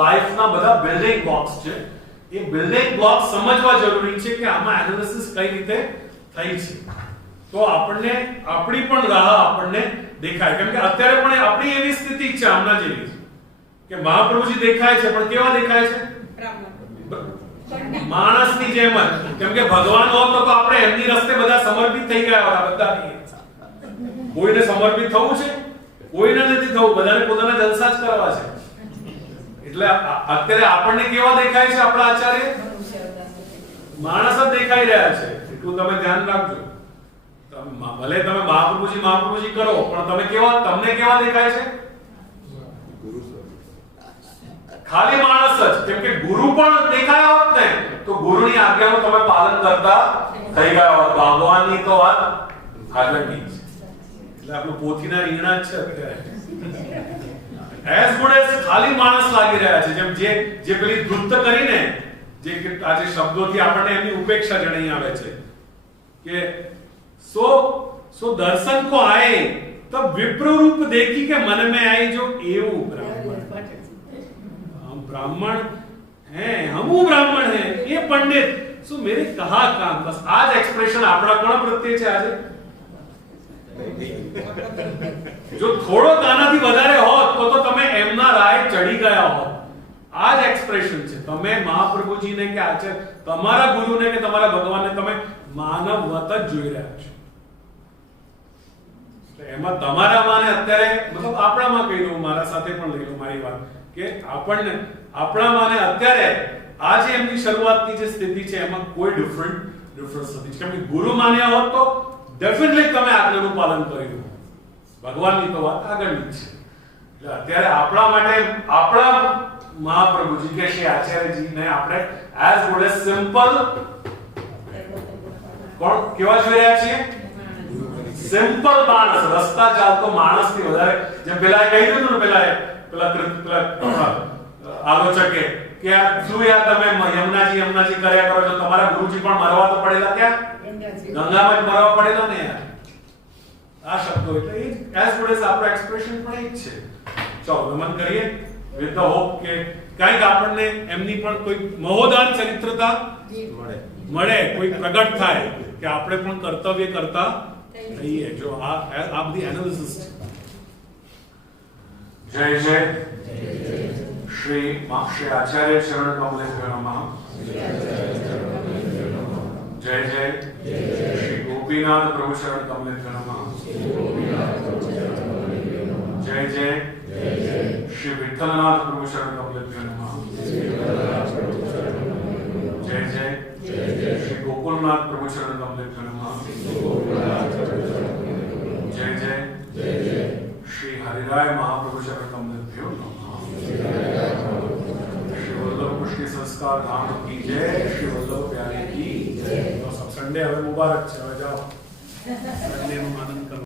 લાઈફના બધા બિલ્ડિંગ બ્લોક્સ છે. એ બિલ્ડિંગ બ્લોક્સ સમજવા જરૂરી છે કે આમાં એનાલિસિસ કઈ રીતે થઈ છે, તો આપણને આપણી પણ રાહ આપણને દેખાય. કેમ કે અત્યારે પણ આપણી એવી સ્થિતિ છે આમના જેવી કે મહાપ્રભુજી દેખાય છે, પણ કેવા દેખાય છે? માણસની જેમ જ. કેમ કે ભગવાન હોત તો આપણે એમની રસ્તે બધા સમર્પિત થઈ ગયા હોત. બધા કોઈને સમર્પિત થવું છે? કોઈને નથી થવું, બધાને પોતાના જલસા જ કરવા છે. એટલે અત્યારે આપણને કેવા દેખાય છે આપણા આચાર્ય? માણસ જ દેખાઈ રહ્યા છે. એટલું તમે ધ્યાન રાખજો. ભલે તમે મહાપ્રભુજી કરો, પણ તમને કેવા દેખાય છે? ખાલી માણસ જ. કેમ કે ગુરુ પણ દેખાયા હોત ને તો ગુરુની આજ્ઞાનું તમે પાલન કરતા થઈ ગયા હોત. ભગવાનની તો વાત આગળની છે. એટલે આપણું પોથીના રીણા જ છે અત્યારે. એઝ ગુડ એઝ ખાલી માણસ લાગી રહ્યા છે. જેમ જે પેલી ધૂર્ત કરીને જે આજે શબ્દોથી આપણને એમની ઉપેક્ષા જણાઈ આવે છે કે सो दर्शन को आए तब विप्र रूप देखी के मन में आई जो एवं ब्राह्मण, हम ब्राह्मण हैं, हम ब्राह्मण हैं, ये पंडित सो मेरे कहा काम. बस आज एक्सप्रेशन આપણા કોણ પ્રત્યે છે આજે? જો થોડો આનાથી વધારે હોત તો તમે એમના રાય ચડી ગયા હોત. આ જ એક્સપ્રેશન છે. તમે મહાપ્રભુજીને કે આચાર્ય, તમારા ગુરુને કે તમારા ભગવાનને તમે માનવવત જ જોઈ રહ્યા છો. એમાં તમારામાં અત્યારે મતલબ આપણામાં કહી દઉં, મારા સાથે પણ લઈ લો મારી વાત કે આપણામાં અત્યારે આજે એમની શરૂઆતની જે સ્થિતિ છે એમાં કોઈ ડિફરન્સ નથી. કેમ કે ગુરુ માન્યા હોત તો ડેફિનેટલી તમે આજ્ઞાનું પાલન કર્યું. ભગવાનની તો વાત આગળની છે. એટલે અત્યારે આપણા માટે આપણા મહાપ્રભુજી કે શ્રી આચાર્યજીને આપણે એઝ ગુડ એઝ સિમ્પલ કોણ કેવા જોઈ રહ્યા છીએ? સિમ્પલ માણસ, રસ્તા ચાલતો માણસથી વધારે. જેમ પેલા કહી દીધું ને પેલા આલોચકે કે આ શું યાર તમે યમુનાજી કર્યા કરો છો, તમારા ગુરુજી પણ મરવા તો પડેલા ક્યાં? ગંગામાં જ મરવા પડેલા ને યાર. આ શબ્દો એટલે એ એઝ ગુડ એઝ આપણો એક્સપ્રેશન પણ એ જ છે. ચાલો નમન કરીએ વિથ ધ હોપ કે કંઈક આપણને એમની પણ કોઈ મહોદાન ચરિત્રતા મળે, કોઈ પ્રગટ થાય કે આપણે પણ કર્તવ્ય કરતા થઈએ. જો આ બધી એનાલિસિસ છે. જય શ્રી આચાર્ય ચરણ કમલેશ્વર નમઃ. જય શ્રી ગોપીનાથ પ્રભુ ચરણ કમલેશ્વર નમઃ. જય શ્રી વિઠ્ઠલનાથ પ્રભુ ચરણ કમલેશ્વર નમઃ. જય શ્રી ગોકુલનાથ પ્રભુ ચરણ કમલેશ્વર નમઃ. जय श्री हरिराय महाप्रभु चरण कमलेभ्यो नमः. श्री वल्लभ पुष्टि संस्कार धाम की जय. श्री वल्लभ प्यारे की जय. तो सब संडे હવે મુબારક છે. હવે જાઓ સંડે નું આનંદ કરો.